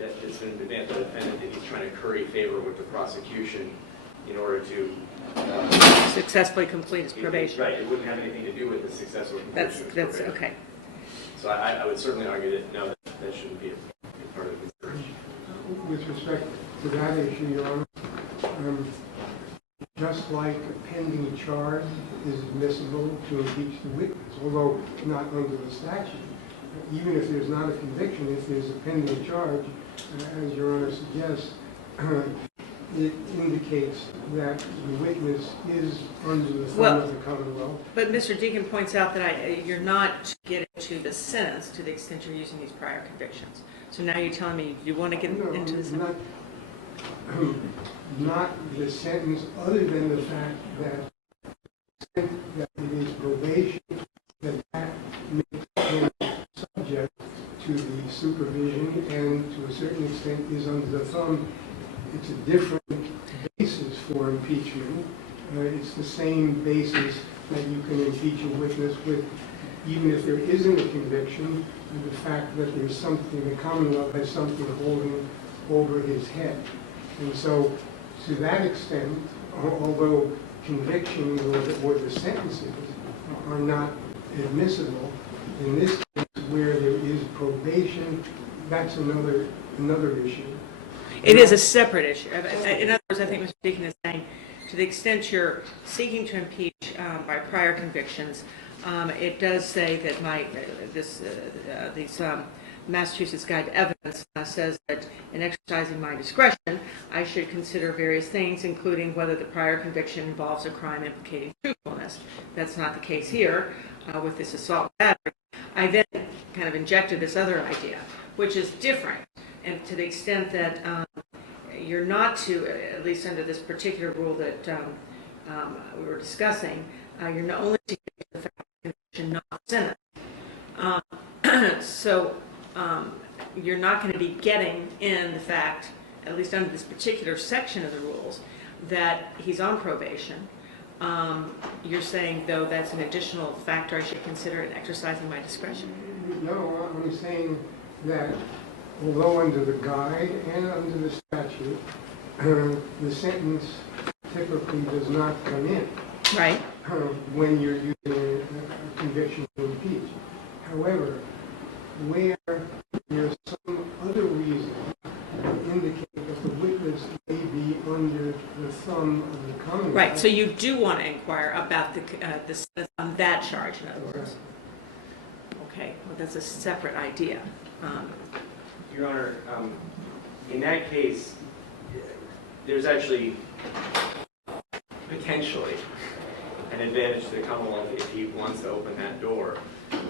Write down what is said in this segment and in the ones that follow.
that it's been advanced by the defendant that he's trying to curry favor with the prosecution in order to successfully complete his probation. Right, it wouldn't have anything to do with the successful completion of his That's probation. okay. So I would certainly argue that no, that shouldn't be a part of the consideration. With respect to that issue, Your Honor, just like a pending charge is admissible to impeach the witness, although not under the statute. Even if there's not a conviction, if there's a pending charge, as Your Honor suggests, it indicates that the witness is under the thumb of the Commonwealth. But Mr. Deacon points out that you're not getting to the sentence to the extent you're using these prior convictions. So now you're telling me you want to get into the sentence? Not the sentence, other than the fact that it is probation, that makes him subject to the supervision and to a certain extent is under the thumb. It's a different basis for impeachment. It's the same basis that you can impeach a witness with, even if there isn't a conviction, and the fact that there's something, the Commonwealth has something holding over his head. And so, to that extent, although convictions or the sentences are not admissible, in this case where there is probation, that's another issue. It is a separate issue. In other words, I think Mr. Deacon is saying, to the extent you're seeking to impeach by prior convictions, it does say that these Massachusetts Guide to Evidence says that in exercising my discretion, I should consider various things, including whether the prior conviction involves a crime implicating truthfulness. That's not the case here with this assault battery. I then kind of injected this other idea, which is different, and to the extent that you're not to, at least under this particular rule that we were discussing, you're not only to get the fact of conviction, not sentence. So you're not going to be getting in the fact, at least under this particular section of the rules, that he's on probation. You're saying, though, that's an additional factor I should consider in exercising my discretion? No, I'm saying that although under the guide and under the statute, the sentence typically does not come in. Right. When you're using a conviction to impeach. However, where there's some other reason to indicate that the witness may be under the thumb of the Commonwealth. Right, so you do want to inquire about the sentence on that charge, in other words. Okay, well, that's a separate idea. Your Honor, in that case, there's actually potentially an advantage to the Commonwealth if he wants to open that door,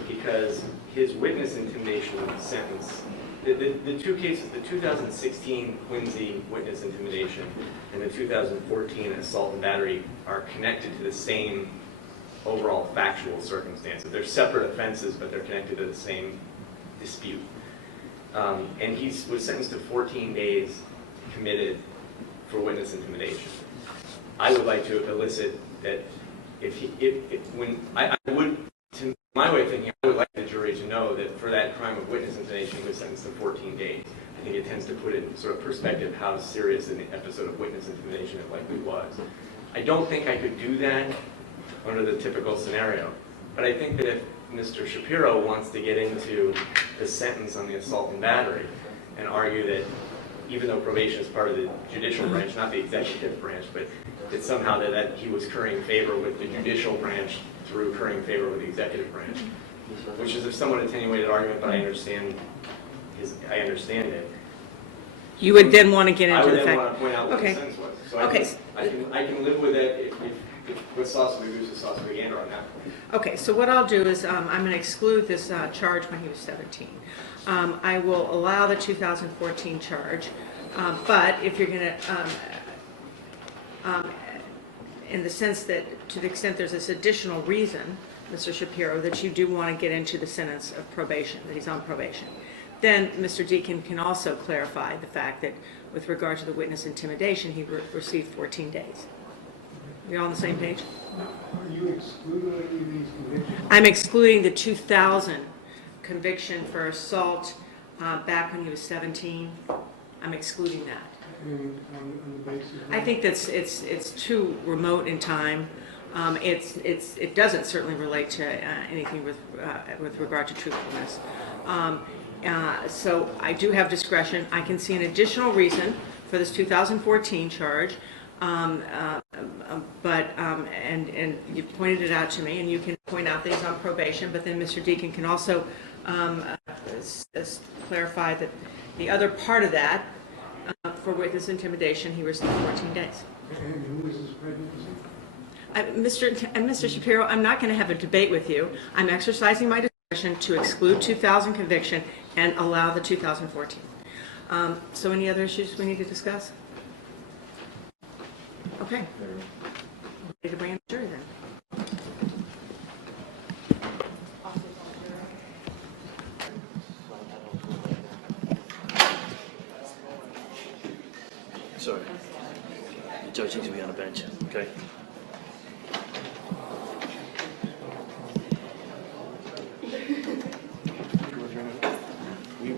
because his witness intimidation sentence, the two cases, the 2016 Quincy witness intimidation and the 2014 assault and battery, are connected to the same overall factual circumstances. They're separate offenses, but they're connected to the same dispute. And he was sentenced to 14 days committed for witness intimidation. I would like to elicit that to my way of thinking, I would like the jury to know that for that crime of witness intimidation, he was sentenced to 14 days. I think it tends to put in sort of perspective how serious an episode of witness intimidation it likely was. I don't think I could do that under the typical scenario, but I think that if Mr. Shapiro wants to get into the sentence on the assault and battery and argue that even though probation is part of the judicial branch, not the executive branch, but that somehow that he was currying favor with the judicial branch through currying favor with the executive branch, which is a somewhat attenuated argument, but I understand it. You would then want to get into the fact. I would then want to point out what the sentence was. So I can live with it if with sauce we use the sauce we gander on that. Okay, so what I'll do is I'm going to exclude this charge when he was 17. I will allow the 2014 charge, but if you're going to, in the sense that to the extent there's this additional reason, Mr. Shapiro, that you do want to get into the sentence of probation, that he's on probation, then Mr. Deacon can also clarify the fact that with regard to the witness intimidation, he received 14 days. You're on the same page? Are you excluding any of these convictions? I'm excluding the 2000 conviction for assault back when he was 17, I'm excluding that. And on the basis of I think that's it's too remote in time. It doesn't certainly relate to anything with regard to truthfulness. So I do have discretion. I can see an additional reason for this 2014 charge, but you pointed it out to me, and you can point out things on probation. But then Mr. Deacon can also clarify that the other part of that, for witness intimidation, he received 14 days. and who is his presidency? Mr. Shapiro, I'm not going to have a debate with you. I'm exercising my discretion to exclude 2000 conviction and allow the 2014. So any other issues we need to discuss? Okay. Ready to bring in the jury then. Sorry. The judge needs to be on the bench, okay? Will you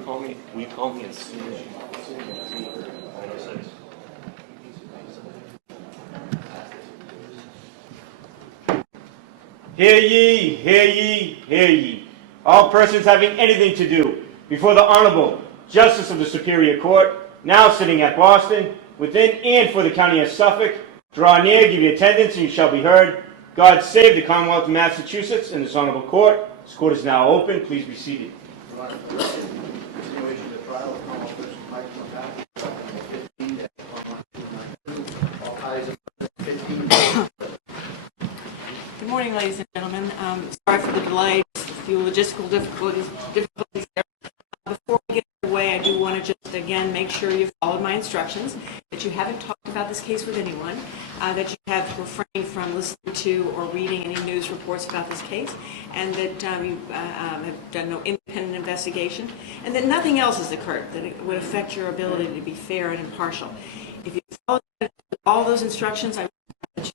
call me as soon as you see 906? Hear ye, hear ye, hear ye. All persons having anything to do before the Honorable Justice of the Superior Court, now sitting at Boston, within and for the County of Suffolk, draw near, give your attendance, and you shall be heard. God save the Commonwealth of Massachusetts and this Honorable Court. This court is now open. Please be seated. Continuation of the trial of Commonwealth v. Michael McCarthy, 15 all ayes of 15. Good morning, ladies and gentlemen. Sorry for the delay, a few logistical difficulties there. Before we get away, I do want to just again make sure you've followed my instructions, that you haven't talked about this case with anyone, that you have refrained from listening to or reading any news reports about this case, and that you have done no independent investigation, and that nothing else has occurred that it would affect your ability to be fair and impartial. If you follow all those instructions, I would that you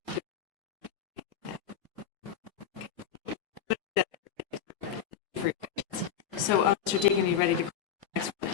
So, Mr. Deacon, are you ready to call the next one?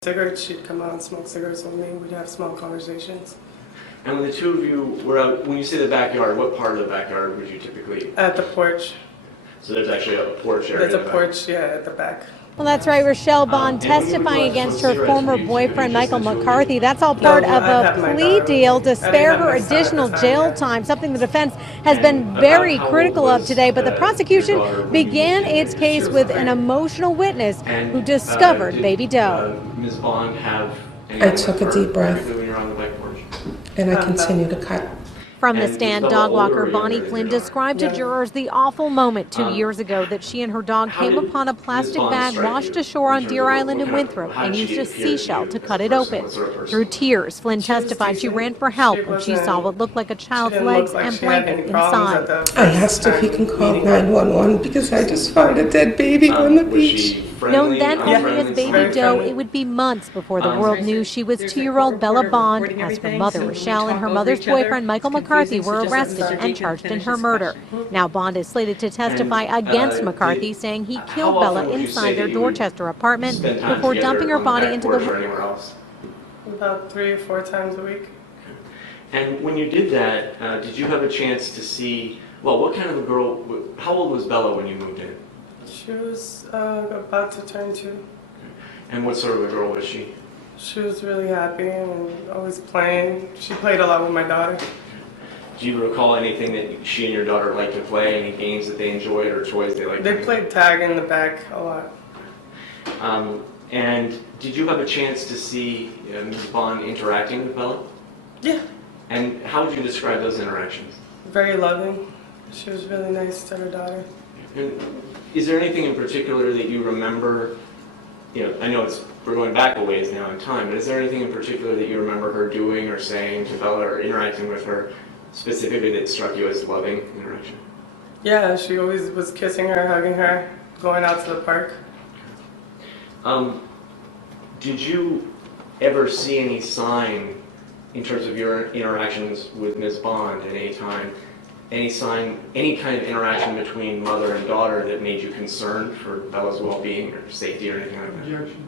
Cigarettes, she'd come out and smoke cigarettes with me. We'd have small conversations. And when the two of you were out, when you say the backyard, what part of the backyard would you typically? At the porch. So there's actually a porch area. There's a in the back. porch, yeah, at the back. Well, that's right. Rochelle Bond testifying against her former boyfriend, Michael McCarthy. That's all part of a plea deal to spare her additional jail time, something the defense has been very critical of today. But the prosecution began its case with an emotional witness who discovered baby doe. Ms. Bond have I took a deep breath when you're on the bike porch? and I continued to cut. From the stand, dog walker Bonnie Flynn described to jurors the awful moment 2 years ago that she and her dog came upon a plastic bag washed ashore on Deer Island in Winthrop and used a seashell to cut it open. Through tears, Flynn testified she ran for help when she saw what looked like a child's legs and blanket inside. I asked if he can call 911 because I just found a dead baby on the beach. Known then only as Baby Doe, it would be months before the world knew she was 2-year-old Bella Bond, as her mother Rochelle and her mother's boyfriend Michael McCarthy were arrested and charged in her murder. Now Bond is slated to testify against McCarthy, saying he killed Bella inside their Dorchester apartment before dumping her body into the river. About 3 or 4 times a week. And when you did that, did you have a chance to see, well, what kind of a girl, how old was Bella when you moved in? She was about to turn 2. And what sort of a girl was she? She was really happy and always playing. She played a lot with my daughter. Do you recall anything that she and your daughter liked to play, any games that they enjoyed or toys they liked? They played tag in the back a lot. And did you have a chance to see Ms. Bond interacting with Bella? Yeah, And how would you describe those interactions? very loving. She was really nice to her daughter. And is there anything in particular that you remember I know we're going back a ways now in time, but is there anything in particular that you remember her doing or saying to Bella or interacting with her specifically that struck you as loving interaction? Yeah, she always was kissing her, hugging her, going out to the park. Did you ever see any sign in terms of your interactions with Ms. Bond at any time, any sign, any kind of interaction between mother and daughter that made you concerned for Bella's well-being or safety or anything like that? Objection.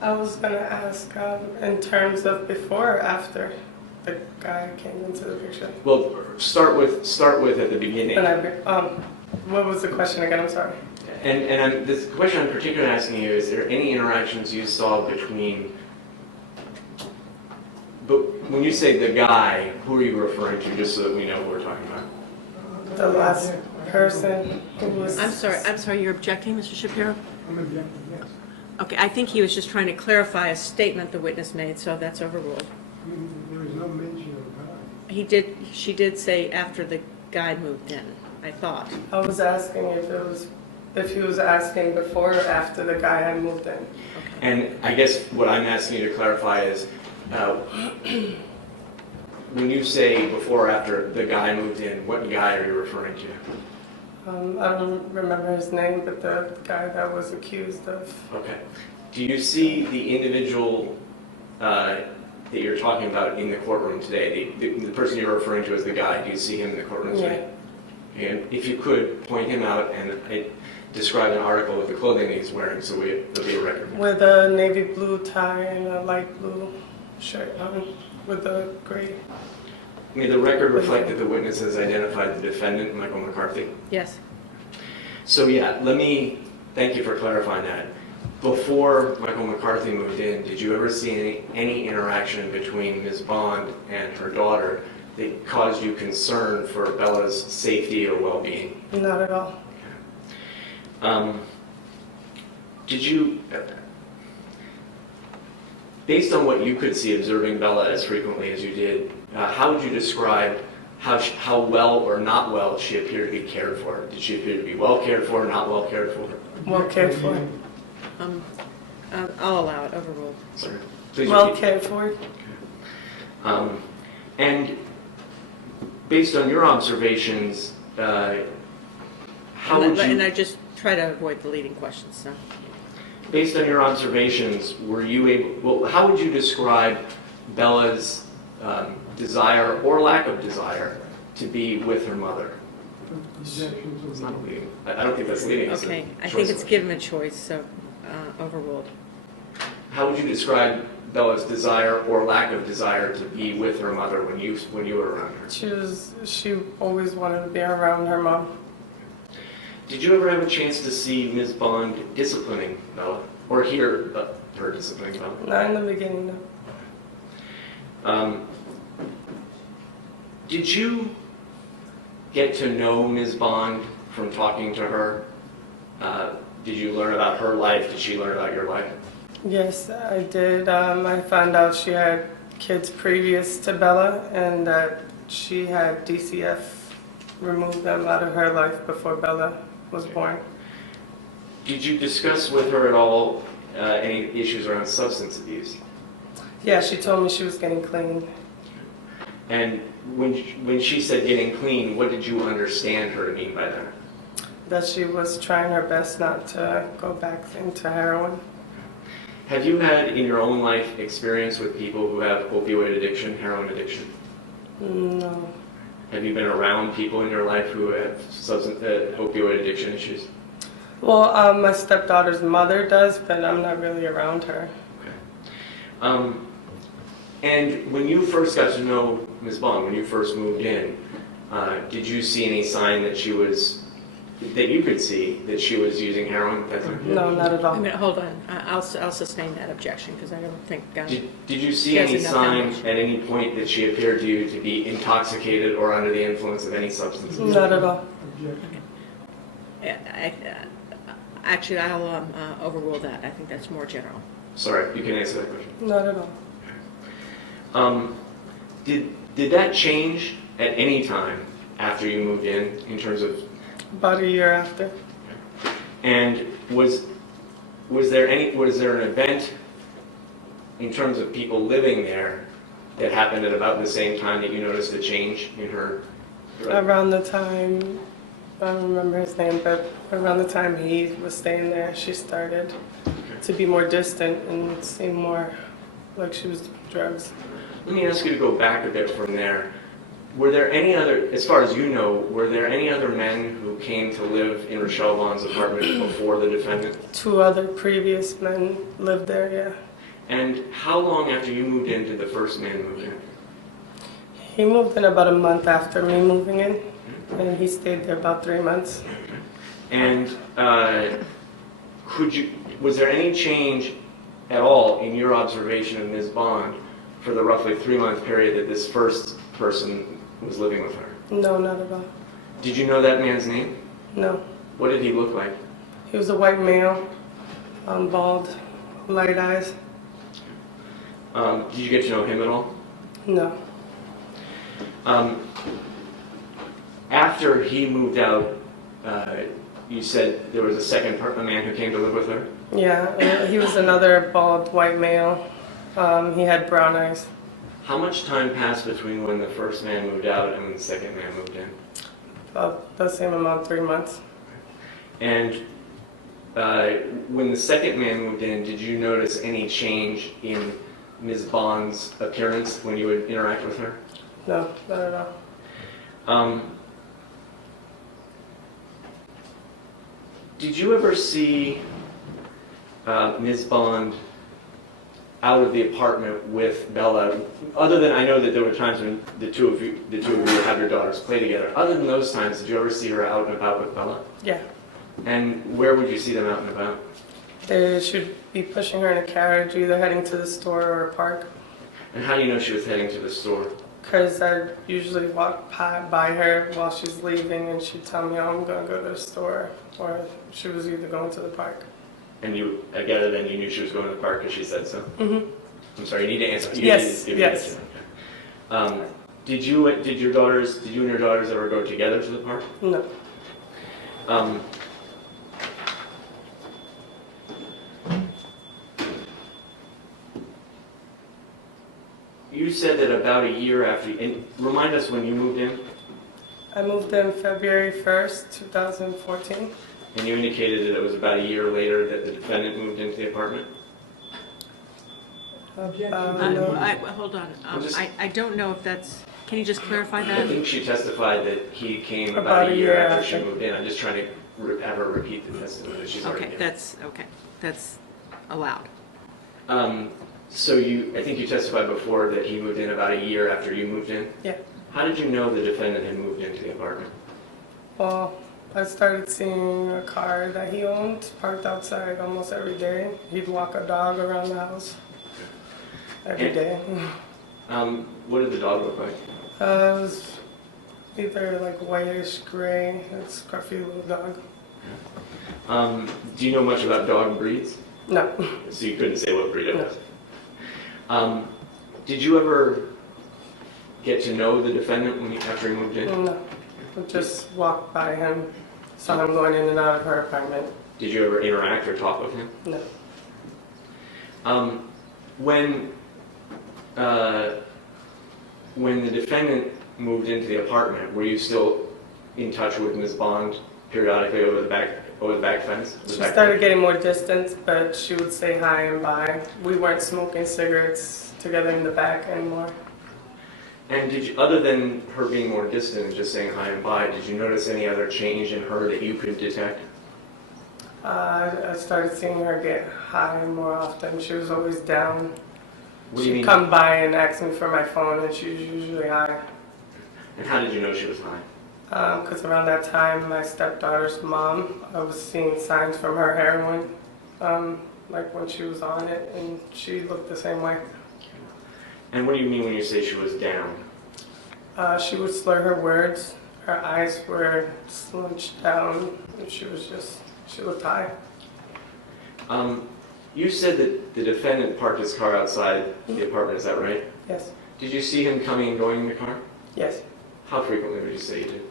I was going to ask in terms of before or after the guy came into the picture. Well, start with at the beginning. What was the question again? I'm sorry. And this question I'm particularly asking you, is there any interactions you saw between, but when you say the guy, who are you referring to, just so that we know who we're talking about? The last person who was... I'm sorry, you're objecting, Mr. Shapiro? I'm objecting, yes. Okay, I think he was just trying to clarify a statement the witness made, so that's overruled. There is no mention of God. She did say after the guy moved in, I thought. I was asking if he was asking before or after the guy had moved in. And I guess what I'm asking you to clarify is, when you say before or after the guy moved in, what guy are you referring to? I don't remember his name, but the guy that was accused of... Okay. Do you see the individual that you're talking about in the courtroom today, the person you're referring to as the guy, do you see him in the courtroom today? Yeah. And if you could point him out and describe an article of the clothing that he's wearing so there'll be a record. With a navy blue tie and a light blue shirt on with a gray... May the record reflect that the witness has identified the defendant, Michael McCarthy? Yes. So yeah, thank you for clarifying that. Before Michael McCarthy moved in, did you ever see any interaction between Ms. Bond and her daughter that caused you concern for Bella's safety or well-being? Not at all. Did you, based on what you could see observing Bella as frequently as you did, how would you describe how well or not well she appeared to be cared for? Did she appear to be well cared for, not well cared for? Well cared for. I'll allow it, overruled. Sorry. Please Well repeat. cared for. And based on your observations, how would you... And I just try to avoid the leading questions, so. Based on your observations, were you able... Well, how would you describe Bella's desire or lack of desire to be with her mother? Objections. It's not leading. I don't think that's leading. Okay, I think it's given a choice, so overruled. How would you describe Bella's desire or lack of desire to be with her mother when you were around her? She always wanted to be around her mom. Did you ever have a chance to see Ms. Bond disciplining Bella or hear her disciplining Bella? Not in the beginning, no. Did you get to know Ms. Bond from talking to her? Did you learn about her life? Did she learn about your life? Yes, I did. I found out she had kids previous to Bella and that she had DCF remove them out of her life before Bella was born. Did you discuss with her at all any issues around substance abuse? Yeah, she told me she was getting clean. And when she said getting clean, what did you understand her to mean by that? That she was trying her best not to go back into heroin. Have you had in your own life experience with people who have opioid addiction, heroin addiction? No. Have you been around people in your life who have opioid addiction issues? Well, my stepdaughter's mother does, but I'm not really around her. Okay. And when you first got to know Ms. Bond, when you first moved in, did you see any sign that you could see that she was using heroin at that time? No, not at all. I mean, hold on, I'll sustain that objection because I don't think... Did you see She has any enough sign knowledge. at any point that she appeared to you to be intoxicated or under the influence of any substance? Not at all. Objection. Actually, I'll overrule that. I think that's more general. Sorry, you can answer that question. Not at all. Did that change at any time after you moved in terms of... About a year after. And was there an event in terms of people living there that happened at about the same time that you noticed a change in her? Around the time, I don't remember his name, but around the time he was staying there, she started to be more distant and seem more like she was doing drugs. Let me ask you to go back a bit from there. Were there any other, as far as you know, were there any other men who came to live in Rochelle Vaughn's apartment before the defendant? 2 other previous men lived there, yeah. And how long after you moved in did the first man move in? He moved in about a month after me moving in, and he stayed there about 3 months. And was there any change at all in your observation of Ms. Bond for the roughly 3-month period that this first person was living with her? No, not at all. Did you know that man's name? No. What did he look like? He was a white male, bald, light eyes. Did you get to know him at all? No. After he moved out, you said there was a man who came to live with her? Yeah, he was another bald, white male. He had brown eyes. How much time passed between when the first man moved out and when the second man moved in? About the same amount, 3 months. And when the second man moved in, did you notice any change in Ms. Bond's appearance when you would interact with her? No, not at all. Did you ever see Ms. Bond out of the apartment with Bella? Other than, I know that there were times when the two of you had your daughters play together. Other than those times, did you ever see her out and about with Bella? Yeah. And where would you see them out and about? They should be pushing her in a carriage, either heading to the store or a park. And how do you know she was heading to the store? Because I usually walk by her while she's leaving, and she'd tell me, oh, I'm going to go to the store, or she was either going to the park. And I gather then you knew she was going to the park because she said so? Mm-hmm. I'm sorry, you need to answer. Yes, yes. Okay. Did you and your daughters ever go together to the park? No. You said that about a year after, and remind us when you moved in? I moved in February 1st, 2014. And you indicated that it was about a year later that the defendant moved into the apartment? No. Hold on. I don't know if that's, can you just clarify I that? think she testified that he came about a year after she moved in. I'm just trying to have her repeat the testimony that she's already given. That's allowed. So I think you testified before that he moved in about a year after you moved in? Yeah. How did you know the defendant had moved into the apartment? Well, I started seeing a car that he owned parked outside almost every day. He'd walk a dog around the house every day. What did the dog look like? It was either like whitish gray. It's a scruffy little dog. Do you know much about dog breeds? No. So you couldn't say what breed it was? Did you ever get to know the defendant after he moved in? No. I just walked by him, saw him going in and out of her apartment. Did you ever interact or talk with him? No. When the defendant moved into the apartment, were you still in touch with Ms. Bond periodically over the back fence? She started getting more distance, but she would say hi and bye. We weren't smoking cigarettes together in the back anymore. And other than her being more distant and just saying hi and bye, did you notice any other change in her that you could detect? I started seeing her get high more often. She was always down. What do you mean? She'd come by and ask me for my phone, and she was usually high. And how did you know she was high? Because around that time, my stepdaughter's mom, I was seeing signs from her heroin, like when she was on it, and she looked the same way. And what do you mean when you say she was down? She would slur her words. Her eyes were slunched down, and she looked high. You said that the defendant parked his car outside the apartment, is that right? Yes. Did you see him coming and going in the car? Yes. How frequently would you say you did?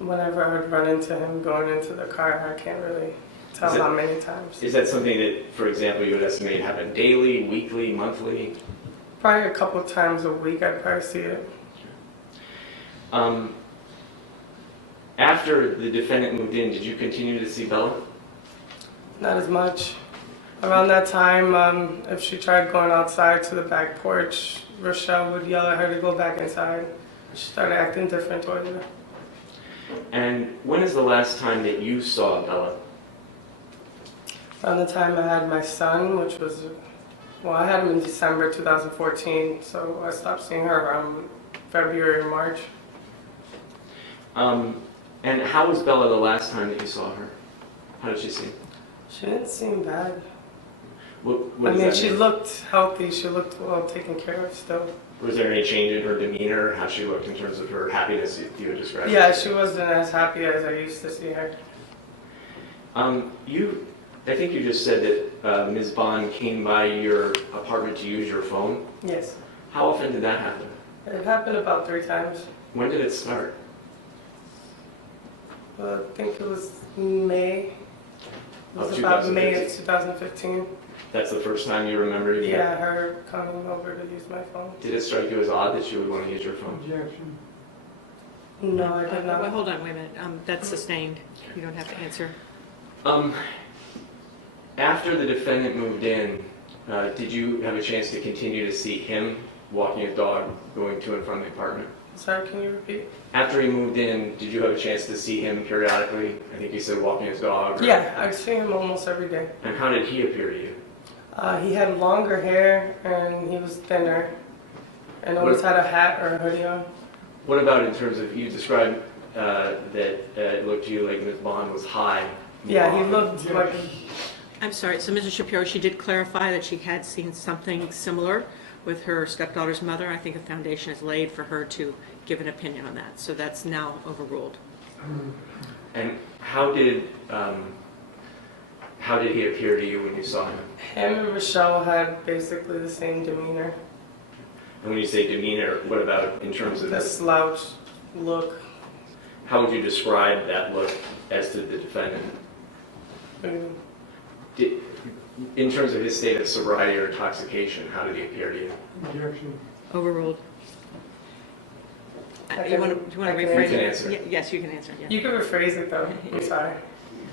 Whenever I would run into him going into the car, I can't really tell how many times. Is that something that, for example, you would estimate happen daily, weekly, monthly? Probably a couple of times a week I'd probably see it. After the defendant moved in, did you continue to see Bella? Not as much. Around that time, if she tried going outside to the back porch, Rochelle would yell at her to go back inside. She started acting different towards her. And when is the last time that you saw Bella? Around the time I had my son, which was, well, I had him in December 2014, so I stopped seeing her around February or March. And how was Bella the last time that you saw her? How did she seem? She didn't seem bad. What I does mean, that she mean? looked healthy. She looked well taken care of still. Was there any change in her demeanor, how she looked in terms of her happiness you would describe? Yeah, she wasn't as happy as I used to see her. I think you just said that Ms. Bond came by your apartment to use your phone. Yes. How often did that happen? It happened about 3 times. When did it start? Well, I think it was May. It Of was about May 2015. of 2015. That's the first time you remember it? Yeah, her coming over to use my phone. Did it strike you as odd that she would want to use your phone? Objection. No, I did Well, not. hold on, wait a minute. That's sustained. You don't have to answer. After the defendant moved in, did you have a chance to continue to see him walking his dog, going to and from the apartment? Sorry, can you repeat? After he moved in, did you have a chance to see him periodically? I think you said walking his dog. Or... Yeah, I see him almost every day. And how did he appear to you? He had longer hair and he was thinner and always had a hat or a hoodie on. What about in terms of, you described that it looked to you like Ms. Bond was high. Yeah, he looked like... I'm sorry, so Mrs. Shapiro, she did clarify that she had seen something similar with her stepdaughter's mother. I think a foundation is laid for her to give an opinion on that, so that's now overruled. And how did he appear to you when you saw him? Him and Rochelle had basically the same demeanor. And when you say demeanor, what about in terms of The slouch look. how would you describe that look as to the defendant? In terms of his state of sobriety or intoxication, how did he appear to you? Objection. Overruled. I You can- want to I can rephrase You can it? answer. Yes, you can answer, yeah. You can rephrase it though. I'm sorry.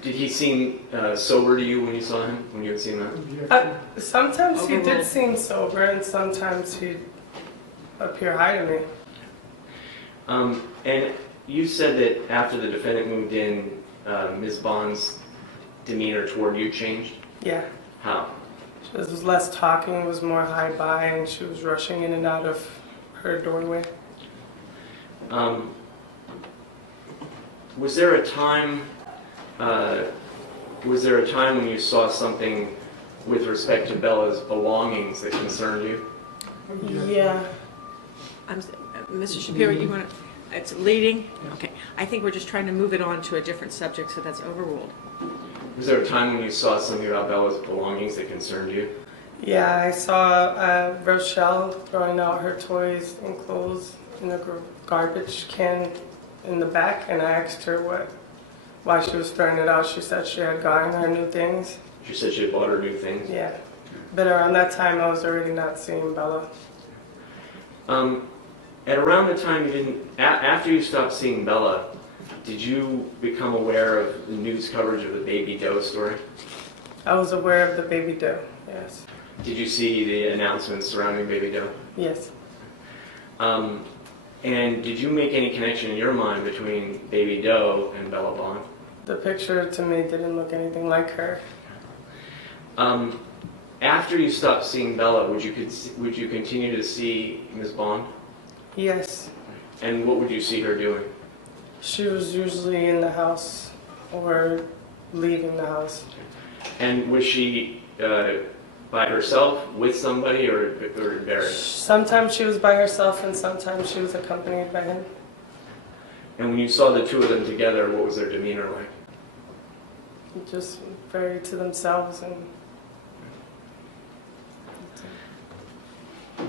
Did he seem sober to you when you saw him, when you had seen him? Objection. Sometimes he did Overruled. seem sober and sometimes he'd appear high to me. And you said that after the defendant moved in, Ms. Bond's demeanor toward you changed? Yeah. How? There was less talking, it was more high by, and she was rushing in and out of her doorway. Was there a time when you saw something with respect to Bella's belongings that concerned you? Yeah. Mr. Shapiro, you want to, it's leading? Okay. I think we're just trying to move it on to a different subject, so that's overruled. Was there a time when you saw something about Bella's belongings that concerned you? Yeah, I saw Rochelle throwing out her toys and clothes in a garbage can in the back, and I asked her why she was throwing it out. She said she had gotten her new things. She said she had bought her new things. Yeah. But around that time, I was already not seeing Bella. At around the time you didn't, after you stopped seeing Bella, did you become aware of the news coverage of the Baby Doe story? I was aware of the baby doe, yes. Did you see the announcements surrounding Baby Doe? Yes. And did you make any connection in your mind between Baby Doe and Bella Bond? The picture to me didn't look anything like her. After you stopped seeing Bella, would you continue to see Ms. Bond? Yes. And what would you see her doing? She was usually in the house or leaving the house. And was she by herself, with somebody, or buried? Sometimes she was by herself and sometimes she was accompanied by him. And when you saw the two of them together, what was their demeanor like? Just very to themselves. And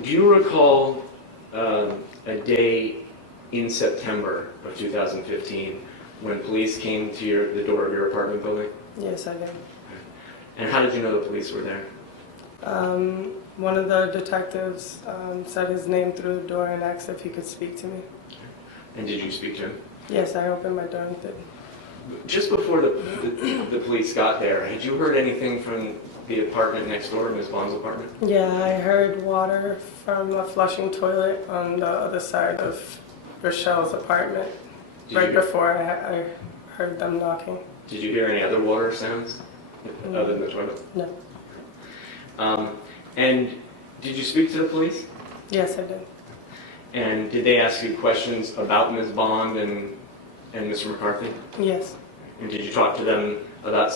Do you recall a day in September of 2015 when police came to the door of your apartment building? Yes, I did. And how did you know the police were there? One of the detectives said his name through the door and asked if he could speak to me. And did you speak to him? Yes, I opened my door and did. Just before the police got there, had you heard anything from the apartment next door, Ms. Bond's apartment? Yeah, I heard water from a flushing toilet on the other side of Rochelle's apartment right before I heard them knocking. Did you hear any other water sounds other than the toilet? No. And did you speak to the police? Yes, I did. And did they ask you questions about Ms. Bond and Mr. McCarthy? Yes. And did you talk to them about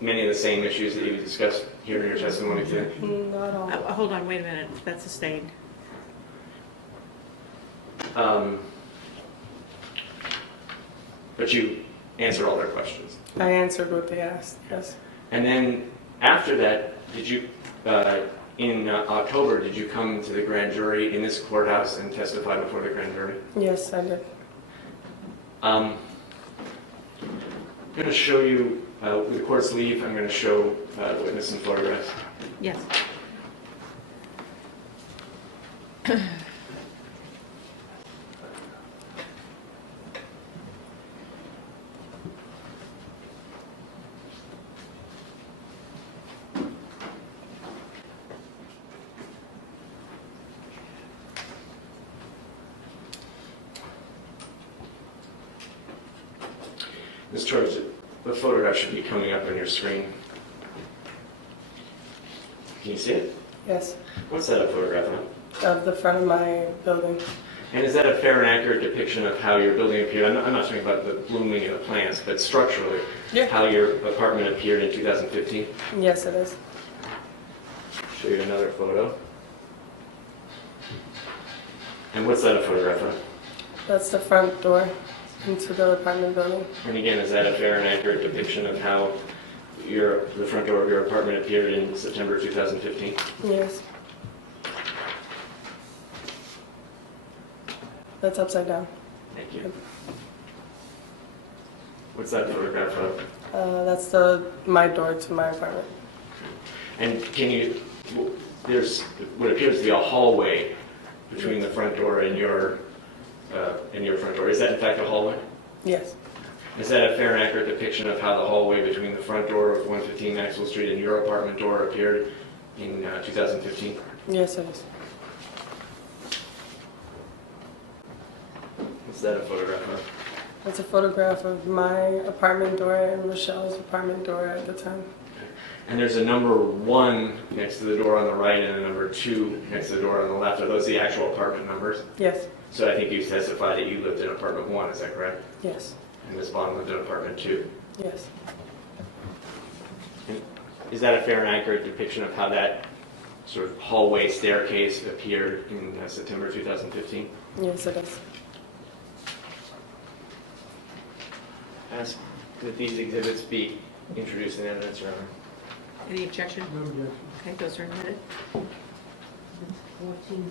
many of the same issues that you discussed here in your testimony today? Not all. Hold on, wait a minute. That's sustained. But you answered all their questions. I answered what they asked, yes. And then after that, did you, in October, did you come to the grand jury in this courthouse and testify before the grand jury? Yes, I did. I'm going to show you, with the court's leave, I'm going to show the witness some photographs. Yes. Ms. Torres, the photograph should be coming up on your screen. Can you see it? Yes. What's that a photograph of? Of the front of my building. And is that a fair and accurate depiction of how your building appeared? I'm not talking about the blooming of the plants, but structurally, Yeah. how your apartment appeared in 2015? Yes, it is. Show you another photo. And what's that a photograph of? That's the front door into the apartment building. And again, is that a fair and accurate depiction of how the front door of your apartment appeared in September 2015? Yes. That's upside down. Thank you. What's that photograph of? That's my door to my apartment. And there's what appears to be a hallway between the front door and your front door. Is that in fact a hallway? Yes. Is that a fair and accurate depiction of how the hallway between the front door of 115 Maxwell Street and your apartment door appeared in 2015? Yes, it is. Is that a photograph of? That's a photograph of my apartment door and Rochelle's apartment door at the time. And there's a number 1 next to the door on the right and a number 2 next to the door on the left. Are those the actual apartment numbers? Yes. So I think you testified that you lived in apartment 1, is that correct? Yes. And Ms. Bond lived in apartment 2. Yes. And is that a fair and accurate depiction of how that sort of hallway staircase appeared in September 2015? Yes, it is. Ask that these exhibits be introduced in evidence, Your Honor. Any objection? No objection. Okay, those are admitted. 14, 15.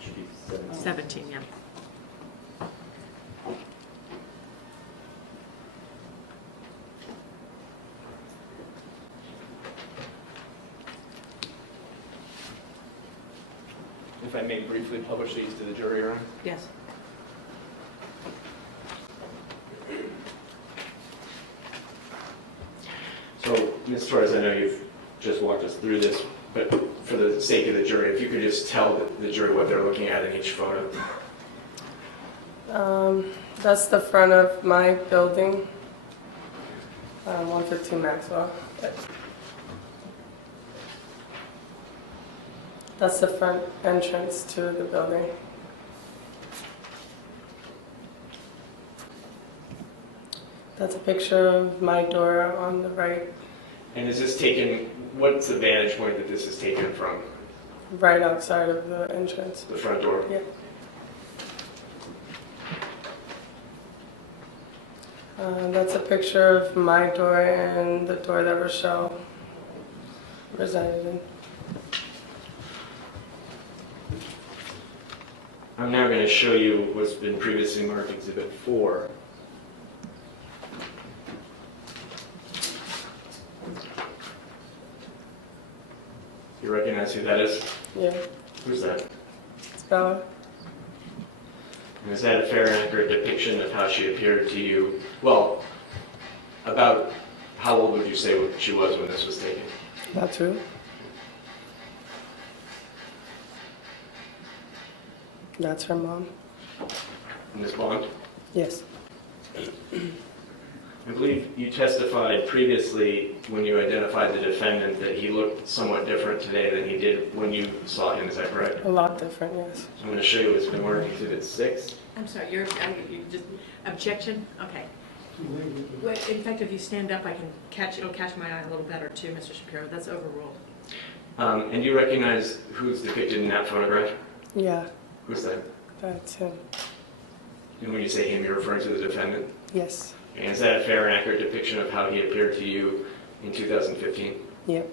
Should be 17, yeah. If I may briefly publish these to the jury, Your Honor. Yes. So, Ms. Torres, I know you've just walked us through this, but for the sake of the jury, if you could just tell the jury what they're looking at in each photo. That's the front of my building, 115 Maxwell. That's the front entrance to the building. That's a picture of my door on the right, And is this taken, what's the vantage point that this is taken from? right outside of the entrance. The front door? Yeah. That's a picture of my door and the door that Rochelle resided in. I'm now going to show you what's been previously marked Exhibit 4. You recognize who that is? Yeah, Who's that? it's Bella. And is that a fair and accurate depiction of how she appeared to you? Well, about how old would you say she was when this was taken? About 2. That's her mom. Ms. Bond? Yes. I believe you testified previously when you identified the defendant that he looked somewhat different today than he did when you saw him. Is that correct? A lot different, yes. I'm going to show you what's been marked Exhibit 6. I'm sorry, you just, objection? Okay. Well, in fact, if you stand up, it'll catch my eye a little better too, Mr. Shapiro. That's overruled. And you recognize who's depicted in that photograph? Yeah, Who's that? that's him. And when you say him, you're referring to the defendant? Yes. And is that a fair and accurate depiction of how he appeared to you in 2015? Yep.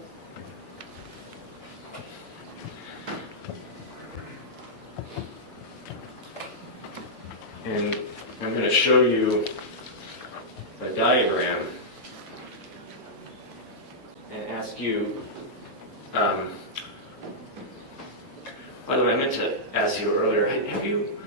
And I'm going to show you a diagram and ask you, by the way, I meant to ask you earlier, had you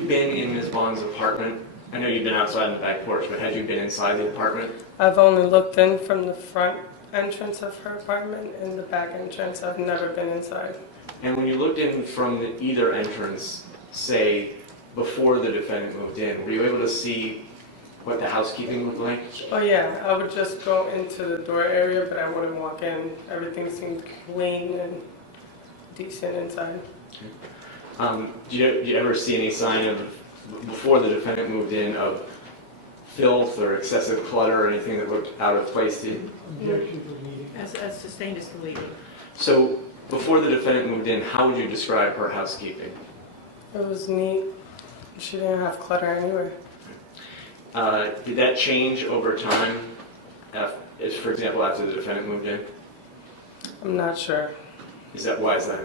been in Ms. Bond's apartment? I know you've been outside in the back porch, but had you been inside the apartment? I've only looked in from the front entrance of her apartment and the back entrance. I've never been inside. And when you looked in from either entrance, say, before the defendant moved in, were you able to see what the housekeeping looked like? Oh yeah, I would just go into the door area, but I wouldn't walk in. Everything seemed clean and decent inside. Do you ever see any sign of, before the defendant moved in, of filth or excessive clutter or anything that looked out of place to you? Objection to meeting. As sustained as deleted. So, before the defendant moved in, how would you describe her housekeeping? It was neat. She didn't have clutter anywhere. Did that change over time, for example, after the defendant moved in? I'm not sure Why is that?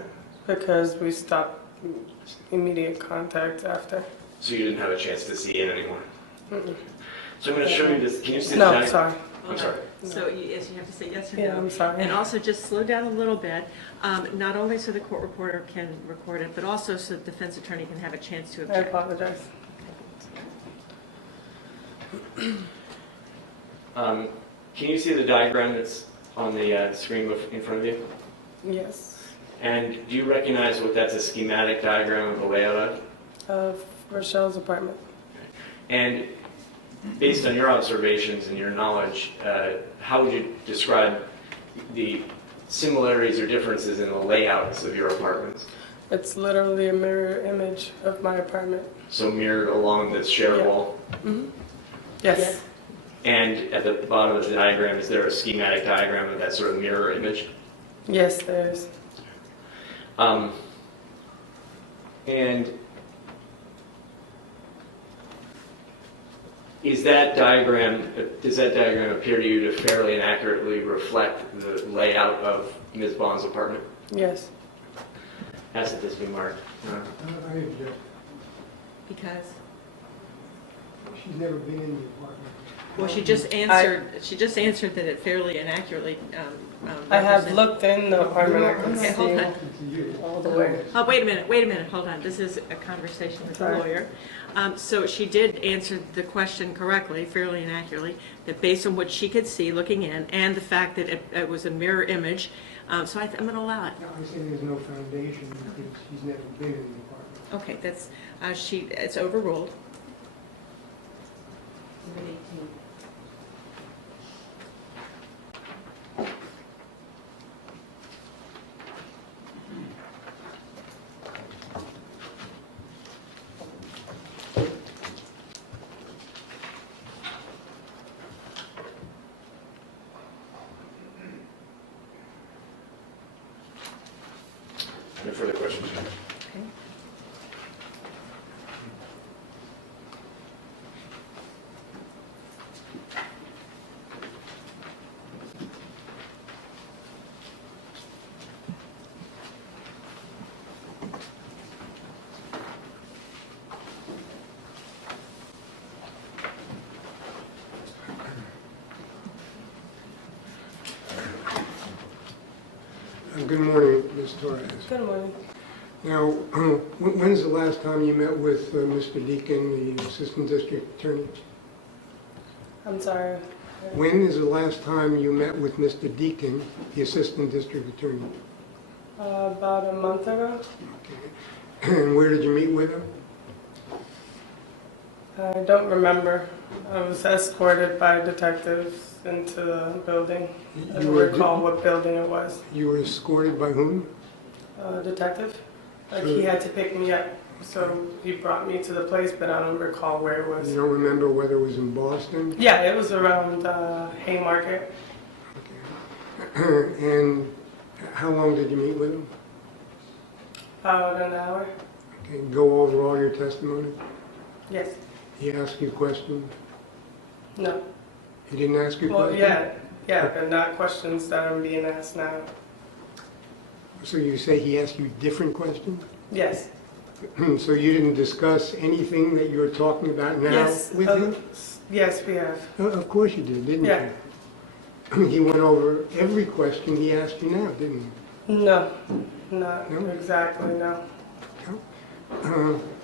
because we stopped immediate contact after. So you didn't have a chance to see it anymore? Mm-mm. So I'm going to show you this. Can you see the No, diagram? sorry. I'm sorry. So yes, you have to say yes or Yeah, no. I'm sorry. And also just slow down a little bit, not only so the court reporter can record it, but also so the defense attorney can have a chance to I object. apologize. Can you see the diagram that's on the screen in front of you? Yes. And do you recognize what that's a schematic diagram of the layout of? Of Rochelle's apartment. And based on your observations and your knowledge, how would you describe the similarities or differences in the layouts of your apartments? It's literally a mirror image of my apartment. So mirrored along this shared Yeah. wall? Mm-hmm. Yes. And at the bottom of the diagram, is there a schematic diagram of that sort of mirror image? Yes, there is. And does that diagram appear to you to fairly and accurately reflect the layout of Ms. Bond's apartment? Yes. Ask that this be marked. I object. Because? She's never been in the apartment. Well, she just answered that it fairly and accurately I have represents- looked in the apartment. I I'm can not Okay, hold on. talking to you. all the way. Oh, wait a minute, hold on. This is a conversation with the Sorry. lawyer. So she did answer the question correctly, fairly and accurately, that based on what she could see looking in, and the fact that it was a mirror image, so I'm going to allow it. No, I say there's no foundation because she's never been in the apartment. Okay, that's, it's overruled. No further questions? Okay. Good morning, Ms. Torres. Good morning. Now, when's the last time you met with Mr. Deacon, the Assistant District Attorney? I'm sorry. When is the last time you met with Mr. Deacon, the Assistant District Attorney? About a month ago. Okay. And where did you meet with him? I don't remember. I was escorted by detectives into the building. I don't recall what building it was. You were escorted by whom? Detective. Like he had to pick me up, so he brought me to the place, but I don't recall where it was. You don't remember whether it was in Boston? Yeah, it was around Haymarket. Okay. And how long did you meet with him? About an hour. Okay. Go over all your testimony? Yes. He asked you questions? No. He didn't ask you Well, questions? yeah, but not questions that I'm being asked now. So you say he asked you different questions? Yes. So you didn't discuss anything that you're talking about now Yes. with him? Yes, we have. Of course you did, didn't Yeah. you? He went over every question he asked you now, didn't he? No, not No? exactly, no.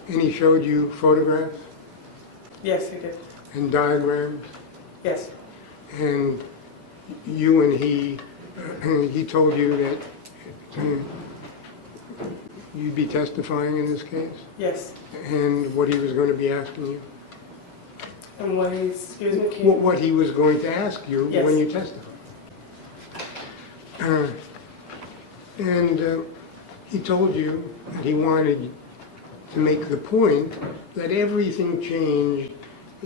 And he showed you photographs Yes, he did. and diagrams, Yes. and you and he told you that you'd be testifying in this case, Yes. and what he was going to be asking you? And what he, excuse me, can you- What he was going to ask you Yes. when you testify. And he told you that he wanted to make the point that everything changed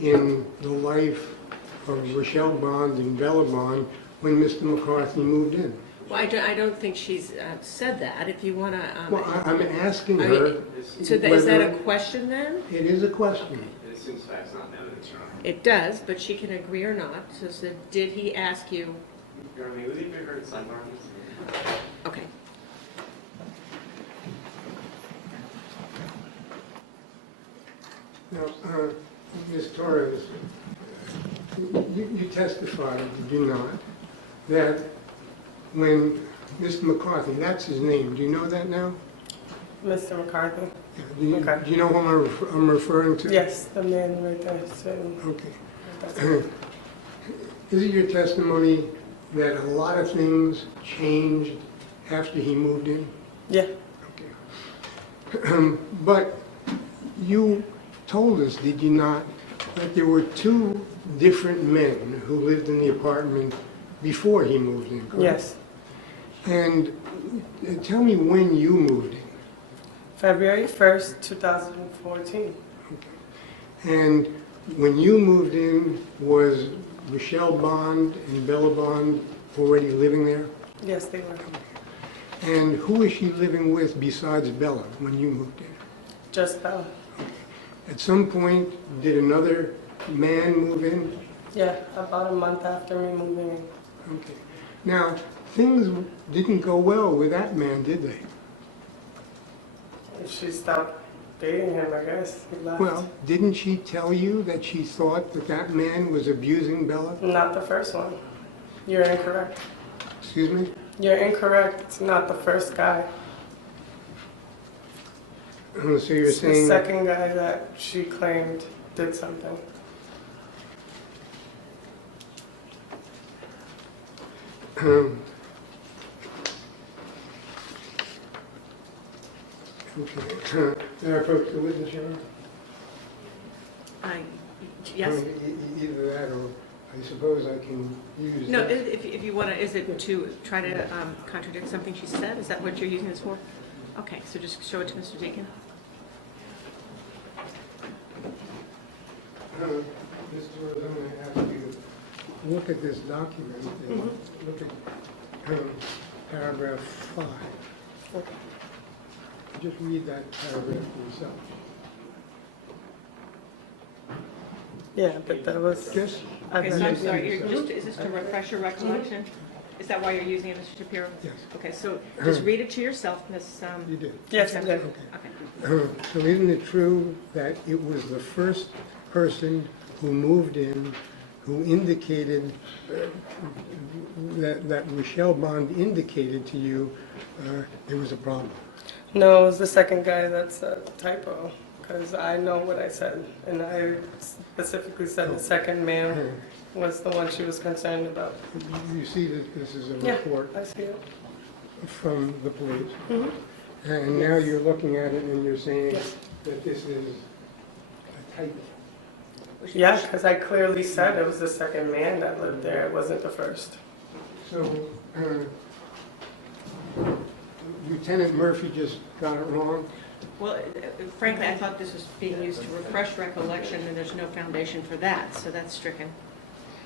in the life of Rochelle Bond and Bella Bond when Mr. McCarthy moved in. Well, I don't think she's said that. If you want to... Well, I'm asking I her. mean, so is that a whether- question then? It is a question. It assumes facts, not evidence, Your Honor. It does, but she can agree or not. So did he ask you? Your Honor, may we leave her at sidebar, please? Okay. Now, Ms. Torres, you testified, did you not, that when Mr. McCarthy, that's his name, do you know that now? Mr. McCarthy? Yeah, do you, Okay. do you know who I'm referring to? Yes, the man right there sitting. Okay. Is it your testimony that a lot of things changed after he moved in? Yeah, Okay. But you told us, did you not, that there were two different men who lived in the apartment before he moved in, correct? yes. And tell me when you moved in. February 1st, 2014. And when you moved in, was Rochelle Bond and Bella Bond already living there? Yes, they were. And who was she living with besides Bella when you moved in? Just Bella. At some point, did another man move in? Yeah, about a month after me moving in. Okay. Now, things didn't go well with that man, did they? She stopped dating him, I guess. He left. Well, didn't she tell you that she thought that that man was abusing Bella? Not the first one. You're incorrect. Excuse me? You're incorrect. It's not the first guy. So you're It's the saying... second guy that she claimed did something. Okay. Can I approach the witness, Your Honor? Yes? Either that or I suppose I can use... No, that. if you want to, is it to try to contradict something she said? Is that what you're using this for? Okay, so just show it to Mr. Deacon. Mr. Rose, I'm going to ask you to look at this document and look at paragraph 5. Just read that paragraph for yourself. Yeah, but that was... Yes? Okay, so I'm sorry, is this to refresh your recollection? Is that why you're using it, Mr. Shapiro? Yes. Okay, so just read it to yourself, Ms. You did. Yes, I did. Okay. So isn't it true that it was the first person who moved in who indicated that Rochelle Bond indicated to you there was a problem? No, it was the second guy that's a typo, because I know what I said, and I specifically said the second man was the one she was concerned about. You see that this is a Yeah, report I see it. from the police, Mhm. and now you're looking at it and you're saying Yes. that this is a typo. Yeah, because I clearly said it was the second man that lived there, it wasn't the first. So Lieutenant Murphy just got it wrong? Well, frankly, I thought this was being used to refresh recollection, and there's no foundation for that, so that's stricken.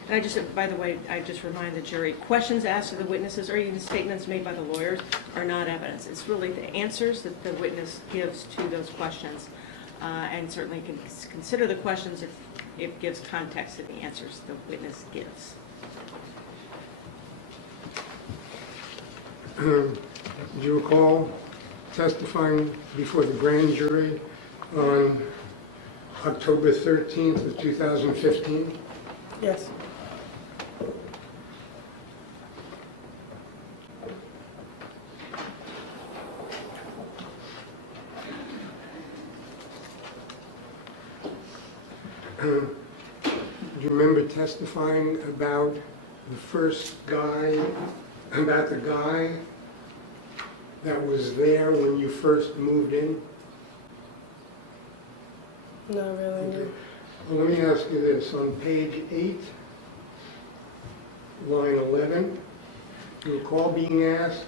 And I just, by the way, I just remind the jury, questions asked of the witnesses or even statements made by the lawyers are not evidence. It's really the answers that the witness gives to those questions, and certainly can consider the questions if it gives context to the answers the witness gives. Do you recall testifying before the grand jury on October 13th of 2015? Yes. Do you remember testifying about the first guy, about the guy that was there when you first moved in? Not really. Okay. Well, let me ask you this. On page 8, line 11, you recall being asked,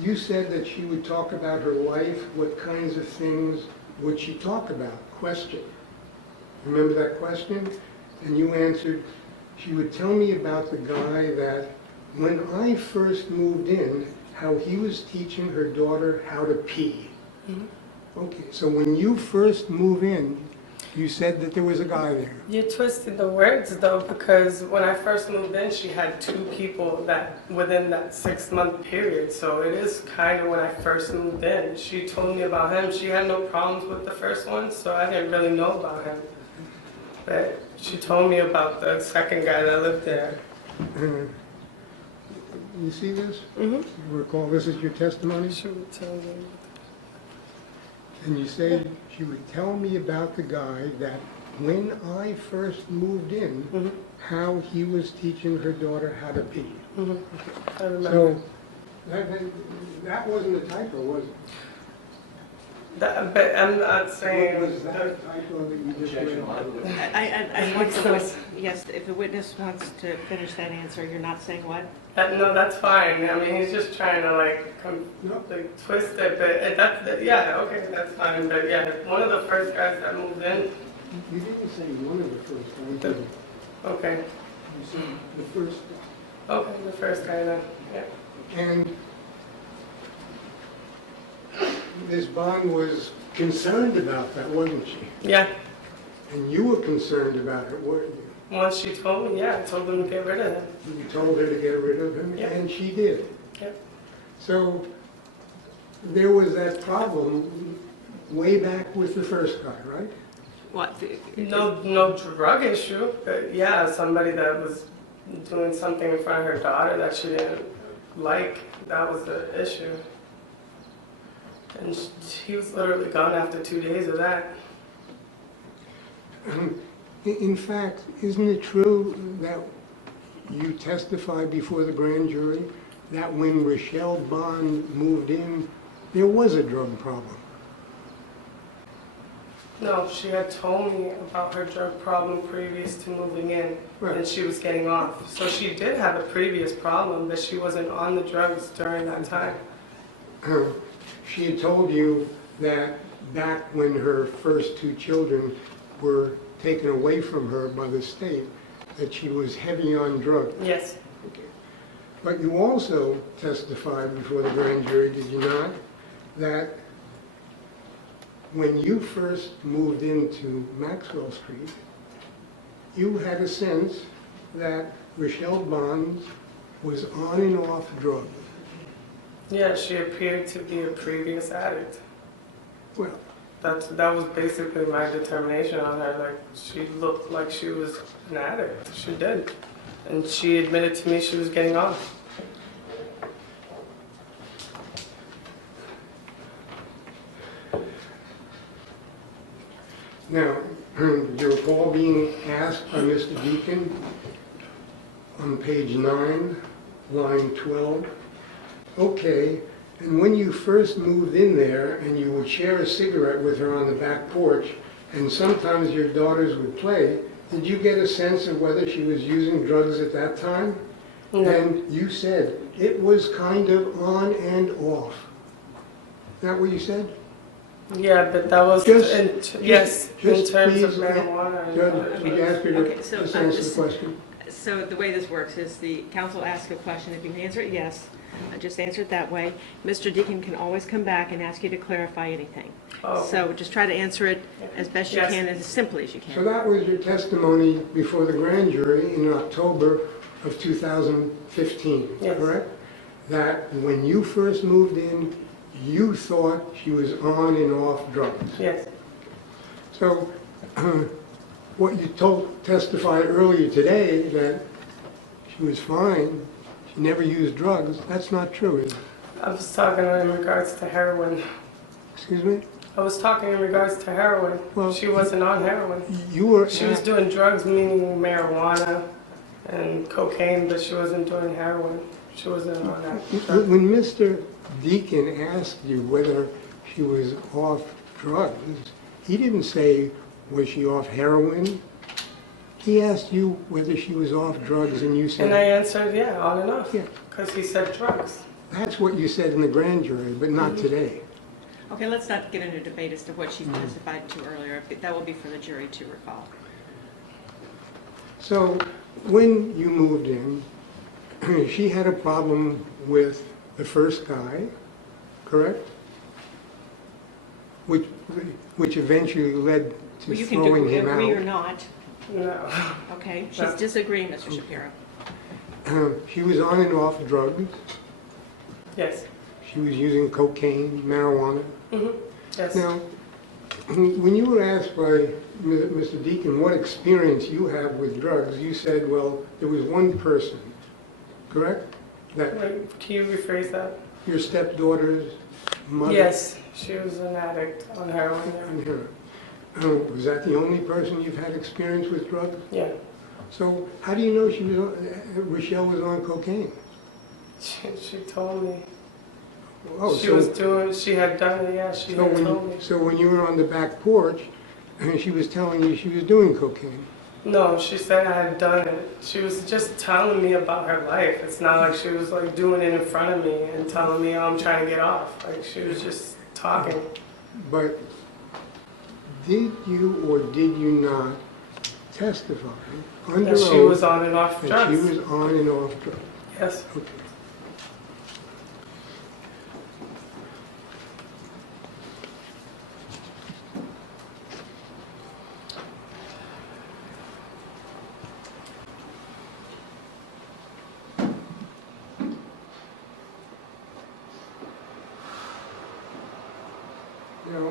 you said that she would talk about her life. What kinds of things would she talk about? Question. Remember that question? And you answered, she would tell me about the guy that when I first moved in, how he was teaching her daughter how to pee. Mm-hmm. Okay, so when you first move in, you said that there was a guy there. You twisted the words though, because when I first moved in, she had 2 people that within that 6-month period. So it is kind of when I first moved in. She told me about him. She had no problems with the first one, so I didn't really know about him. But she told me about the second guy that lived there. You see this? Mm-hmm. You recall this is your testimony? She would tell me. And you say she would tell me about the guy that when I first moved in, Mm-hmm. how he was teaching her daughter how to pee. Mm-hmm. I remember. So that wasn't a typo, was it? But I'm not saying. Was that a typo that you just read? I want to, yes, if the witness wants to finish that answer, you're not saying what? No, that's fine. I mean, he's just trying to like twist it, but yeah, okay, that's fine. But yeah, one of the first guys that moved in. You didn't say one of the first guys. did you? Okay. You said the first guy. Okay, the first guy then. Yeah. And Ms. Bond was concerned about that, wasn't she? Yeah. And you were concerned about it, weren't you? Once she told me, yeah, I told him to get rid of him. You told her to get rid of him, Yep. and she did. Yep. So there was that problem way back with the first guy, right? What? No drug issue, but yeah, somebody that was doing something in front of her daughter that she didn't like, that was the issue. And he was literally gone after 2 days of that. In fact, isn't it true that you testified before the grand jury that when Rochelle Bond moved in, there was a drug problem? No, she had told me about her drug problem previous to moving in, Right. and she was getting off. So she did have a previous problem, but she wasn't on the drugs during that time. She had told you that back when her first 2 children were taken away from her by the state, that she was heavy on drugs. Yes. Okay. But you also testified before the grand jury, did you not, that when you first moved into Maxwell Street, you had a sense that Rochelle Bond was on and off drugs. Yeah, she appeared to be a previous addict. Well, That was basically my determination on her. Like, she looked like she was an addict. She did. And she admitted to me she was getting off. Now, do you recall being asked by Mr. Deacon on page 9, line 12, okay, and when you first moved in there and you would share a cigarette with her on the back porch, and sometimes your daughters would play, did you get a sense of whether she was using drugs at that time? No. And you said it was kind of on and off. Is that what you said? Yeah, but that was Just in terms of please, marijuana. Judge, would you ask her Okay, to so, just answer the question? So the way this works is the council asks a question. If you can answer it yes, just answer it that way. Mr. Deacon can always come back and ask you to clarify anything. Oh. So just try to answer it as best you Yes. can, as simply as you So can. that was your testimony before the grand jury in October of 2015, Yes. correct? That when you first moved in, you thought she was on and off drugs. Yes. So what you testified earlier today, that she was fine, she never used drugs, that's not true, is it? I was talking in regards to heroin. Excuse me? I was talking in regards to heroin. Well, She wasn't on heroin. You were She was doing drugs, meaning marijuana and cocaine, but she wasn't doing heroin. She wasn't on that. When Mr. Deacon asked you whether she was off drugs, he didn't say, was she off heroin? He asked you whether she was off drugs, and you And I said, answered, yeah, on and off. Yeah. Because he said drugs. that's what you said in the grand jury, but not today. Okay, let's not get into a debate as to what she testified to earlier. That will be for the jury to recall. So when you moved in, she had a problem with the first guy, correct? Which eventually led to Well, you can throwing him agree or out. not. No. Okay, she's No. disagreeing, Mr. Shapiro. She was on and off drugs. Yes. She was using cocaine, marijuana. Yes. Now, when you were asked by Mr. Deacon what experience you have with drugs, you said, well, there was one person, correct? That Wait, can you rephrase that? your stepdaughter's mother? Yes, she was an addict on heroin. And her. Was that the only person you've had experience with drugs? Yeah. So how do you know Rochelle was on cocaine? She told me. Oh, She had done it, yeah, she had told me. so when you were on the back porch, she was telling you she was doing cocaine. No, she said I had done it. She was just telling me about her life. It's not like she was like doing it in front of me and telling me, oh, I'm trying to get off. Like she was just talking. But did you or did you not testify under That she oath was on and off that drugs. she was on and off drugs? Yes. Okay. Now,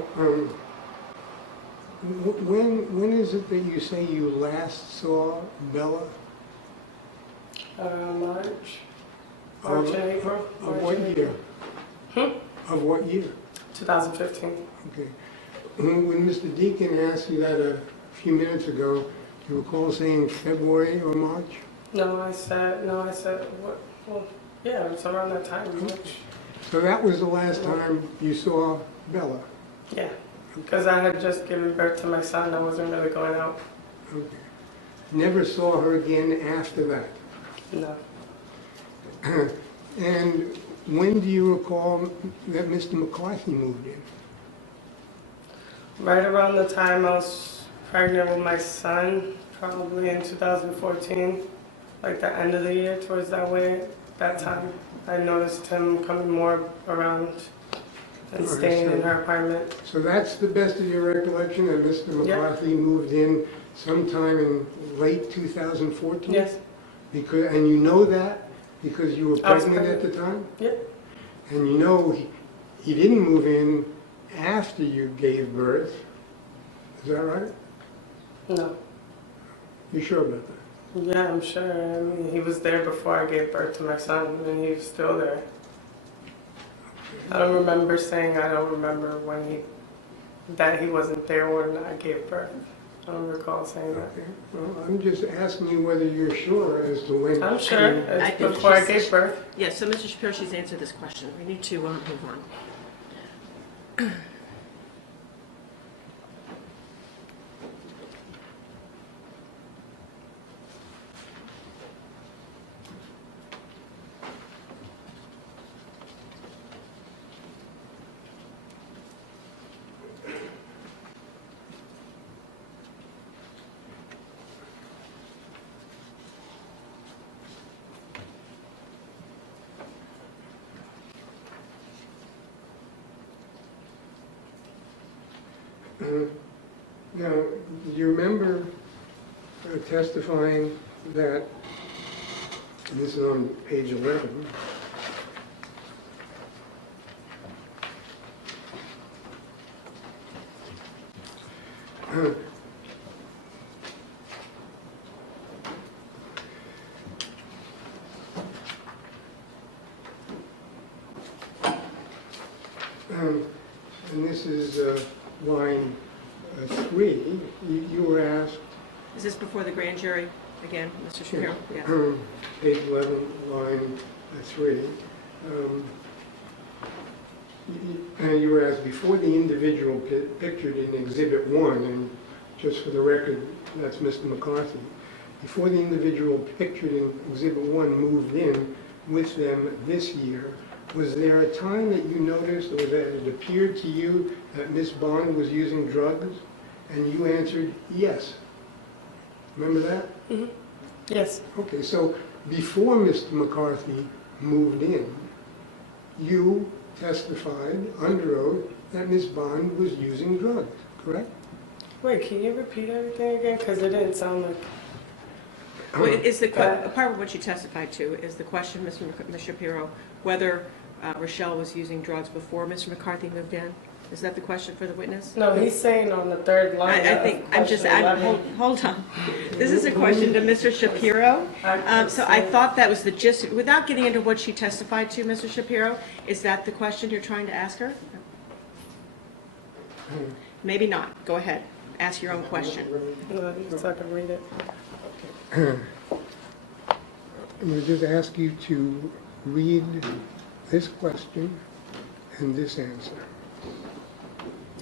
when is it that you say you last saw Bella? March and April. Of March what and year? April. Of what year? 2015. Okay. When Mr. Deacon asked you that a few minutes ago, do you recall saying February or March? No, I said, what? Well, yeah, it was around that time, March. So that was the last time you saw Bella? Yeah, because I had just given birth to my son. I wasn't really going out. Okay. Never saw her again after that? No. And when do you recall that Mr. McCarthy moved in? Right around the time I was pregnant with my son, probably in 2014, like the end of the year, towards that time, I noticed him coming more around and staying in her apartment. So that's the best of your recollection, that Mr. McCarthy moved in sometime in late 2014? Yes. And you know that because you were I was pregnant at the time? Yeah. And you know he didn't move in after you gave birth. Is that right? No. You sure about that? Yeah, I'm sure. I mean, he was there before I gave birth to my son, and he was still there. I don't remember saying I don't remember when that he wasn't there when I gave birth. I don't recall saying that. Okay. Well, I'm just asking you whether you're sure as to when. I'm sure. I It's think before I she's- gave birth. Yes, so Mr. Shapiro, she's answered this question. We need to move on. Now, do you remember testifying that, and this is on page 11, and this is line 3, you were asked, Is this before the grand jury again, Mr. Shapiro? Yeah. page 11, line 3. You were asked, before the individual pictured in Exhibit 1, and just for the record, that's Mr. McCarthy, before the individual pictured in Exhibit 1 moved in with them this year, was there a time that you noticed or that it appeared to you that Miss Bond was using drugs? And you answered yes. Remember that? Mm-hmm. Yes. Okay, so before Mr. McCarthy moved in, you testified under oath that Miss Bond was using drugs, correct? Wait, can you repeat everything again? Because it didn't sound like... Well, is the part of what you testified to is the question, Mr. Shapiro, whether Rochelle was using drugs before Mr. McCarthy moved in? Is that the question for the witness? No, he's saying on the third line. I think, hold on. This is a question to Mr. Shapiro. So I thought that was the gist, without getting into what she testified to, Mr. Shapiro, is that the question you're trying to ask her? Maybe not. Go ahead. Ask your own question. No, so I can read it. I'm going to just ask you to read this question and this answer.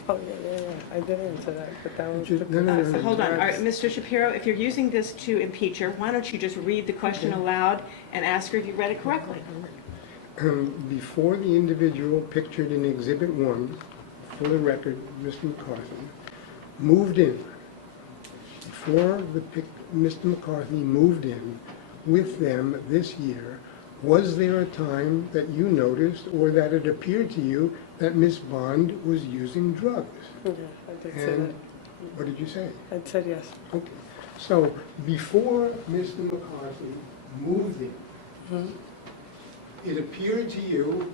Oh, yeah. I did answer that, but that was... No. Hold on. All right, Mr. Shapiro, if you're using this to impeach her, why don't you just read the question aloud and ask her if you read it correctly? Before the individual pictured in Exhibit 1, for the record, Mr. McCarthy, moved in, before Mr. McCarthy moved in with them this year, was there a time that you noticed or that it appeared to you that Miss Bond was using drugs? Yeah, I did say that. And what did you say? I said yes. Okay. So before Mr. McCarthy moved in, it appeared to you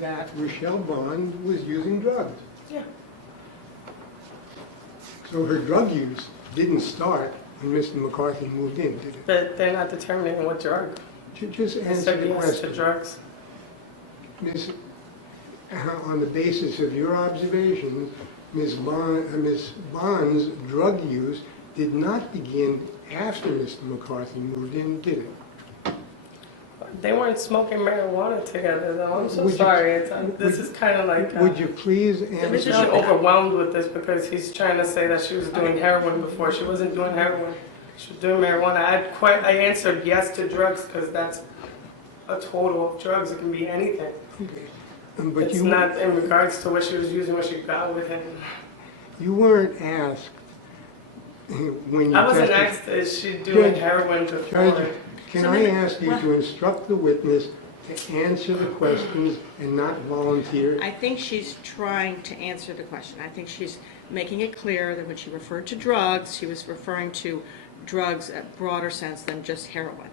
that Rochelle Bond was using drugs. Yeah. So her drug use didn't start when Mr. McCarthy moved in, did it? But they're not determining what drug. Just They answer said the yes to question. drugs. Miss, on the basis of your observations, Miss Bond's drug use did not begin after Mr. McCarthy moved in, did it? They weren't smoking marijuana together, though. I'm so Would you- sorry. This is kind of like... Would you please I'm answer? just overwhelmed with this because he's trying to say that she was doing heroin before. She wasn't doing heroin. She was doing marijuana. I answered yes to drugs because that's a total of drugs. It can be anything. But It's not in regards to what she was using, what she got with him. You weren't asked when you I wasn't testified. asked, is she doing heroin before? Judge, can I ask you to instruct the witness to answer the questions and not volunteer? I think she's trying to answer the question. I think she's making it clear that when she referred to drugs, she was referring to drugs in a broader sense than just heroin.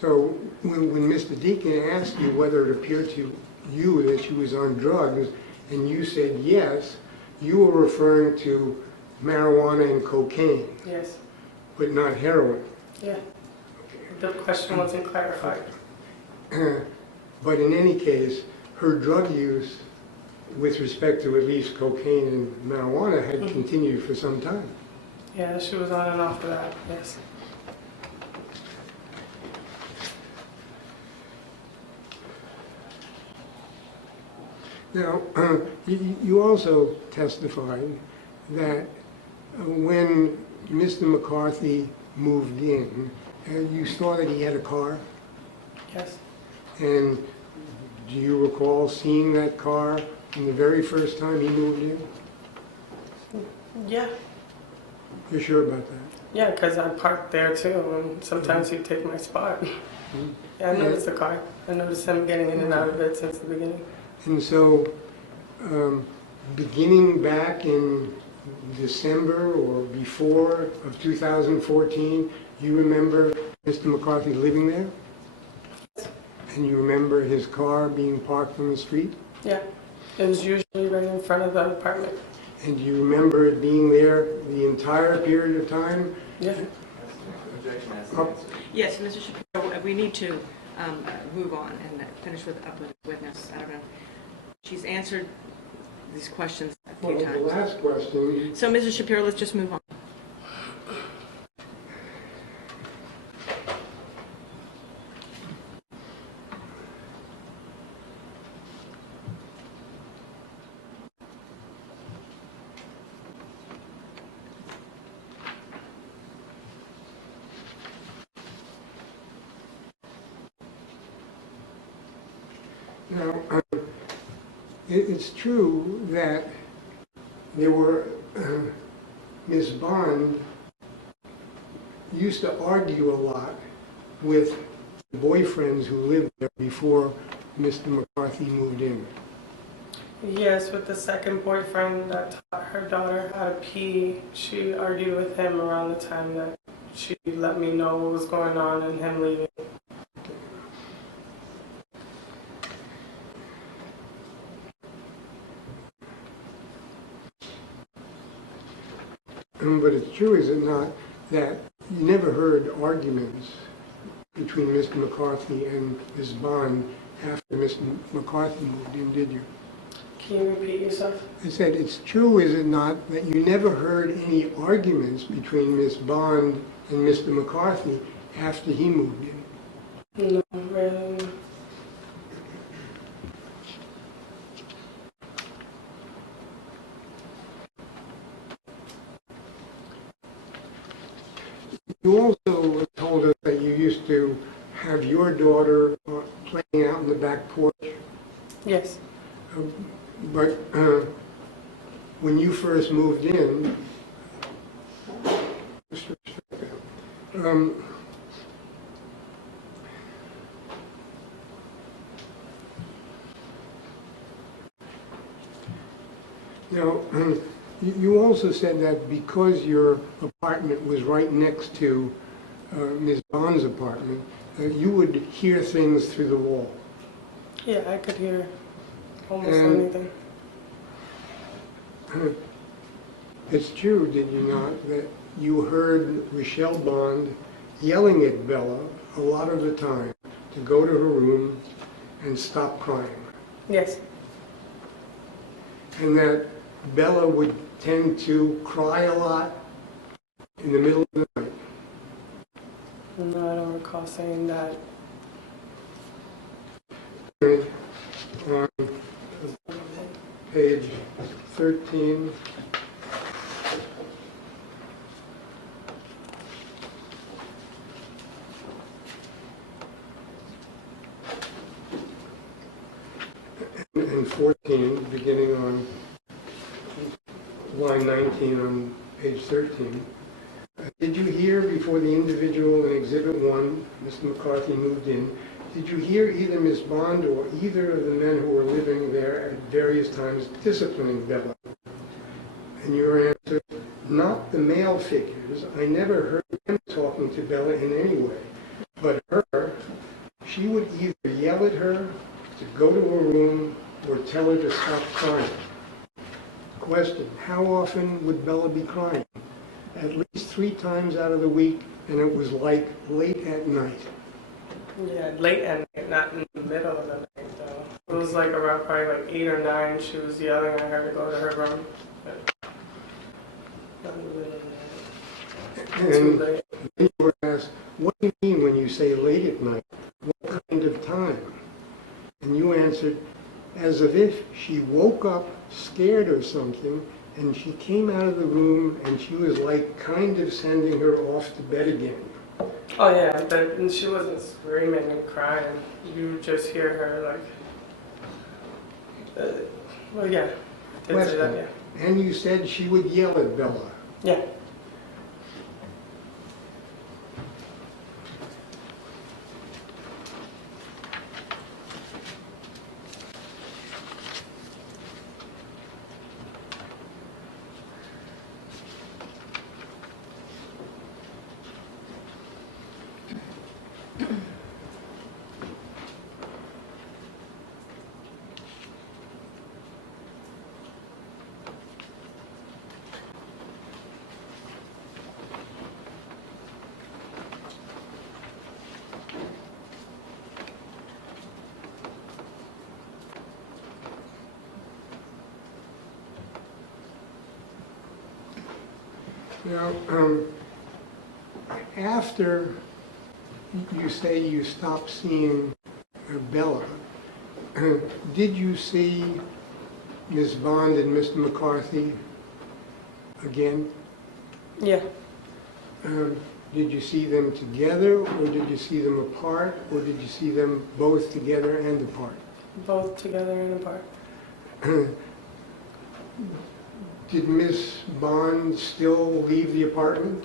So when Mr. Deacon asked you whether it appeared to you that she was on drugs, and you said yes, you were referring to marijuana and cocaine, Yes. but not heroin. Yeah. The question wasn't clarified. But in any case, her drug use with respect to at least cocaine and marijuana had continued for some time. Yeah, she was on and off of that, yes. Now, you also testified that when Mr. McCarthy moved in, you saw that he had a car, Yes. and do you recall seeing that car from the very first time he moved in? Yeah. You're sure about that? Yeah, because I parked there too, and sometimes he'd take my spot. Yeah, I noticed the car. I noticed him getting in and out of it since the beginning. And so, beginning back in December or before of 2014, you remember Mr. McCarthy living there? And you remember his car being parked on the street? Yeah. It was usually right in front of the apartment. And do you remember it being there the entire period of time? Yeah. Objection has to Up- answer. Yes, Mr. Shapiro, we need to move on and finish with the witness. I don't know. She's answered these questions a Well, few the times. last question, So, Mrs. Shapiro, let's just move on. now, it's true that there were, Ms. Bond used to argue a lot with boyfriends who lived there before Mr. McCarthy moved in. Yes, with the second boyfriend that taught her daughter how to pee, she argued with him around the time that she let me know what was going on and him leaving. But it's true, is it not, that you never heard arguments between Mr. McCarthy and Ms. Bond after Mr. McCarthy moved in, did you? Can you repeat yourself? I said, it's true, is it not, that you never heard any arguments between Ms. Bond and Mr. McCarthy after he moved in? No, really. You also told us that you used to have your daughter playing out in the back porch, Yes. but when you first moved in, now, you also said that because your apartment was right next to Ms. Bond's apartment, you would hear things through the wall. Yeah, I could hear almost And- anything. It's true, did you not, that you heard Rochelle Bond yelling at Bella a lot of the time to go to her room and stop crying, Yes. and that Bella would tend to cry a lot in the middle of the night? No, I don't recall saying that. On page 13, and 14, beginning on line 19 on page 13. Did you hear before the individual in Exhibit 1, Mr. McCarthy, moved in, did you hear either Ms. Bond or either of the men who were living there at various times disciplining Bella? And your answer, not the male figures. I never heard them talking to Bella in any way. But her, she would either yell at her to go to her room or tell her to stop crying. Question, how often would Bella be crying? At least 3 times out of the week, and it was like late at night. Yeah, late at night, not in the middle of the night though. It was like around probably like 8 or 9. She was yelling at her to go to her room. But not in the middle of the night. Too And late. then you were asked, what do you mean when you say late at night? What kind of time? And you answered, as if she woke up scared or something, and she came out of the room and she was like kind of sending her off to bed again. Oh yeah, but she wasn't screaming and crying. You would just hear her like, well yeah, did say that, yeah. And you said she would yell at Bella. Yeah. Now, after you say you stopped seeing Bella, did you see Ms. Bond and Mr. McCarthy again? Yeah. Did you see them together, or did you see them apart, or did you see them both together and apart? Both together and apart. Did Miss Bond still leave the apartment?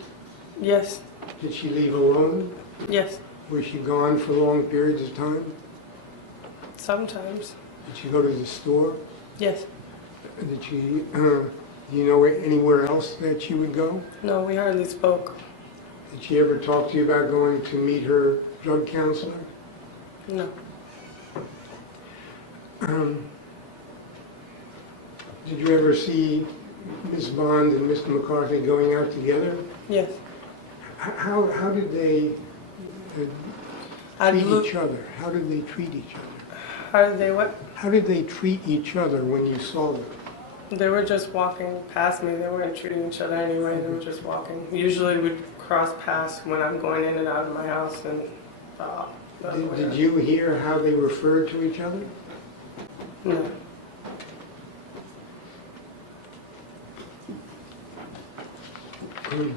Yes. Did she leave alone? Yes. Was she gone for long periods of time? Sometimes. Did she go to the store? Yes. Did she, do you know anywhere else that she would go? No, we hardly spoke. Did she ever talk to you about going to meet her drug counselor? No. Did you ever see Miss Bond and Mr. McCarthy going out together? Yes. How did they treat each other? How did they treat each other? How did they what? How did they treat each other when you saw them? They were just walking past me. They weren't treating each other anyway. They were just walking. Usually we'd cross paths when I'm going in and out of my house. And Did you hear how they referred to each other? No. Do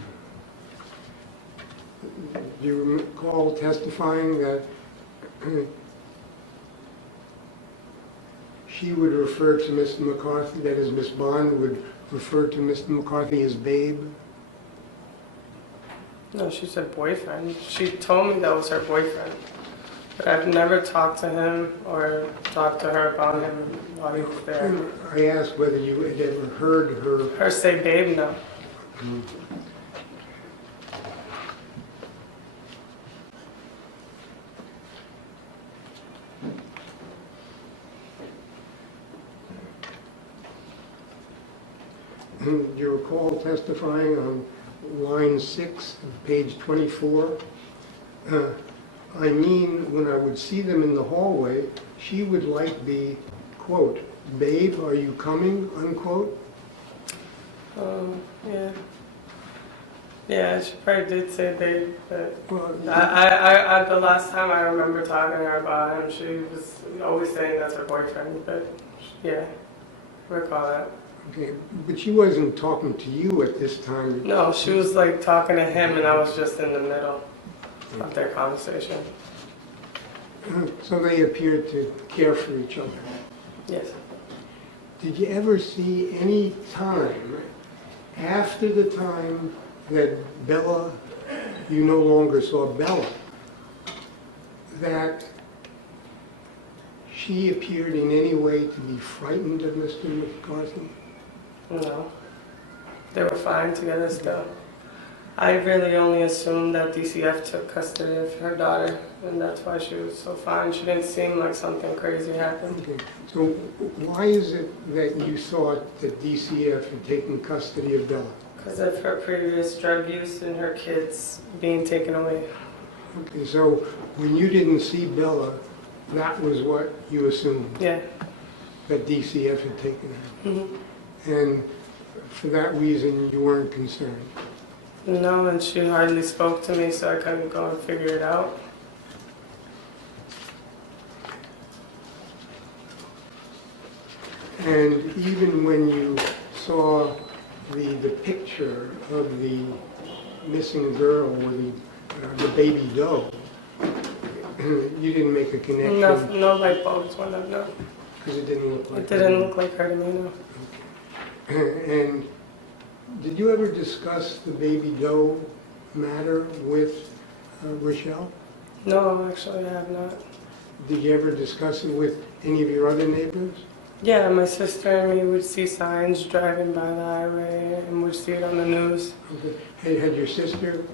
you recall testifying that she would refer to Mr. McCarthy, that is, Miss Bond would refer to Mr. McCarthy as babe? No, she said boyfriend. She told me that was her boyfriend. But I've never talked to him or talked to her about him while he was there. I asked whether you had ever heard her... Her say babe? No. Do you recall testifying on line 6 of page 24? I mean, when I would see them in the hallway, she would like be, quote, babe, are you coming, unquote? Yeah. Yeah, she probably did say babe, but Well, I the last time I remember talking to her about him, she was always saying that's her boyfriend, but yeah, I recall that. okay, but she wasn't talking to you at this time. No, she was like talking to him and I was just in the middle of their conversation. So they appeared to care for each other. Yes. Did you ever see any time after the time that Bella, you no longer saw Bella, that she appeared in any way to be frightened of Mr. McCarthy? No. They were fine together still. I really only assumed that DCF took custody of her daughter, and that's why she was so fine. She didn't seem like something crazy happened. Okay. So why is it that you thought that DCF had taken custody of Bella? Because of her previous drug use and her kids being taken away. Okay, so when you didn't see Bella, that was what you assumed? Yeah. That DCF had taken her? Mm-hmm. And for that reason, you weren't concerned? No, and she hardly spoke to me, so I couldn't go and figure it out. And even when you saw the picture of the missing girl with the baby doe, you didn't make a connection? No light bulbs went up, no. Because it didn't look like It didn't look like her to me, no. Okay. And did you ever discuss the baby doe matter with Rochelle? No, actually I have not. Did you ever discuss it with any of your other neighbors? Yeah, my sister and me would see signs driving by the highway and would see it on the news. Okay. Had your sister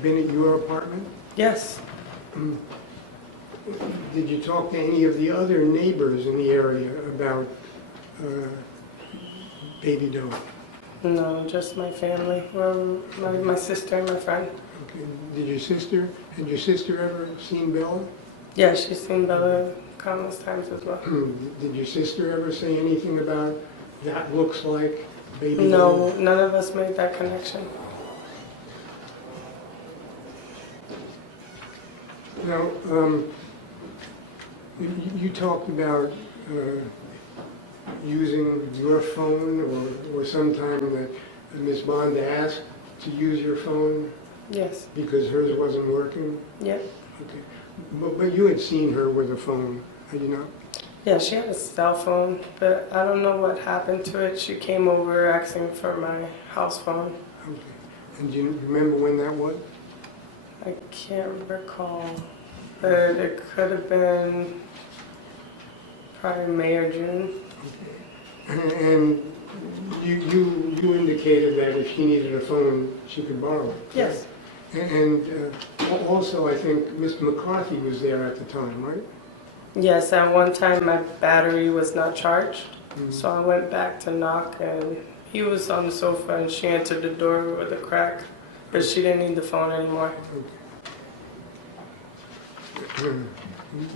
been at your apartment? Yes. Did you talk to any of the other neighbors in the area about baby doe? No, just my family. Well, my sister and my friend. Okay. Had your sister ever seen Bella? Yeah, she's seen Bella countless times as well. Did your sister ever say anything about that looks like baby No, doe? none of us made that connection. Now, you talked about using your phone or sometime that Ms. Bond asked to use your phone Yes. because hers wasn't working? Yeah. Okay. But you had seen her with a phone, had you not? Yeah, she had a cell phone, but I don't know what happened to it. She came over asking for my house phone. Okay. And do you remember when that was? I can't recall, but it could have been probably May or June. Okay. And you indicated that if she needed a phone, she could borrow it. Yes. And also, I think Mr. McCarthy was there at the time, right? Yes, at one time my battery was not charged, Mm-hmm. so I went back to knock and he was on the sofa and she answered the door with a crack, but she didn't need the phone anymore. Okay.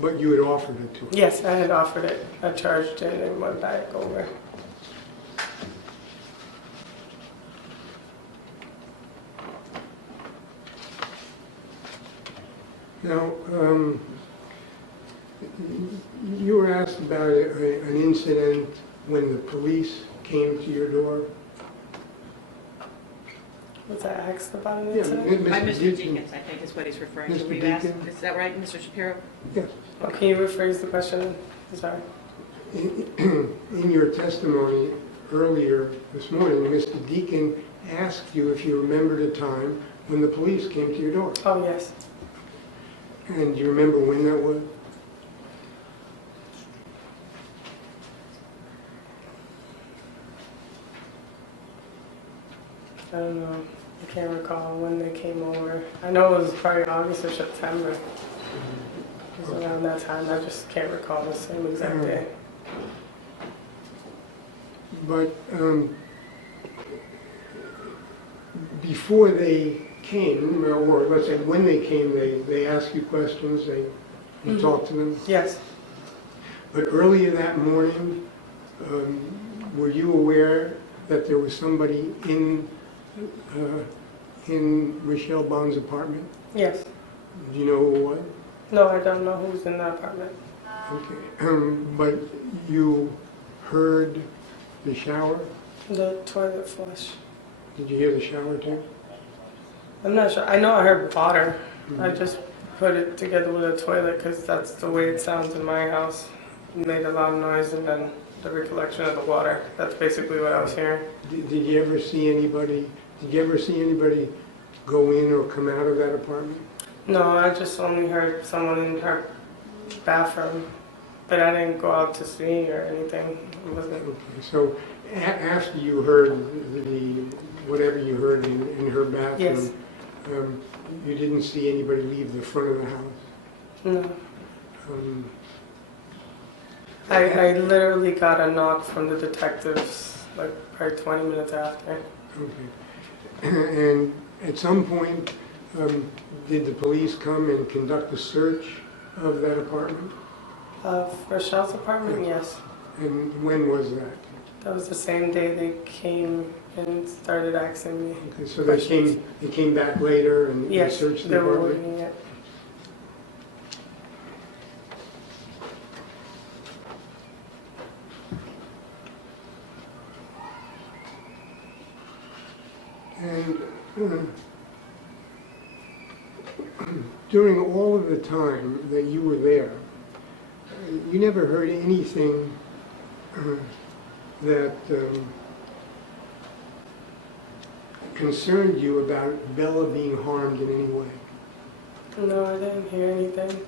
But you had offered it to her? Yes, I had offered it. I charged it and went back over. Now, you were asked about an incident when the police came to your door. Was I asked about an Yeah, incident? By Mr. Deacon. Deacons, I think is what he's referring to. Mr. We've asked, Deacon? is that right, Mr. Shapiro? Yes. Oh, can you rephrase the question? I'm sorry. In your testimony earlier this morning, Mr. Deacon asked you if you remembered a time when the police came to your door. Oh, yes. And do you remember when that was? I don't know. I can't recall when they came over. I know it was probably August or September. It was around that time. I just can't recall the same exact day. But before they came, or let's say when they came, they asked you questions, you talked to them? Yes. But earlier that morning, were you aware that there was somebody in Rochelle Bond's apartment? Yes. Do you know who it was? No, I don't know who's in the apartment. Okay. But you heard the shower? The toilet flush. Did you hear the shower too? I'm not sure. I know I heard water. I just put it together with a toilet because that's the way it sounds in my house. It made a lot of noise and then the recollection of the water. That's basically what I was hearing. Did you ever see anybody? Did you ever see anybody go in or come out of that apartment? No, I just only heard someone in her bathroom, but I didn't go out to see or anything. It wasn't. Okay, so after you heard whatever you heard in her bathroom. Yes. You didn't see anybody leave the front of the house? No. Um, I literally got a knock from the detectives like probably 20 minutes after. Okay. And at some point, did the police come and conduct a search of that apartment? Rochelle's apartment, yes. And when was that? That was the same day they came and started asking me. Okay, so they came back later and Yes, searched the they were apartment? looking at. And during all of the time that you were there, you never heard anything that concerned you about Bella being harmed in any way? No, I didn't hear anything.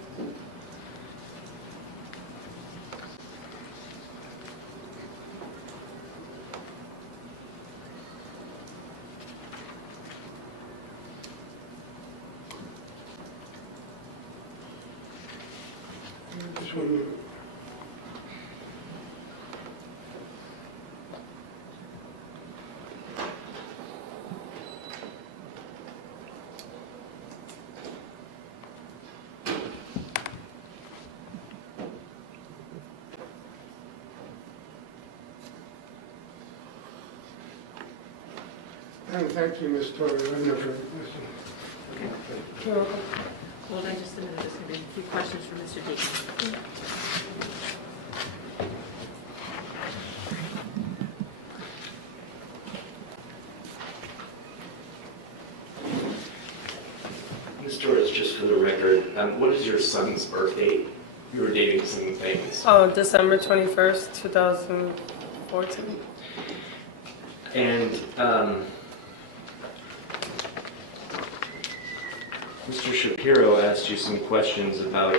Just one minute. Thank you, Ms. Torres. I have no further questions. You're welcome. Hold on just a minute, there's going to be a few questions for Mr. Deacon. Ms. Torres, just for the record, what is your son's birth date? You were dating some things. Oh, December 21st, 2014. And Mr. Shapiro asked you some questions about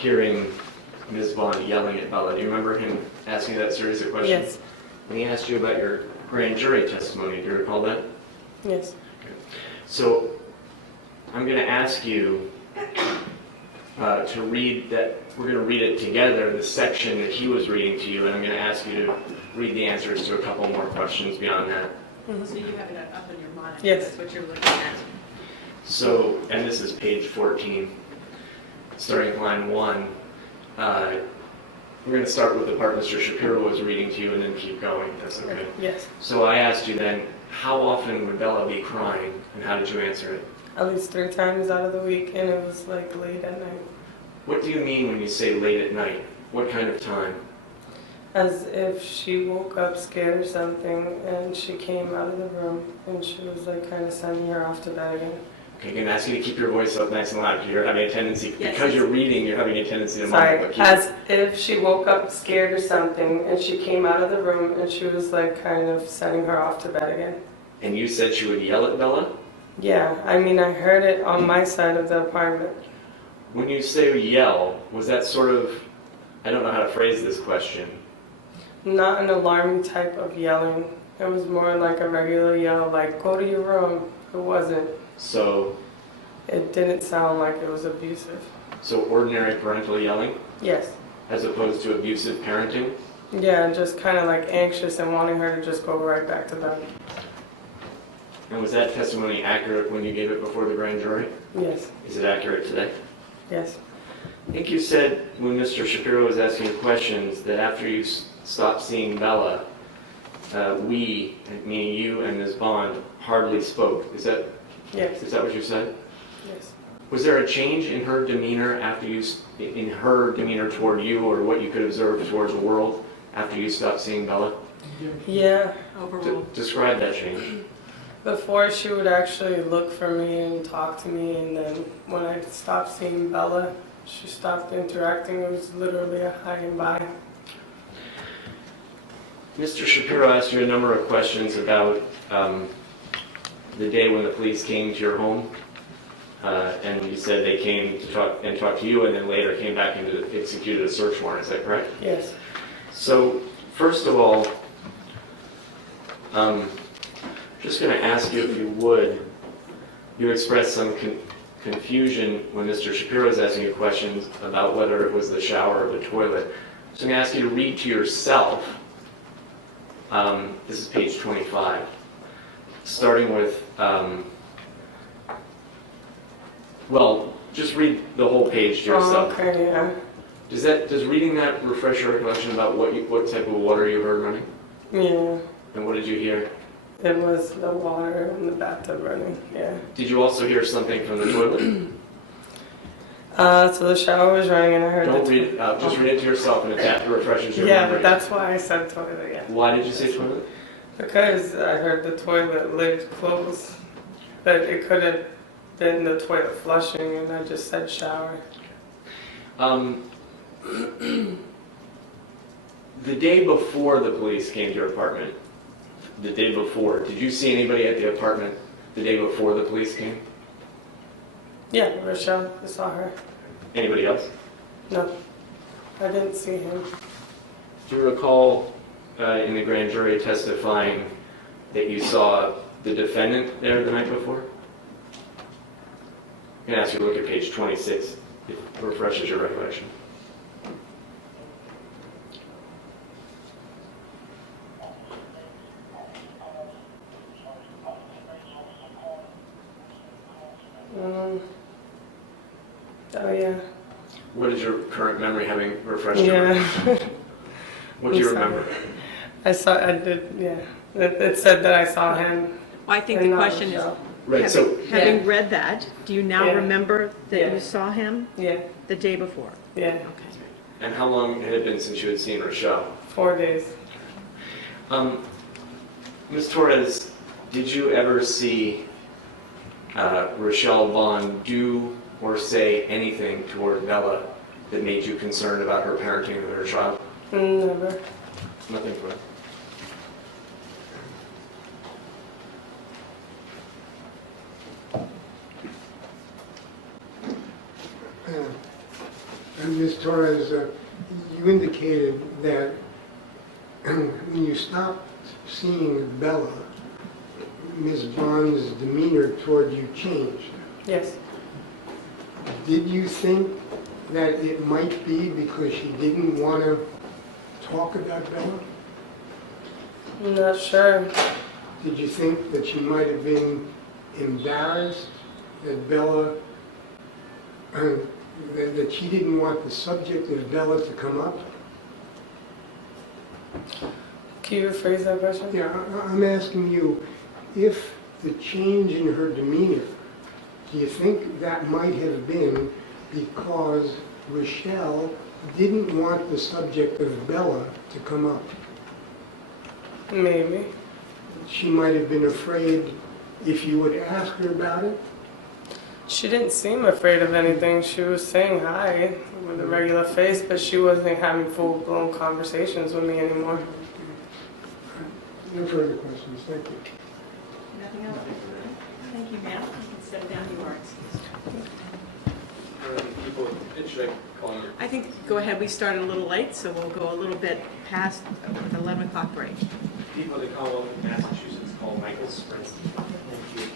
hearing Ms. Vaughn yelling at Bella. Do you remember him asking that series of questions? Yes. And he asked you about your grand jury testimony. Do you recall that? Yes. So I'm going to ask you to read that. We're going to read it together, the section that he was reading to you, and I'm going to ask you to read the answers to a couple more questions beyond that. So you have it up on your monitor? Yes. That's what you're looking at. So, and this is page 14, starting at line 1. We're going to start with the part Mr. Shapiro was reading to you and then keep going. That's okay. Yes. So I asked you then, how often would Bella be crying, and how did you answer it? At least 3 times out of the week, and it was like late at night. What do you mean when you say late at night? What kind of time? As if she woke up scared or something, and she came out of the room, and she was like kind of sending her off to bed again. Okay, I'm going to ask you to keep your voice up nice and loud, because you're having a tendency, Yes. because you're reading, you're having a tendency to Sorry, mumble. But keep- as if she woke up scared or something, and she came out of the room, and she was like kind of sending her off to bed again. And you said she would yell at Bella? Yeah, I mean, I heard it on my side of the apartment. When you say yell, was that sort of, I don't know how to phrase this question. Not an alarming type of yelling. It was more like a regular yell, like, go to your room. It wasn't. So It didn't sound like it was abusive. ordinary parental yelling, Yes. as opposed to abusive parenting? Yeah, just kind of like anxious and wanting her to just go right back to bed. And was that testimony accurate when you gave it before the grand jury? Yes. Is it accurate today? Yes. I think you said when Mr. Shapiro was asking you questions that after you stopped seeing Bella, we, meaning you and Ms. Bond, hardly spoke. Is that Yes. what you said? Yes. Was there a change in her demeanor after you, in her demeanor toward you, or what you could observe towards the world after you stopped seeing Bella? Yeah. Overruled. Describe that change. Before she would actually look for me and talk to me, and then when I stopped seeing Bella, she stopped interacting. It was literally a hi and bye. Mr. Shapiro asked you a number of questions about the day when the police came to your home, and you said they came to talk to you, and then later came back and executed a search warrant. Is that correct? Yes. So, first of all, Just going to ask you if you would, you expressed some confusion when Mr. Shapiro was asking you questions about whether it was the shower or the toilet. So I'm going to ask you to read to yourself. This is page 25. Starting with, well, just read the whole page to yourself. Oh, okay, yeah. Does reading that refresh your recollection about what type of water you heard running? Yeah. And what did you hear? It was the water in the bathtub running, yeah. Did you also hear something from the toilet? So the shower was running and I heard Don't read it. Just read it to yourself, and if that refreshes your yeah, memory. but that's why I said toilet again. Why did you say toilet? Because I heard the toilet lid close, but it could have been the toilet flushing and I just said shower. The day before the police came to your apartment, the day before, did you see anybody at the apartment the day before the police came? Yeah, Rochelle, I saw her. Anybody else? No, I didn't see him. Do you recall in the grand jury testifying that you saw the defendant there the night before? I'm going to ask you to look at page 26. It refreshes your recollection. Oh yeah. What is your current memory having refreshed your Yeah. recollection? What do you remember? I did, yeah. It said that I saw him. Well, I think and the not question is, Rochelle. Right, so having read that, do you now Yeah. remember that Yeah. you saw him Yeah, the day before? yeah. Okay. and how long had it been since you had seen Rochelle? 4 days. Ms. Torres, did you ever see Rochelle Vaughn do or say anything toward Bella that made you concerned about her parenting of her child? Never. Nothing for it. And Ms. Torres, you indicated that when you stopped seeing Bella, Ms. Vaughn's demeanor toward you changed. Yes. Did you think that it might be because she didn't want to talk about Bella? I'm not sure. Did you think that she might have been embarrassed that Bella, that she didn't want the subject of Bella to come up? Can you rephrase that question? Yeah, I'm asking you, if the change in her demeanor, do you think that might have been because Rochelle didn't want the subject of Bella to come up? Maybe. She might have been afraid if you would ask her about it? She didn't seem afraid of anything. She was saying hi with a regular face, but she wasn't having full-blown conversations with me anymore. No further questions, thank you. Nothing else? Thank you, ma'am. You can step down, you are excused. Should I call you? I think, go ahead, we started a little late, so we'll go a little bit past the 11 o'clock break. People of the Commonwealth of Massachusetts call Michael Sprinsky. Thank you.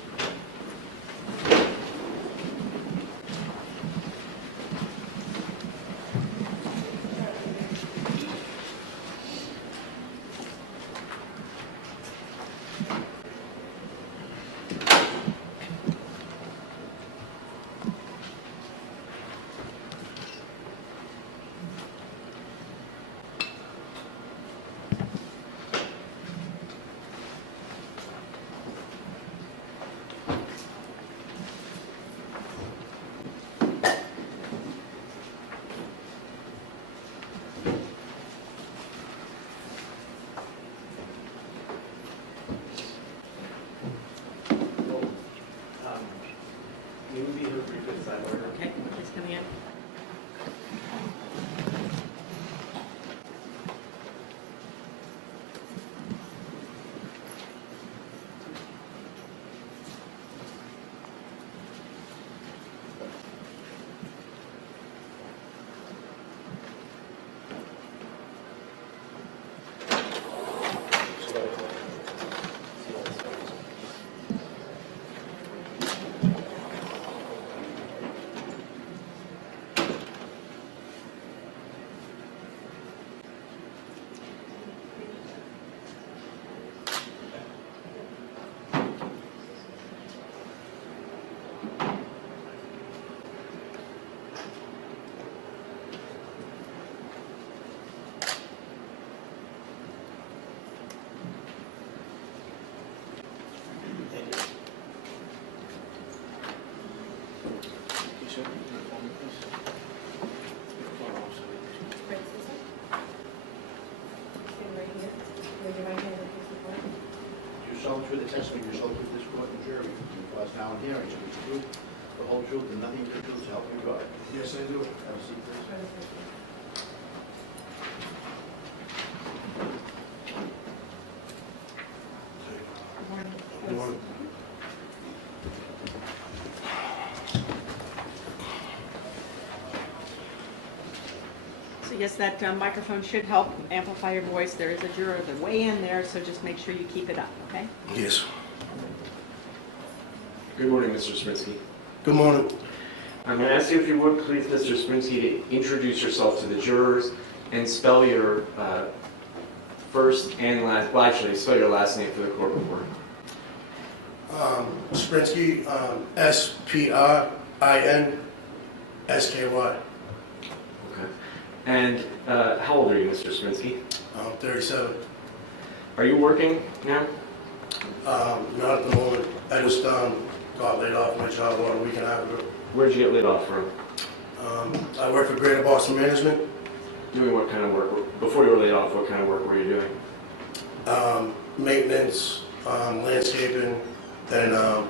the testimony you shall give this court and jury, because now and hearing shall be the truth, the whole truth, and nothing but the truth, so help you God? Yes, I do. Have a seat, please. Good morning. So yes, that microphone should help amplify your voice. There is a juror that way in there, so just make sure you keep it up, okay? Yes. Good morning, Mr. Sprinsky. Good morning. I'm going to ask you if you would please, Mr. Sprinsky, to introduce yourself to the jurors and spell your first and last, well actually spell your last name for the court report. Sprinsky, S-P-R-I-N-S-K-Y. Okay. And how old are you, Mr. Sprinsky? I'm 37. Are you working now? Not at the moment. I just got laid off my job about a week and a half ago. Where'd you get laid off from? I work for Greater Boston Management. Doing what kind of work? Before you were laid off, what kind of work were you doing? Maintenance, landscaping, and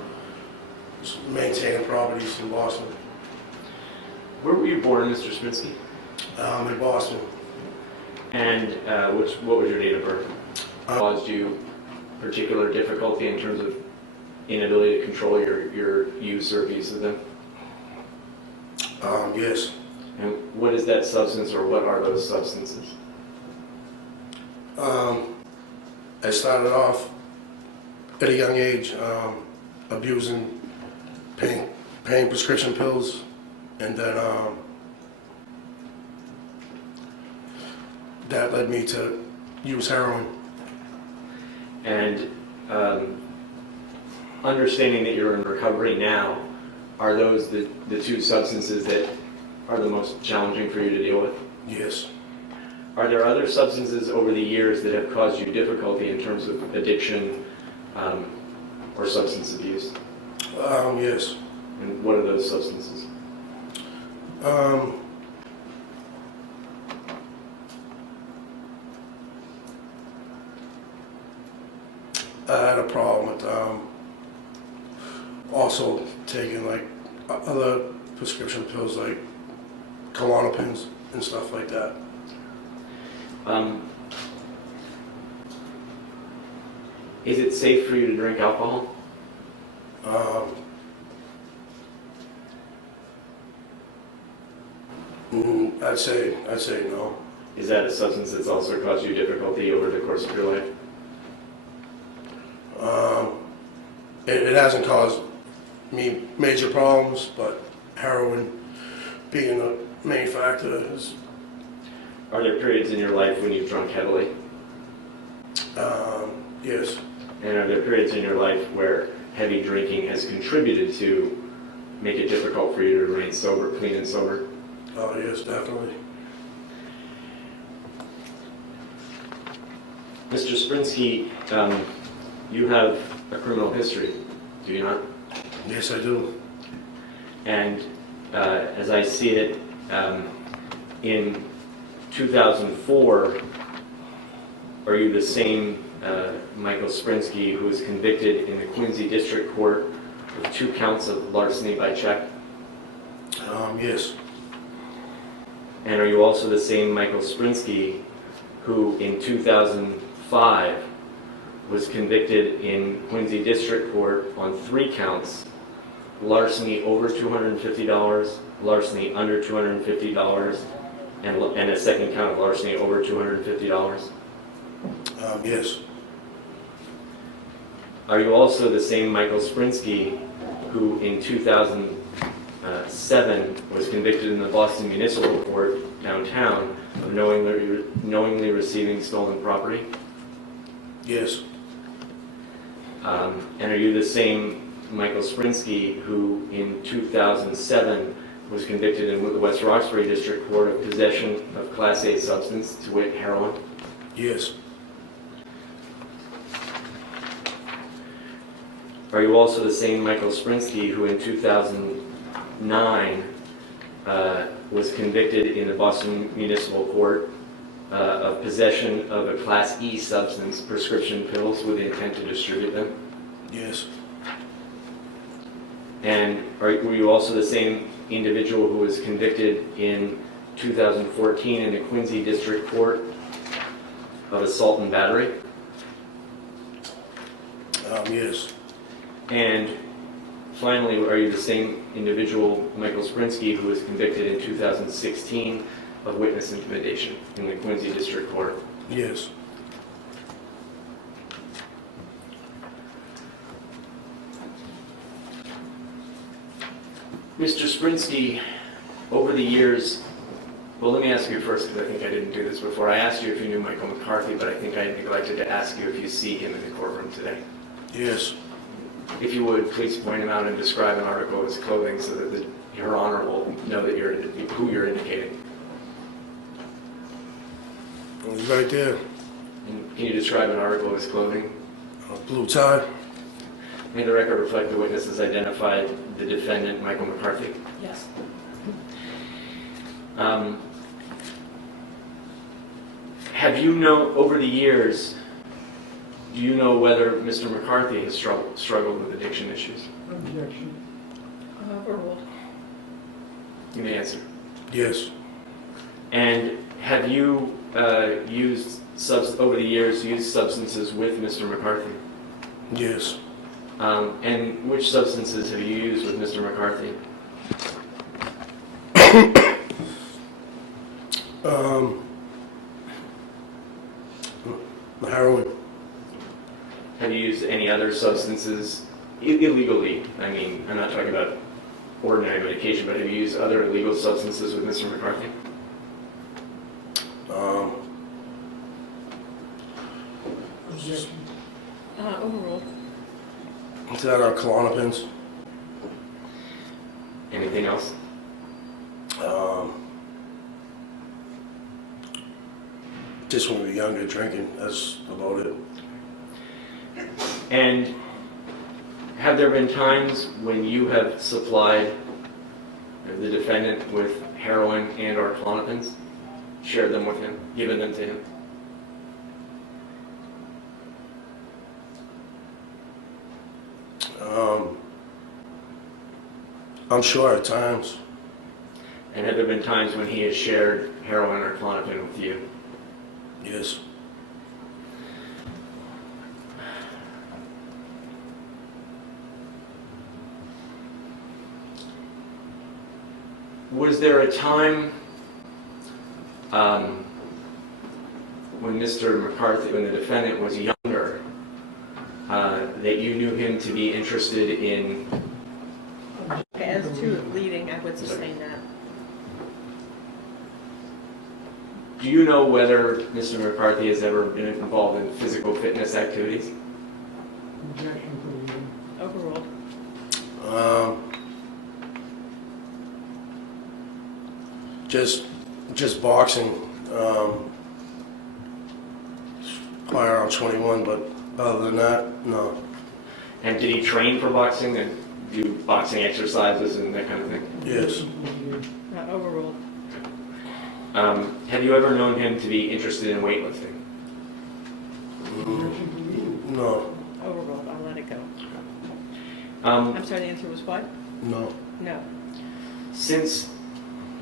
just maintaining properties in Boston. Where were you born, Mr. Sprinsky? In Boston. And what was your date of birth? Caused you particular difficulty in terms of inability to control your use or abuse of them? Yes. And what is that substance, or what are those substances? I started off at a young age abusing, paying prescription pills, and then that led me to use heroin. And understanding that you're in recovery now, are those the two substances that are the most challenging for you to deal with? Yes. Are there other substances over the years that have caused you difficulty in terms of addiction or substance abuse? Yes. And what are those substances? I had a problem with also taking like other prescription pills like Klonopins and stuff like that. Is it safe for you to drink alcohol? I'd say no. Is that a substance that's also caused you difficulty over the course of your life? It hasn't caused me major problems, but heroin being a main factor is. Are there periods in your life when you've drunk heavily? Yes. And are there periods in your life where heavy drinking has contributed to make it difficult for you to remain sober, clean and sober? Oh, yes, definitely. Mr. Sprinsky, you have a criminal history, do you not? Yes, I do. And as I see it, in 2004, are you the same Michael Sprinsky who was convicted in the Quincy District Court of 2 counts of larceny by check? Yes. And are you also the same Michael Sprinsky who in 2005 was convicted in Quincy District Court on 3 counts, larceny over $250, larceny under $250, and a second count of larceny over $250? Yes. Are you also the same Michael Sprinsky who in 2007 was convicted in the Boston Municipal Court downtown of knowingly receiving stolen property? Yes. And are you the same Michael Sprinsky who in 2007 was convicted in the West Roxbury District Court of possession of Class A substance, to wit, heroin? Yes. Are you also the same Michael Sprinsky who in 2009 was convicted in the Boston Municipal Court of possession of a Class E substance, prescription pills, with the intent to distribute them? Yes. And were you also the same individual who was convicted in 2014 in the Quincy District Court of assault and battery? Yes. And finally, are you the same individual, Michael Sprinsky, who was convicted in 2016 of witness intimidation in the Quincy District Court? Yes. Mr. Sprinsky, over the years, well, let me ask you first, because I think I didn't do this before. I asked you if you knew Michael McCarthy, but I think I neglected to ask you if you see him in the courtroom today. Yes. If you would, please point him out and describe an article of his clothing so that Your Honor will know that who you're indicating. He's right there. And can you describe an article of his clothing? Blue tie. May the record reflect the witnesses identified the defendant, Michael McCarthy? Yes. Have you known, over the years, do you know whether Mr. McCarthy has struggled with addiction issues? Objection. Overruled. You may answer. Yes. And have you over the years, used substances with Mr. McCarthy? Yes. And which substances have you used with Mr. McCarthy? Heroin. Have you used any other substances illegally? I mean, I'm not talking about ordinary medication, but have you used other illegal substances with Mr. McCarthy? Objection. Overruled. Is that our Klonopins? Anything else? Just when we were younger, drinking. That's about it. And have there been times when you have supplied the defendant with heroin and or Klonopins, shared them with him, given them to him? I'm sure at times. And have there been times when he has shared heroin or Klonopin with you? Yes. Was there a time when Mr. McCarthy, when the defendant was younger, that you knew him to be interested in? As to leading, I would sustain that. Do you know whether Mr. McCarthy has ever been involved in physical fitness activities? Objection to leading. Overruled. Just boxing. Probably around 21, but other than that, no. And did he train for boxing and do boxing exercises and that kind of thing? Yes. Overruled. Have you ever known him to be interested in weightlifting? Objection to leading. No. Overruled. I'll let it go. Um, I'm sorry, the answer was what? No. No. Since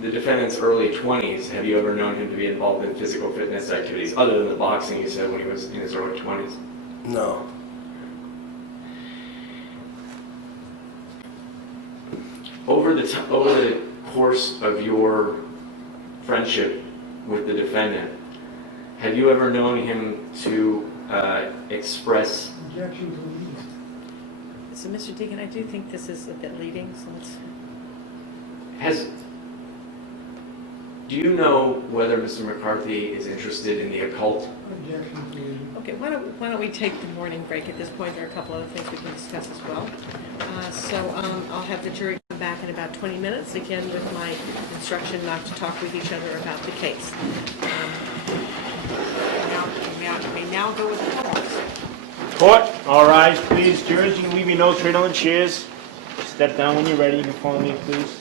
the defendant's early 20s, have you ever known him to be involved in physical fitness activities, other than the boxing you said when he was in his early 20s? No. Over the course of your friendship with the defendant, have you ever known him to express? Objection to leading. So, Mr. Deacon, I do think this is a bit leading, so let's... Do you know whether Mr. McCarthy is interested in the occult? Objection to leading. Okay, why don't we take the morning break at this point? There are a couple other things we can discuss as well. I'll have the jury come back in about 20 minutes, again with my instruction not to talk with each other about the case. We now go with the calls. Court, all rise, please. Jurors, you can leave your notes right on the chairs. Step down when you're ready. You can follow me, please.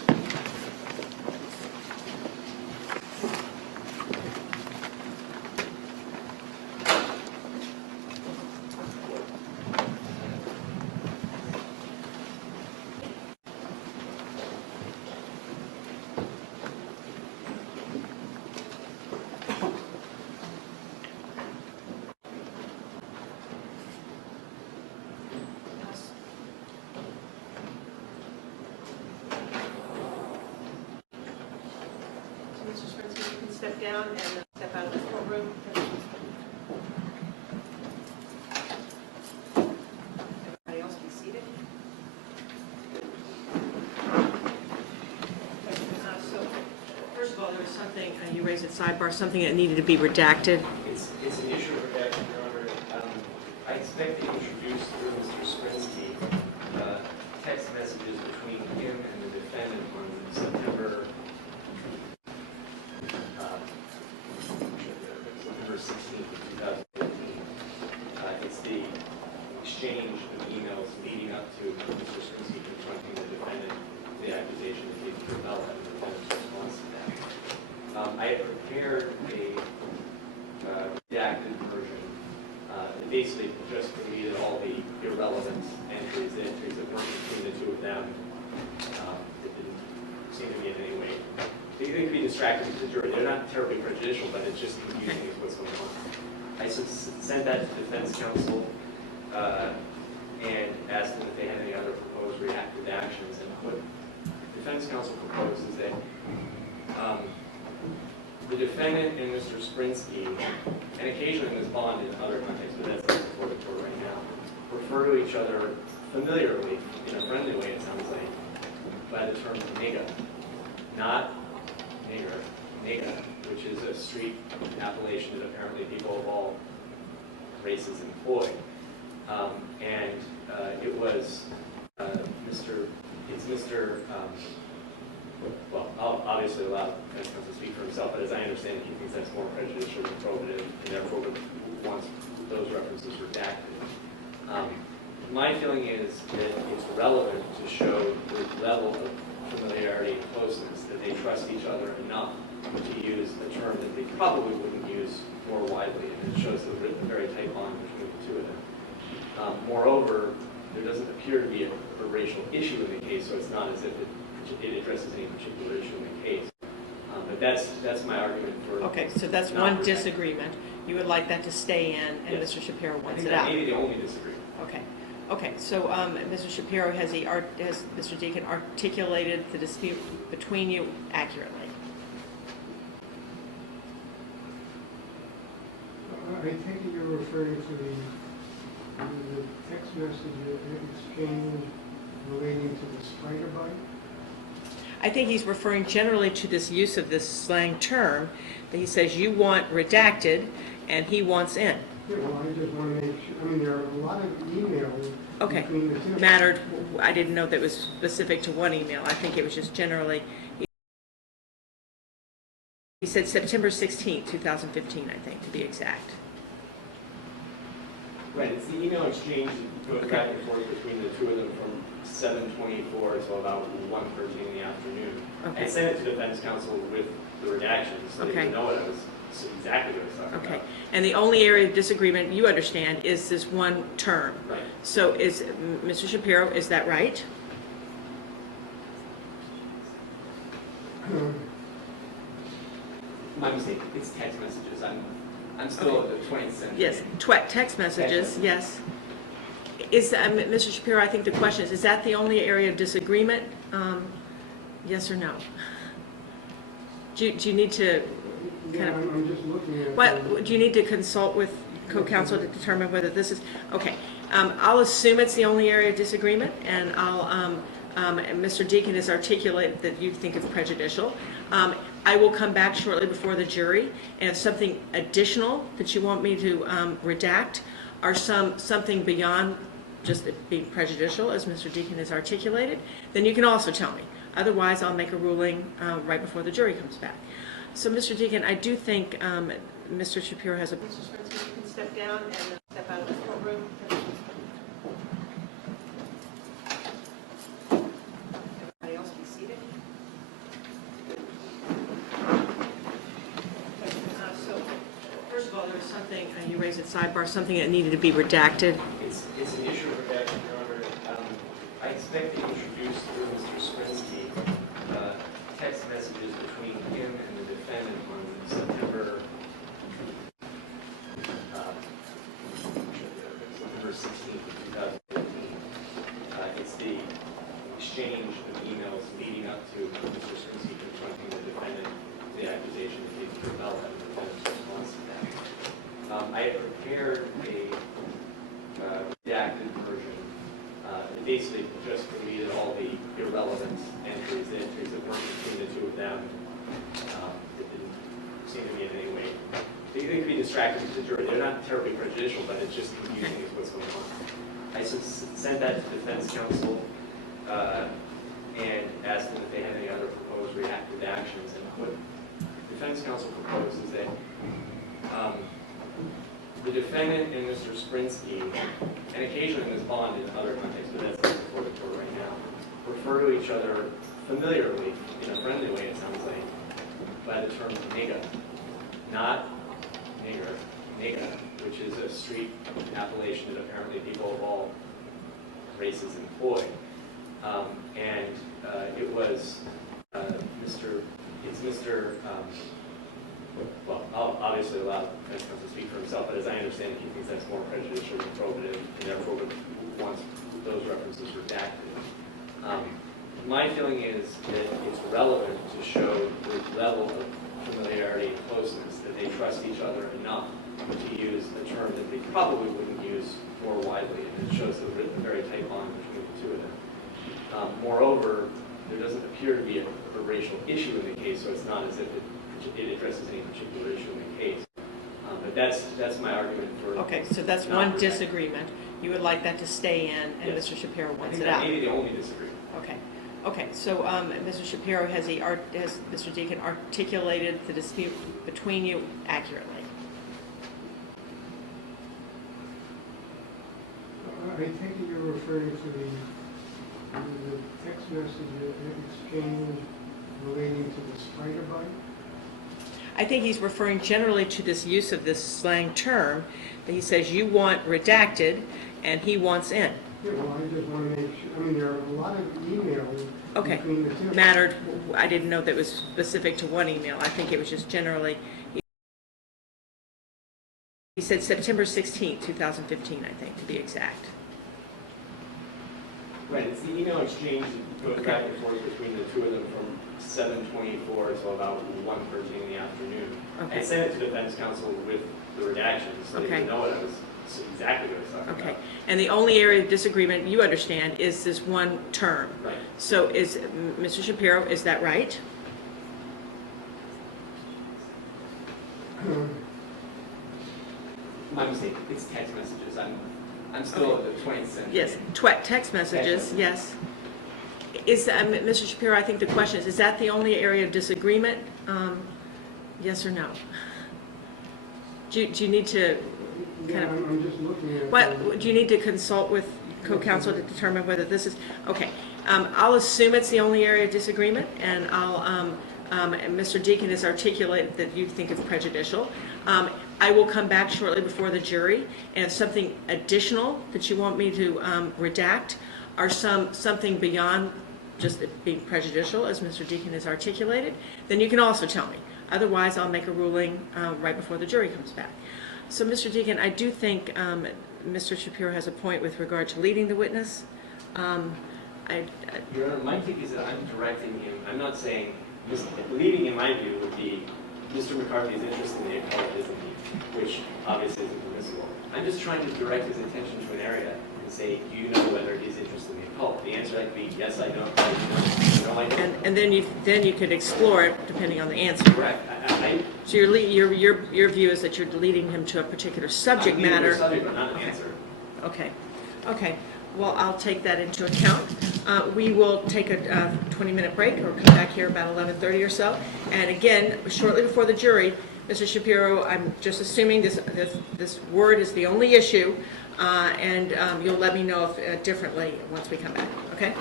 Mr. Sprinsky, you can step down and step out of the courtroom. Everybody else be seated. So, first of all, there was something, you raised at sidebar, something that needed to be redacted. It's an issue of redaction, Your Honor. I expect to introduce through Mr. Sprinsky text messages between him and the defendant on September 16th, 2015. It's the exchange of emails leading up to Mr. Sprinsky confronting the defendant, the accusation that he had developed and the defendant's response to that. I have prepared a redacted version that basically just deleted all the irrelevant entries, the entries that weren't between the two of them. It didn't seem to me in any way. They could be distracting to the jury. They're not terribly prejudicial, but it's just confusing is what's going on. I sent that to defense counsel and asked them if they had any other proposed reactive actions. And what defense counsel proposed is that the defendant and Mr. Sprinsky, and occasionally Ms. Bond in other contexts, but that's not before the court right now, refer to each other familiarly, in a friendly way, it sounds like, by the term nigga. Not nigger, nigga, which is a street appellation that apparently people of all races employ. It was well, I'll obviously allow defense counsel to speak for himself, but as I understand it, he thinks that's more prejudicial than probative, and therefore wants those references redacted. My feeling is that it's relevant to show the level of familiarity and closeness, that they trust each other enough to use a term that they probably wouldn't use more widely, and it shows the very tight bond between the two of them. Moreover, there doesn't appear to be a racial issue in the case, so it's not as if it addresses any particular issue in the case. But that's my argument for... Okay, so that's one disagreement. You would like that to stay in, and yes. Mr. Shapiro wants it out. I think that may be the only disagreement. Okay. Okay, so Mr. Shapiro, has Mr. Deacon articulated the dispute between you accurately? I take it you're referring to the text message exchange relating to the spider bite? I think he's referring generally to this use of this slang term, that he says you want redacted and he wants in. Yeah, well, I just want to make sure. I mean, there are a lot of emails between the two. Mattered. I didn't know that was specific to one email. I think it was just generally. He said September 16th, 2015, I think, to be exact. Right, it's the email exchange that goes back and forth between the two of them from 7:24 until about 1:13 in the afternoon. Okay. I sent it to defense counsel with the redactions, so they didn't know what I was exactly what I was talking about. Okay, and the only area of disagreement you understand is this one term. Right. So is Mr. Shapiro, is that right? My mistake. It's text messages. I'm still at the 20th century. Yes, text messages, yes. Is Mr. Shapiro, I think the question is that the only area of disagreement? Yes or no? Do you need to kind of... I'm just looking at... What, do you need to consult with co-counsel to determine whether this is... Okay, I'll assume it's the only area of disagreement, and Mr. Deacon has articulated that you think it's prejudicial. I will come back shortly before the jury, and if something additional that you want me to redact, or something beyond just it being prejudicial, as Mr. Deacon has articulated, then you can also tell me. Otherwise, I'll make a ruling right before the jury comes back. So, Mr. Deacon, I do think Mr. Shapiro has a... Mr. Sprinsky, you can step down and step out of the courtroom. Everybody else be seated. So, first of all, there was something, you raised at sidebar, something that needed to be redacted. It's an issue of redaction, Your Honor. I expect to introduce through Mr. Sprinsky text messages between him and the defendant on September 16th, 2015. It's the exchange of emails leading up to Mr. Sprinsky confronting the defendant, the accusation basically just deleted all the irrelevant entries, the entries that weren't between the two of them. It didn't seem to be in any way. They could be distracting to the jury. They're not terribly prejudicial, but it's just confusing as what's going on. I sent that to defense counsel and asked them if they had any other proposed reactive actions. And what defense counsel proposed is that the defendant and Mr. Sprinsky, and occasionally Ms. Bond in other contexts, but that's not before the court right now, refer to each other familiarly, in a friendly way, it sounds like, by the term nigga. Not nigger, nigga, which is a street appellation that apparently people of all races employ. It was well, I'll obviously allow the defense counsel to speak for himself, but as I understand it, he thinks that's more prejudicial than probative, and therefore wants those references redacted. My feeling is that it's relevant to show the level of familiarity and closeness, that they trust each other enough to use a term that they probably wouldn't use more widely, and it shows the very tight bond between the two of them. Moreover, there doesn't appear to be a racial issue in the case, so it's not as if it addresses any particular issue in the case. But that's my argument for... Okay, so that's one disagreement. You would like that to stay in, and yes. Mr. Shapiro wants it out. I think that may be the only disagreement. Okay. Okay, so Mr. Shapiro, has Mr. Deacon articulated the dispute between you accurately? I take it you're referring to the text message exchange relating to the spider bite? I think he's referring generally to this use of this slang term that he says you want redacted and he wants in. Yeah, well, I just want to make sure. I mean, there are a lot of emails between the two. Mattered. I didn't know that it was specific to one email. I think it was just generally. He said September 16th, 2015, I think, to be exact. Right, it's the email exchange that goes back and forth between the two of them from 7:24 until about 1:13 in the afternoon. Okay. I sent it to defense counsel with the redactions so they didn't know what I was exactly what I was talking about. And the only area of disagreement you understand is this one term. Right. So is Mr. Shapiro, is that right? My mistake. It's text messages. I'm still at the 20th century. Yes, text messages, yes. Is Mr. Shapiro, I think the question is that the only area of disagreement? Yes or no? Do you need to kind of... I'm just looking at... What, do you need to consult with co-counsel to determine whether this is... Okay, I'll assume it's the only area of disagreement, and Mr. Deacon has articulated that you think it's prejudicial. I will come back shortly before the jury, and if something additional that you want me to redact, or something beyond just it being prejudicial, as Mr. Deacon has articulated, then you can also tell me. Otherwise, I'll make a ruling right before the jury comes back. So, Mr. Deacon, I do think Mr. Shapiro has a point with regard to leading the witness. Your Honor, my take is that I'm directing him. I'm not saying leading, in my view, would be Mr. McCarthy's interest in the occult isn't he, which obviously isn't permissible. I'm just trying to direct his attention to an area and say, do you know whether he's interested in the occult? The answer could be yes, I know. No, I don't. And then you could explore it depending on the answer. Correct. So your view is that you're leading him to a particular subject matter. Subject, but not an answer. Okay. Okay. Well, I'll take that into account. We will take a 20-minute break or come back here about 11:30 or so. And again, shortly before the jury, Mr. Shapiro, I'm just assuming this word is the only issue, and you'll let me know if differently once we come back. Okay?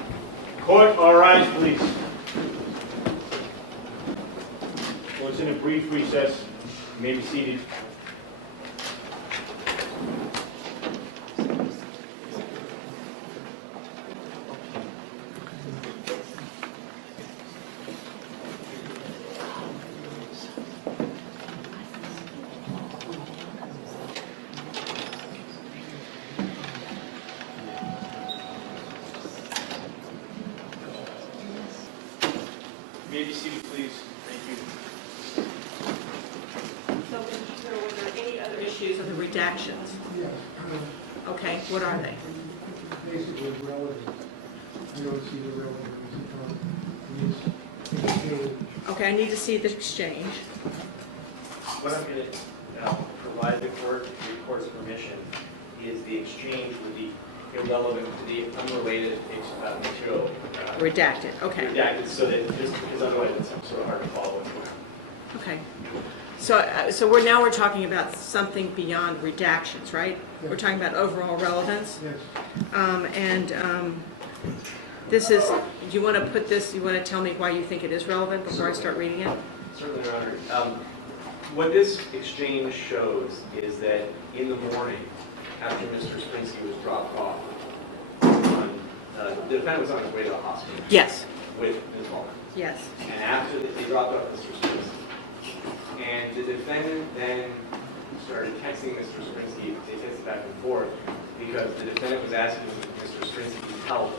Court, all rise, please. Court's in a brief recess. You may be seated. You may be seated, please. Thank you. So, Mr. Shapiro, were there any other issues of the redactions? Yes. Okay, what are they? basically relevant. I don't see the relevance of this exchange. Okay, I need to see the exchange. What I'm going to provide the court, with the court's permission, is the exchange with the irrelevant, the unrelated material. Redacted, okay. Redacted, so that, just because otherwise it's sort of hard to follow what's going on. Okay. So we're talking about something beyond redactions, right? Yes. We're talking about overall relevance. Yes. This is, do you want to put this, you want to tell me why you think it is relevant before I start reading it? Certainly, Your Honor. What this exchange shows is that in the morning, after Mr. Sprinsky was dropped off, the defendant was on his way to the hospital. Yes. With Ms. Ballman. Yes. And after they dropped off Mr. Sprinsky, and the defendant then started texting Mr. Sprinsky, they texted back and forth, because the defendant was asking Mr. Sprinsky's help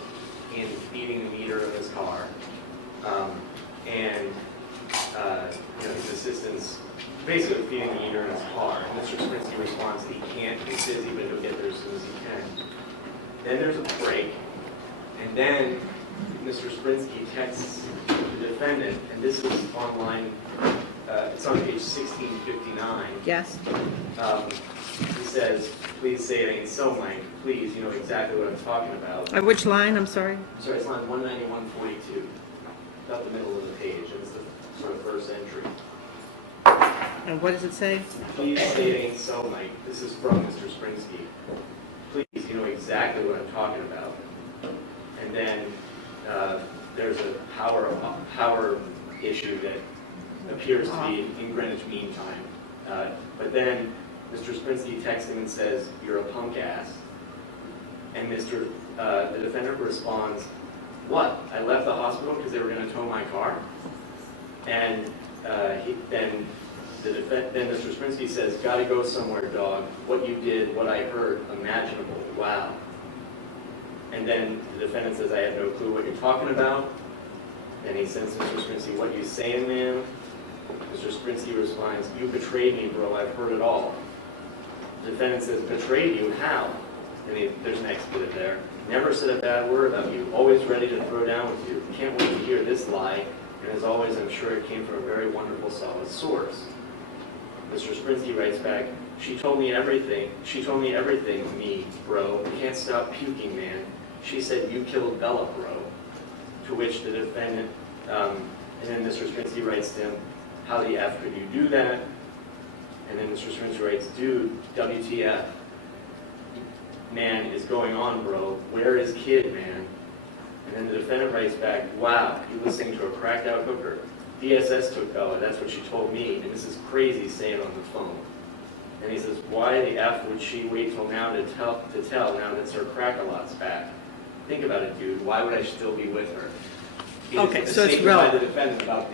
in feeding the meter of his car, and his assistance basically feeding the meter in his car. And Mr. Sprinsky responds that he can't, he's busy, but he'll get there as soon as he can. Then there's a break, and then Mr. Sprinsky texts the defendant, and this is online, it's on page 1659. Yes. He says, please say it ain't so, Mike. Please, you know exactly what I'm talking about. Which line, I'm sorry? Sorry, it's line 191.42, about the middle of the page, and it's the sort of first entry. And what does it say? Please say it ain't so, Mike. This is from Mr. Sprinsky. Please, you know exactly what I'm talking about. And then there's a power issue that appears to be in Greenwich Mean Time. But then Mr. Sprinsky texts him and says, you're a punk ass. And the defendant responds, what? I left the hospital because they were going to tow my car? And then Mr. Sprinsky says, gotta go somewhere, dog. What you did, what I heard, imaginable. Wow. And then the defendant says, I have no clue what you're talking about. And he sends Mr. Sprinsky, what you saying, man? Mr. Sprinsky responds, you betrayed me, bro. I've heard it all. The defendant says, betrayed you? How? And there's an expletive there. Never said a bad word about you. Always ready to throw down with you. Can't wait to hear this lie. And as always, I'm sure it came from a very wonderful, solid source. Mr. Sprinsky writes back, she told me everything. She told me everything, me, bro. Can't stop puking, man. She said, you killed Bella, bro. To which the defendant, and then Mr. Sprinsky writes to him, how the F could you do that? And then Mr. Sprinsky writes, dude, WTF. Man is going on, bro. Where is kid, man? And then the defendant writes back, wow, you're listening to a cracked out hooker. DSS took Bella, that's what she told me, and this is crazy saying on the phone. And he says, why the F would she wait till now to tell now that Sir Crack-A-Lot's back? Think about it, dude. Why would I still be with her? Okay, so it's relevant. By the defendant about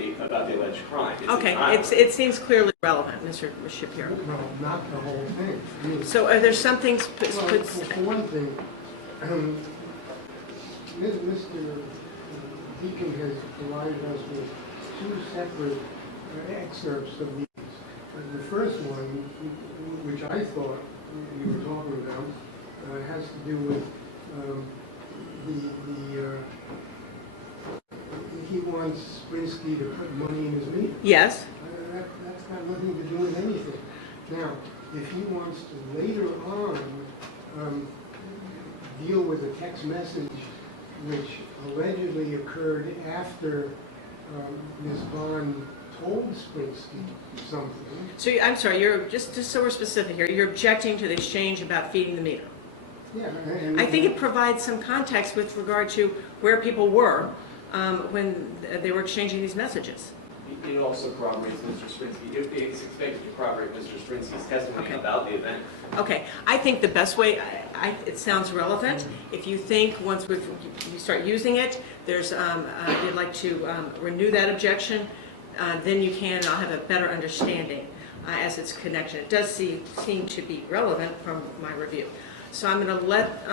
the alleged crime. It seems clearly relevant, Mr. Shapiro. Well, not the whole thing. I mean, So are there some things? well, for one thing, Mr. Deacon has provided us with two separate excerpts of these. The first one, which I thought you were talking about, has to do with he wants Sprinsky to put money in his meter. Yes. That's got nothing to do with anything. Now, if he wants to later on deal with a text message which allegedly occurred after Ms. Bond told Sprinsky something. So I'm sorry, you're just so we're specific here. You're objecting to the exchange about feeding the meter. Yeah, I think it provides some context with regard to where people were when they were exchanging these messages. It also corroborates Mr. Sprinsky. It's expected to corroborate Mr. Sprinsky's testimony about the event. Okay, I think the best way, it sounds relevant. If you think once you start using it, there's you'd like to renew that objection, then you can. I'll have a better understanding as its connection. It does seem to be relevant from my review. So I'm going to let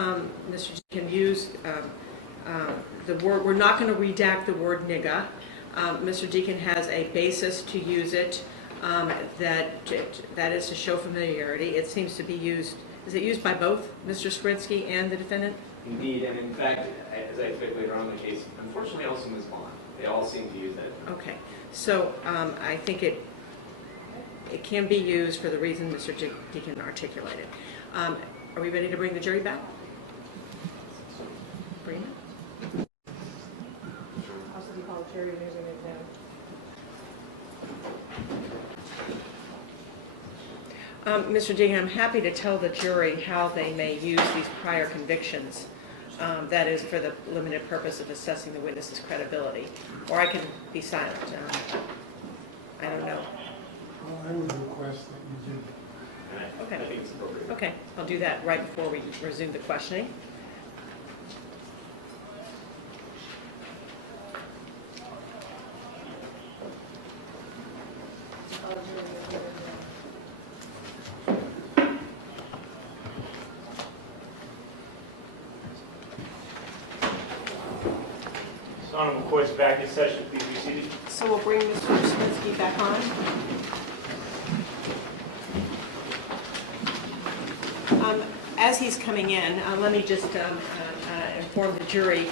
Mr. Deacon use the word. We're not going to redact the word nigga. Mr. Deacon has a basis to use it that is to show familiarity. It seems to be used, is it used by both Mr. Sprinsky and the defendant? Indeed, and in fact, as I expect later on in the case, unfortunately also Ms. Bond. They all seem to use that. Okay, so I think it can be used for the reason Mr. Deacon articulated. Are we ready to bring the jury back? Bring it. Also, do you call the jury when you're going to examine? Mr. Deacon, I'm happy to tell the jury how they may use these prior convictions. That is for the limited purpose of assessing the witness's credibility. Or I can be silent. I don't know. Well, I would request that you do. Okay. I think it's appropriate. Okay, I'll do that right before we resume the questioning. This honorable court's back in session. Please be seated. So we'll bring Mr. Sprinsky back on. As he's coming in, let me just inform the jury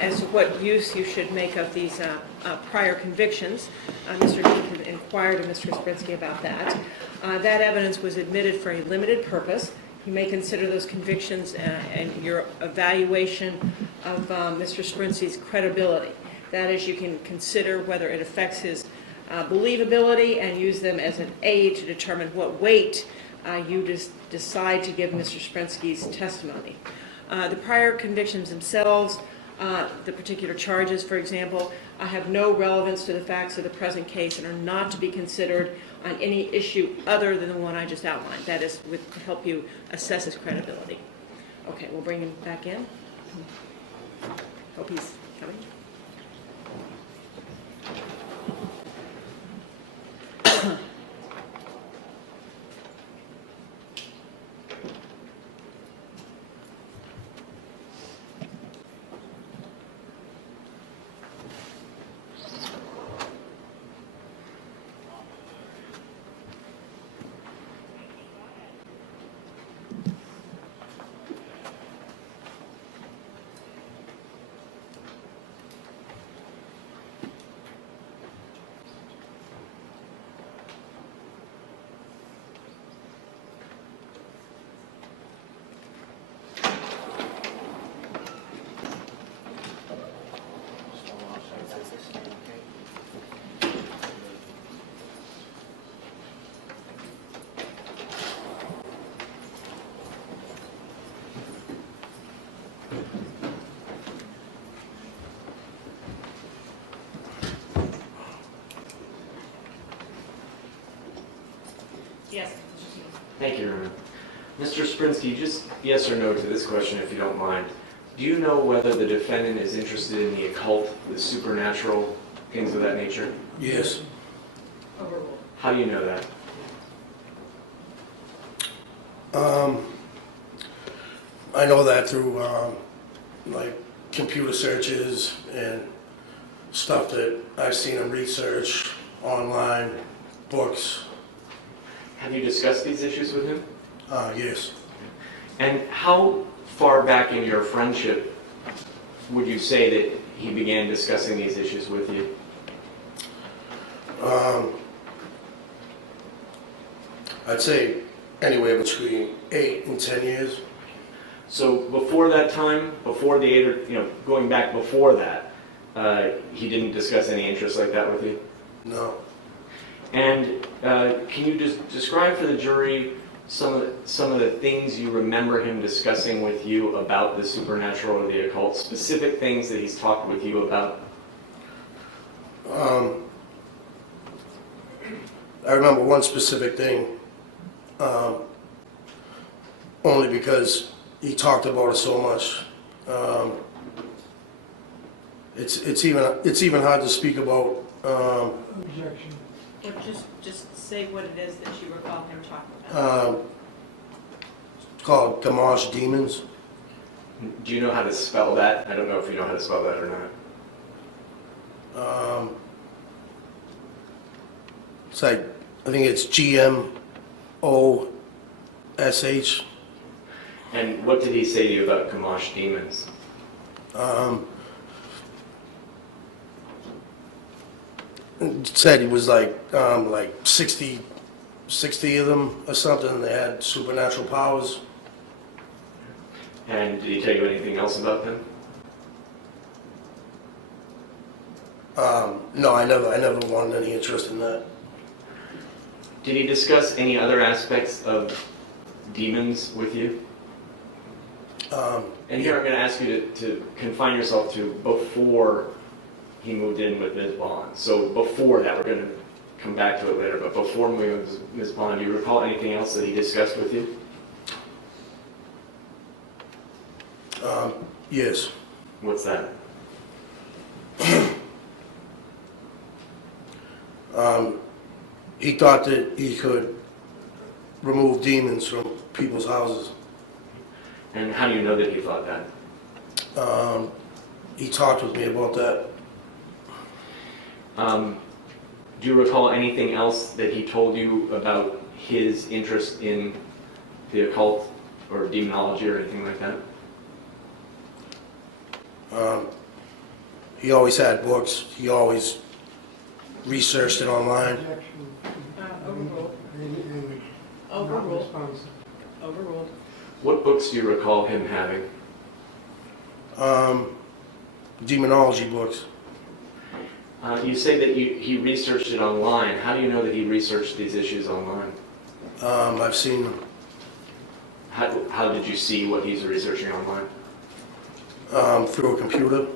as to what use you should make of these prior convictions. Mr. Deacon inquired of Mr. Sprinsky about that. That evidence was admitted for a limited purpose. You may consider those convictions and your evaluation of Mr. Sprinsky's credibility. That is, you can consider whether it affects his believability and use them as an aid to determine what weight you decide to give Mr. Sprinsky's testimony. The prior convictions themselves, the particular charges, for example, have no relevance to the facts of the present case and are not to be considered on any issue other than the one I just outlined. That is, to help you assess his credibility. Okay, we'll bring him back in. Hope he's coming. Yes. Thank you, Your Honor. Mr. Sprinsky, just yes or no to this question, if you don't mind. Do you know whether the defendant is interested in the occult, the supernatural, things of that nature? Yes. How do you know that? I know that through like computer searches and stuff that I've seen him research online, books. Have you discussed these issues with him? Yes. And how far back in your friendship would you say that he began discussing these issues with you? I'd say anywhere between 8 and 10 years. So before that time, before the 8 or, going back before that, he didn't discuss any interests like that with you? No. And can you just describe for the jury some of the things you remember him discussing with you about the supernatural or the occult, specific things that he's talked with you about? I remember one specific thing, only because he talked about it so much. It's even hard to speak about. Objection. Or just say what it is that you recall him talking about. It's called Gamache Demons. Do you know how to spell that? I don't know if you know how to spell that or not. It's like, I think it's GMOSH. And what did he say to you about Gamache demons? Said he was like 60 of them or something. They had supernatural powers. And did he tell you anything else about them? No, I never wanted any interest in that. Did he discuss any other aspects of demons with you? And here I'm going to ask you to confine yourself to before he moved in with Ms. Bond. So before that, we're going to come back to it later, but before moving with Ms. Bond, do you recall anything else that he discussed with you? Yes. What's that? He thought that he could remove demons from people's houses. And how do you know that he thought that? He talked with me about that. Do you recall anything else that he told you about his interest in the occult or demonology or anything like that? He always had books. He always researched it online. Overruled. And Overruled. not responsive. Overruled. What books do you recall him having? Demonology books. You say that he researched it online. How do you know that he researched these issues online? I've seen them. How did you see what he's researching online? Through a computer.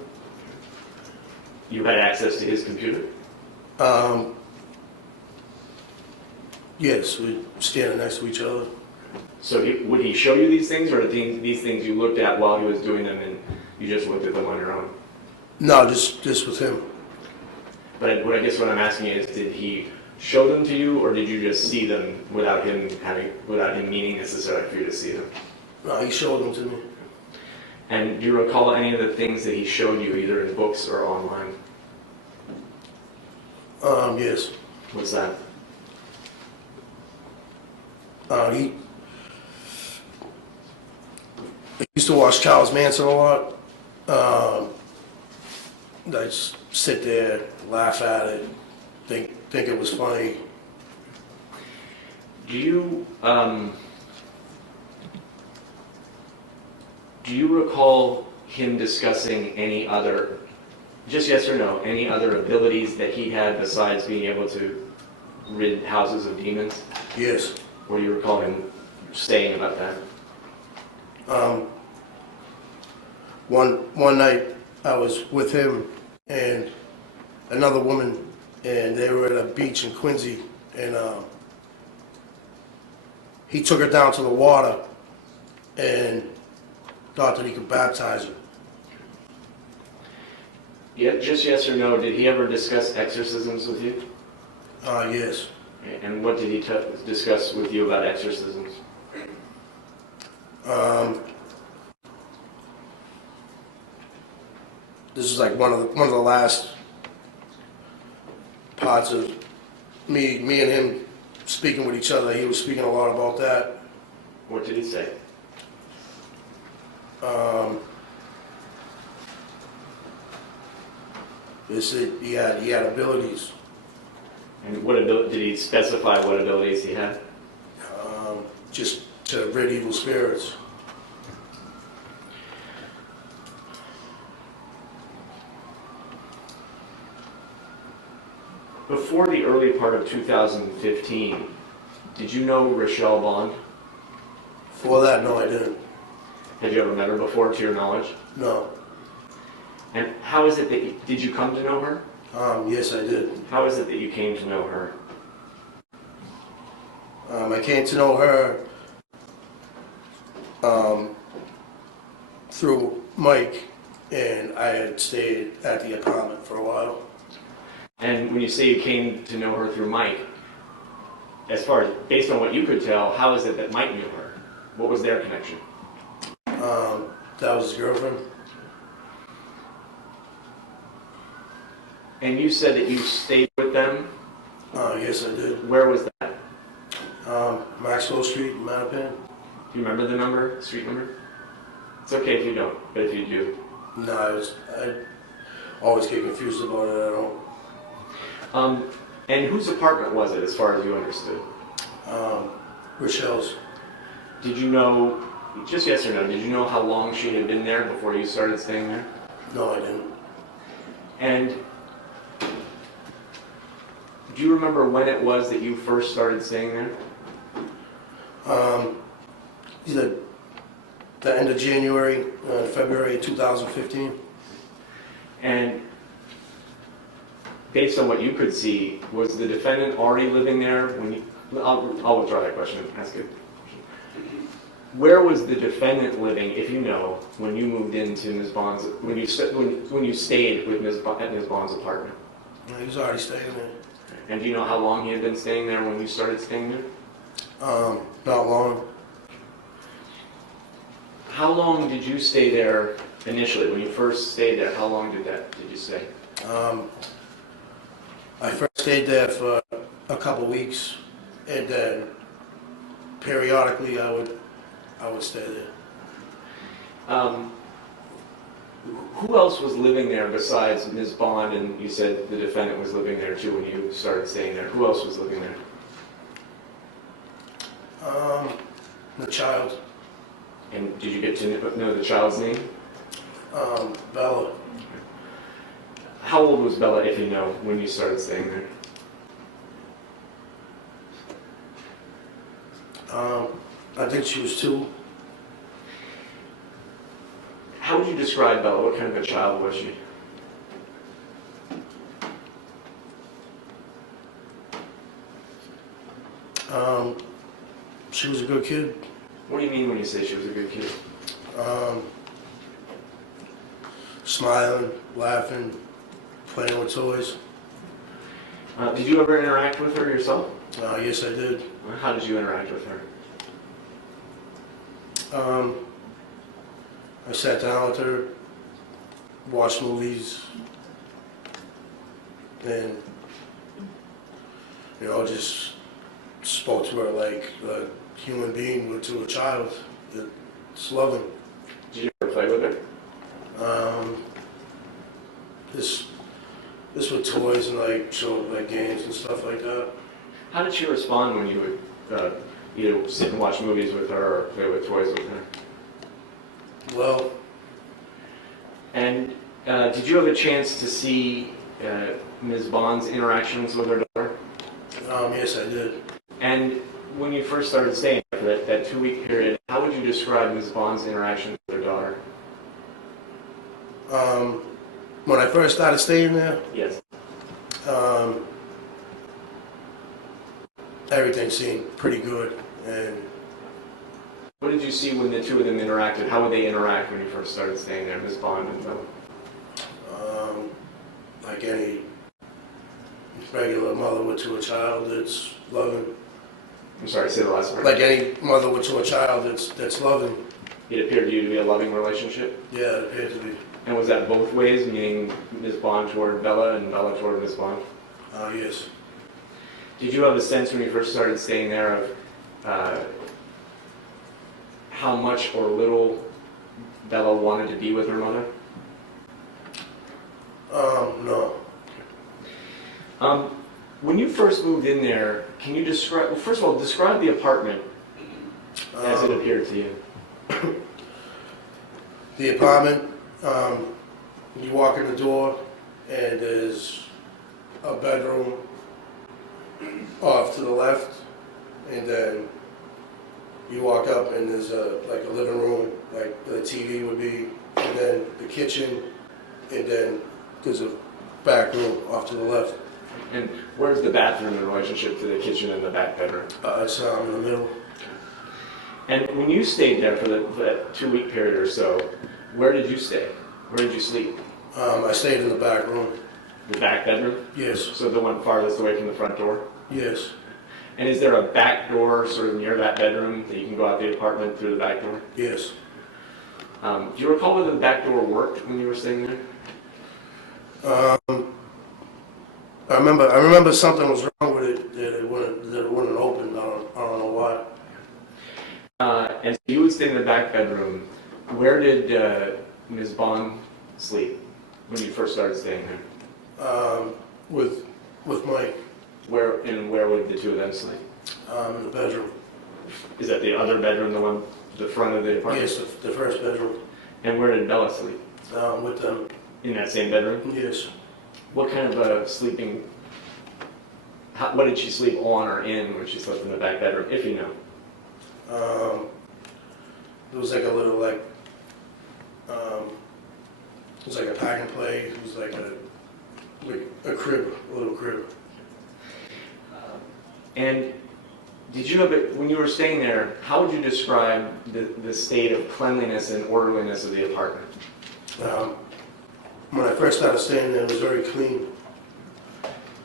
You had access to his computer? Yes, we standing next to each other. So would he show you these things, or are these things you looked at while he was doing them and you just looked at them on your own? No, just with him. But I guess what I'm asking is, did he show them to you, or did you just see them without him meaning necessarily for you to see them? No, he showed them to me. And do you recall any of the things that he showed you, either in books or online? Yes. What's that? He used to watch Charles Manson a lot. I just sit there, laugh at it, think it was funny. Do you recall him discussing any other, just yes or no, any other abilities that he had besides being able to rid houses of demons? Yes. Or do you recall him saying about that? One night I was with him and another woman, and they were at a beach in Quincy, and he took her down to the water and thought that he could baptize her. Yeah, just yes or no, did he ever discuss exorcisms with you? Yes. And what did he discuss with you about exorcisms? This is like one of the last parts of me and him speaking with each other. He was speaking a lot about that. What did he say? He said he had abilities. And did he specify what abilities he had? Just to rid evil spirits. Before the early part of 2015, did you know Rochelle Bond? For that, no, I didn't. Had you ever met her before, to your knowledge? No. And how is it that did you come to know her? Yes, I did. How is it that you came to know her? I came to know her through Mike, and I had stayed at the apartment for a while. And when you say you came to know her through Mike, as far as, based on what you could tell, how is it that Mike knew her? What was their connection? That was his girlfriend. And you said that you stayed with them? Yes, I did. Where was that? Maxwell Street, Mattapan. Do you remember the number, street number? It's okay if you don't, but if you do. No, I always get confused about it. I don't. And whose apartment was it, as far as you understood? Rochelle's. Did you know, just yes or no, did you know how long she had been there before you started staying there? No, I didn't. And do you remember when it was that you first started staying there? Either the end of January, February 2015. And based on what you could see, was the defendant already living there when you, I'll withdraw that question and ask it. Where was the defendant living, if you know, when you moved into Ms. Bond's, when you stayed with at Ms. Bond's apartment? He was already staying there. And do you know how long he had been staying there when you started staying there? Not long. How long did you stay there initially? When you first stayed there, how long did you stay? I first stayed there for a couple weeks, and then periodically I would stay there. Who else was living there besides Ms. Bond, and you said the defendant was living there too when you started staying there? Who else was living there? The child, And did you get to know the child's name? Bella. How old was Bella, if you know, when you started staying there? I think she was 2. How would you describe Bella? What kind of a child was she? She was a good kid. What do you mean when you say she was a good kid? Smiling, laughing, playing with toys. Did you ever interact with her yourself? Yes, I did. How did you interact with her? I sat down with her, watched movies, and, just spoke to her like a human being would to a child. It's loving. Did you ever play with her? This with toys and show games and stuff like that. How did she respond when you would either sit and watch movies with her or play with toys with her? Well, And did you have a chance to see Ms. Bond's interactions with her daughter? yes, I did. And when you first started staying for that 2-week period, how would you describe Ms. Bond's interactions with her daughter? When I first started staying there, Yes. everything seemed pretty good, and What did you see when the two of them interacted? How would they interact when you first started staying there, Ms. Bond and Bella? like any regular mother would to a child, it's loving. I'm sorry, say the last word. Like any mother would to a child, that's loving. It appeared to you to be a loving relationship? Yeah, it appeared to be. And was that both ways, meaning Ms. Bond toward Bella and Bella toward Ms. Bond? Yes. Did you have a sense when you first started staying there of how much or little Bella wanted to be with her mother? No. When you first moved in there, can you describe, well, first of all, describe the apartment as it appeared to you. The apartment, you walk in the door, and there's a bedroom off to the left, and then you walk up and there's a living room, like the TV would be, and then the kitchen, and then there's a back room off to the left. And where's the bathroom in relationship to the kitchen and the back bedroom? It's in the middle. And when you stayed there for that 2-week period or so, where did you stay? Where did you sleep? I stayed in the back room. The back bedroom? Yes. So the one farthest away from the front door? Yes. And is there a back door sort of near that bedroom that you can go out the apartment through the back door? Yes. Do you recall whether the back door worked when you were staying there? I remember something was wrong with it, that it wouldn't open. I don't know why. And so you would stay in the back bedroom. Where did Ms. Bond sleep when you first started staying there? With Mike, Where would the two of them sleep? in the bedroom. Is that the other bedroom, the one, the front of the apartment? Yes, the first bedroom. And where did Bella sleep? With them. In that same bedroom? Yes. What kind of sleeping, what did she sleep on or in when she slept in the back bedroom, if you know? It was like a little it was like a pack and play. It was like a crib, a little crib. And did you have, when you were staying there, how would you describe the state of cleanliness and orderliness of the apartment? When I first started staying there, it was very clean.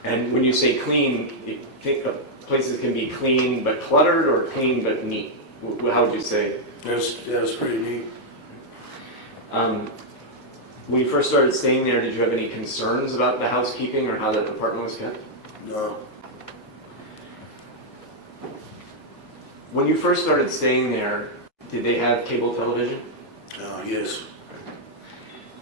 And when you say clean, you think places can be clean but cluttered or clean but neat? How would you say? It was pretty neat. When you first started staying there, did you have any concerns about the housekeeping or how that apartment was kept? No. When you first started staying there, did they have cable television? Yes.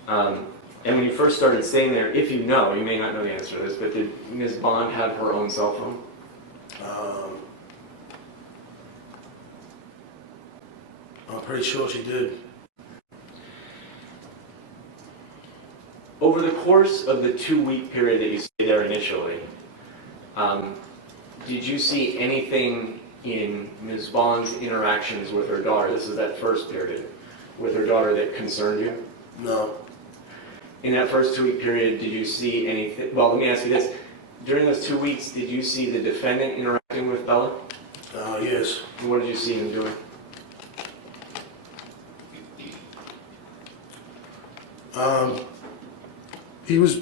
And when you first started staying there, if you know, you may not know the answer to this, but did Ms. Bond have her own cell phone? I'm pretty sure she did. Over the course of the 2-week period that you stayed there initially, did you see anything in Ms. Bond's interactions with her daughter, this is that first period, with her daughter that concerned you? No. In that first 2-week period, did you see anything, well, let me ask you this, during those 2 weeks, did you see the defendant interacting with Bella? Yes. And what did you see him doing? He was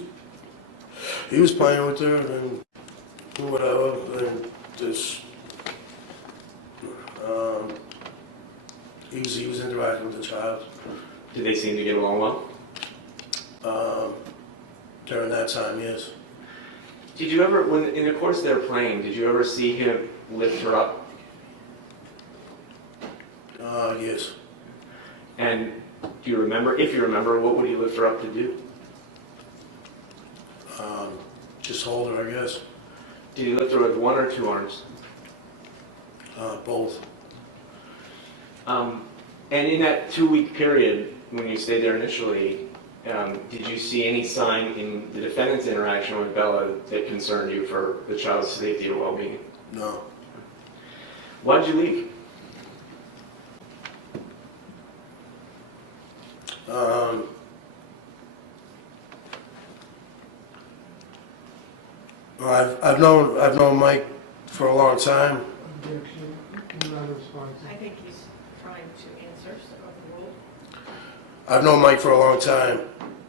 playing with her and whatever, and just he was interacting with the child. Did they seem to get along well? During that time, yes. Did you ever, when in the course of their playing, did you ever see him lift her up? Yes. And do you remember, if you remember, what would he lift her up to do? Just hold her, I guess. Did he lift her with one or two arms? Both. And in that 2-week period, when you stayed there initially, did you see any sign in the defendant's interaction with Bella that concerned you for the child's safety or well-being? No. Why did you leave? Well, I've known Mike for a long time. Objection, not responsive. I think he's trying to answer, so overruled. I've known Mike for a long time,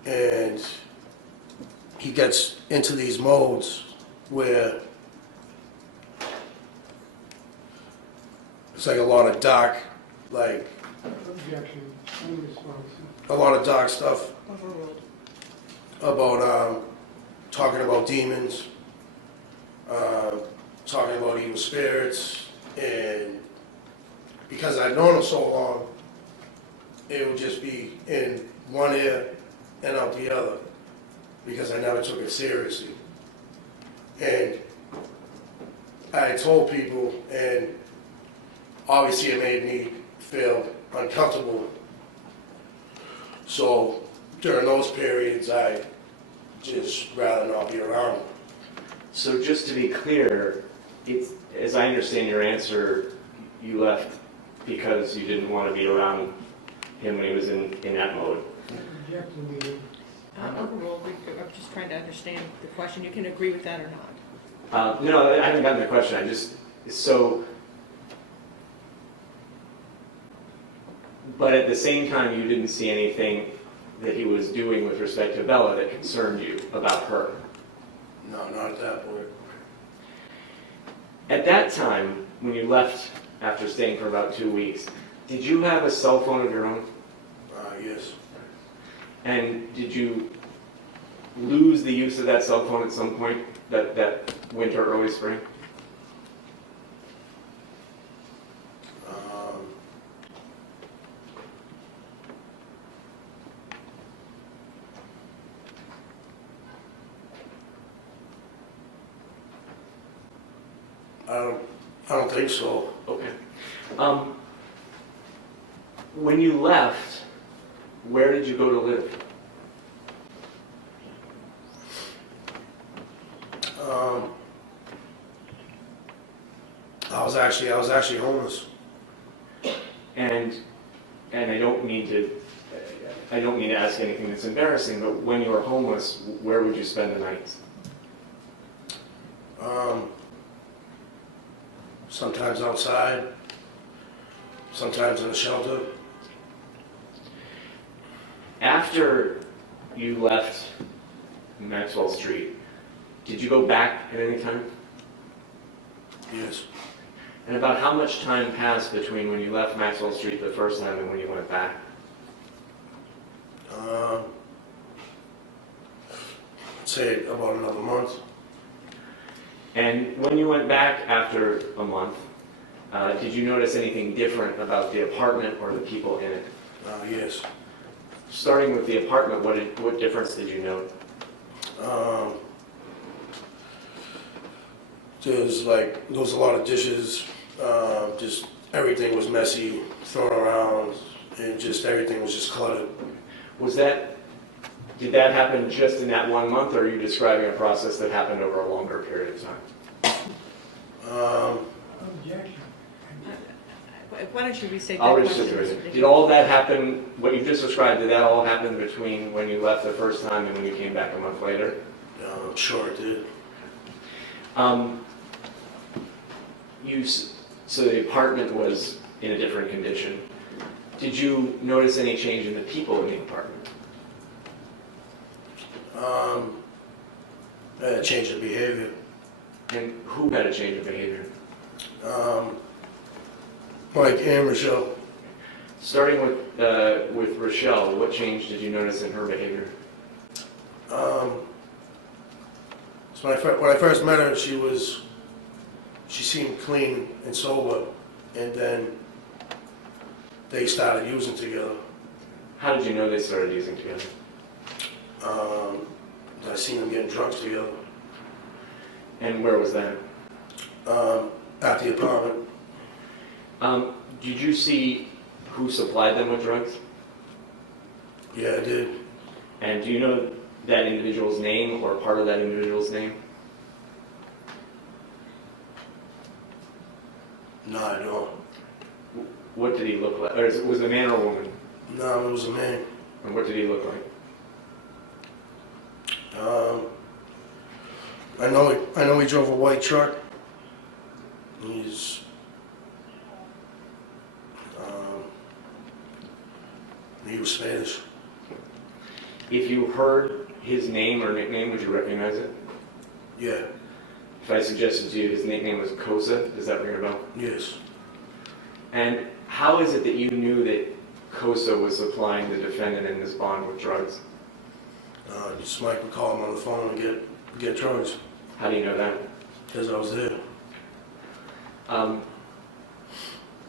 and he gets into these modes where it's like a lot of dark, like Objection, unresponsive. a lot of dark stuff Overruled. about talking about demons, talking about evil spirits, and because I've known him so long, it would just be in one ear and out the other, because I never took it seriously. And I told people, and obviously it made me feel uncomfortable. So during those periods, I just rather not be around him. So just to be clear, it's, as I understand your answer, you left because you didn't want to be around him when he was in that mode. Objection, leader. Overruled. I'm just trying to understand the question. You can agree with that or not. No, I haven't gotten the question. I just, so, but at the same time, you didn't see anything that he was doing with respect to Bella that concerned you about her. No, not at that point. At that time, when you left after staying for about 2 weeks, did you have a cell phone of your own? Yes. And did you lose the use of that cell phone at some point, that winter, early spring? I don't think so. Okay. When you left, where did you go to live? I was actually homeless. And I don't mean to ask anything that's embarrassing, but when you were homeless, where would you spend the nights? Sometimes outside, sometimes in a shelter. After you left Maxwell Street, did you go back at any time? Yes. And about how much time passed between when you left Maxwell Street the first time and when you went back? Say about another month. And when you went back after a month, did you notice anything different about the apartment or the people in it? Yes. Starting with the apartment, what difference did you note? There was a lot of dishes, just everything was messy, thrown around, and just everything was just cluttered. Did that happen just in that 1 month, or are you describing a process that happened over a longer period of time? Objection. Why don't you restate that I'll question? restate it. Did all that happen, what you just described, did that all happen between when you left the first time and when you came back a month later? Sure it did. So the apartment was in a different condition. Did you notice any change in the people in the apartment? I had a change of behavior. And who had a change of behavior? Mike and Rochelle. Starting with Rochelle, what change did you notice in her behavior? So when I first met her, she seemed clean and sober, and then they started using together. How did you know they started using together? I seen them getting drunk together. And where was that? At the apartment. Did you see who supplied them with drugs? Yeah, I did. And do you know that individual's name or part of that individual's name? No, I don't. What did he look like? Or was it a man or a woman? No, it was a man. And what did he look like? I know he drove a white truck. He was Spanish. If you heard his name or nickname, would you recognize it? Yeah. If I suggested to you his nickname was Cosa, does that ring a bell? Yes. And how is it that you knew that Cosa was supplying the defendant in this bond with drugs? Just Mike would call him on the phone and get drugs. How do you know that? Because I was there.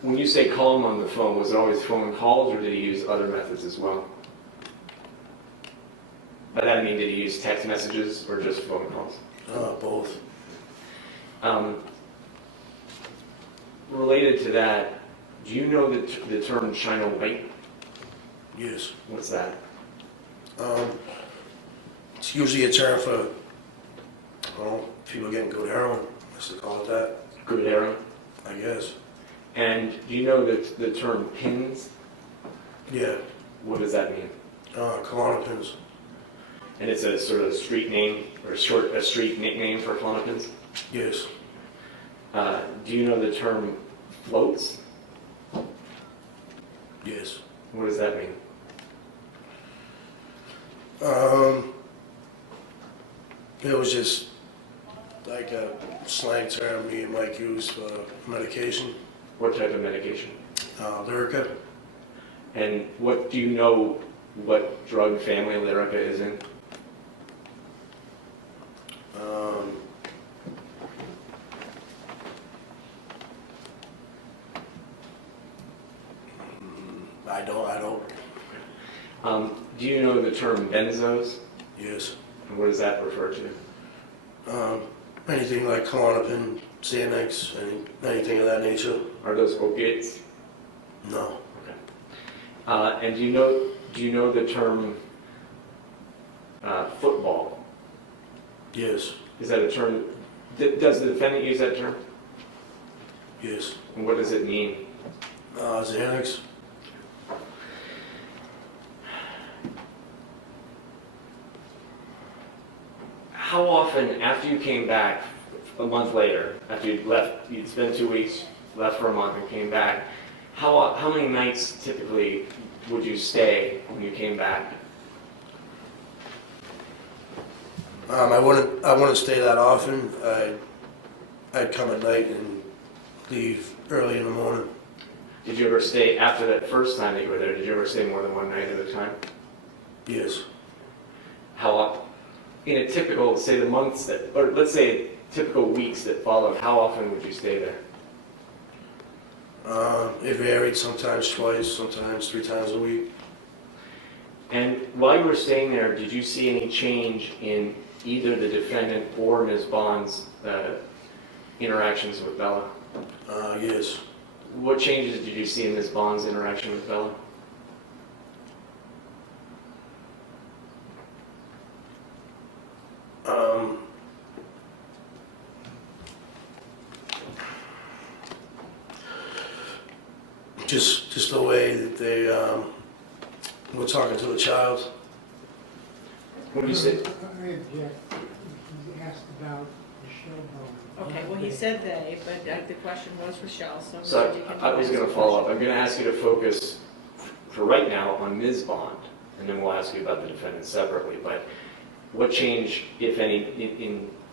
When you say call him on the phone, was it always phone calls or did he use other methods as well? By that I mean, did he use text messages or just phone calls? Both. Related to that, do you know the term China white? Yes. What's that? It's usually a term for, people getting good heroin. Let's call it that. Good heroin? I guess. And do you know the term pins? Yeah. What does that mean? Klonopins. And it's a sort of street name or a street nickname for Klonopins? Yes. Do you know the term floats? Yes. What does that mean? It was just like a slang term me and Mike used for medication. What type of medication? Lyrica. And what do you know what drug family Lyrica is in? I don't. Do you know the term benzos? Yes. And what does that refer to? Anything like Klonopin, Xanax, anything of that nature. Are those opiates? No. Okay. And do you know the term football? Yes. Is that a term? Does the defendant use that term? Yes. And what does it mean? Xanax. How often, after you came back a month later, after you'd left, you'd spent 2 weeks, left for a month and came back, how many nights typically would you stay when you came back? I wouldn't stay that often. I'd come at night and leave early in the morning. Did you ever stay, after that first time that you were there, did you ever stay more than one night at a time? Yes. How often? In a typical, say the months that, or let's say typical weeks that followed, how often would you stay there? It varied, sometimes twice, sometimes 3 times a week. And while you were staying there, did you see any change in either the defendant or Ms. Bond's interactions with Bella? Yes. What changes did you see in Ms. Bond's interaction with Bella? Just the way that they were talking to the child. What do you say? I object. He asked about Michelle Bowman. Okay, well, he said they, but the question was Rochelle, so. So you can I was going to answer follow up. the I'm going to ask you to focus for right now on Ms. Bond, and then we'll ask you about the defendant separately. But what change, if any,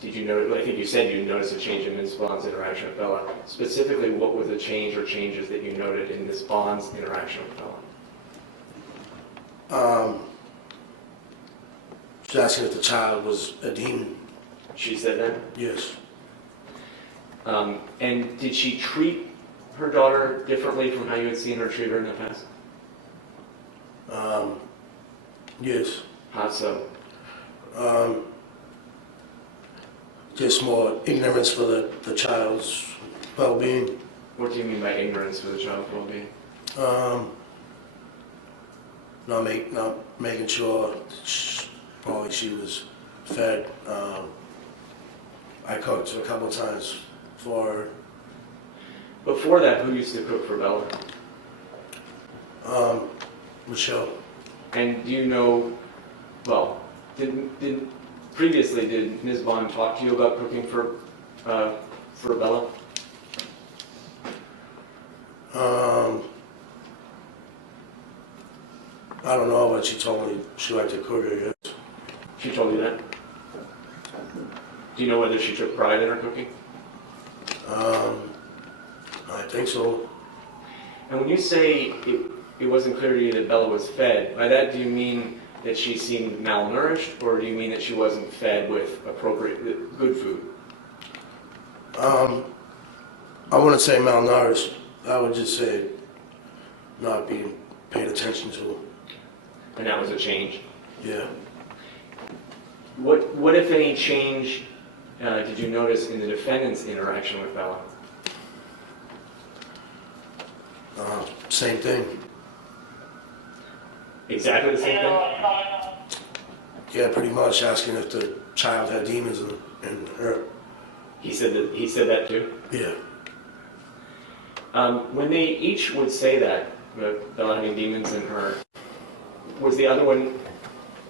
did you notice? I think you said you noticed a change in Ms. Bond's interaction with Bella. Specifically, what was the change or changes that you noted in Ms. Bond's interaction with Bella? She's asking if the child was a demon. She said that? Yes. And did she treat her daughter differently from how you had seen her treat her in the past? Yes. How so? Just more ignorance for the child's well-being. What do you mean by ignorance for the child's well-being? Not making sure probably she was fed. I cooked a couple of times for her. Before that, who used to cook for Bella? Michelle. And do you know, well, previously did Ms. Bond talk to you about cooking for Bella? I don't know, but she told me she liked to cook, I guess. She told you that? Do you know whether she took pride in her cooking? I think so. And when you say it wasn't clear to you that Bella was fed, by that do you mean that she seemed malnourished, or do you mean that she wasn't fed with appropriate, good food? I wouldn't say malnourished. I would just say not being paid attention to. And that was a change. Yeah. What if any change did you notice in the defendant's interaction with Bella? Same thing. Exactly the same thing? Yeah, pretty much asking if the child had demons in her. He said that too? Yeah. When they each would say that, Bella having demons in her, was the other one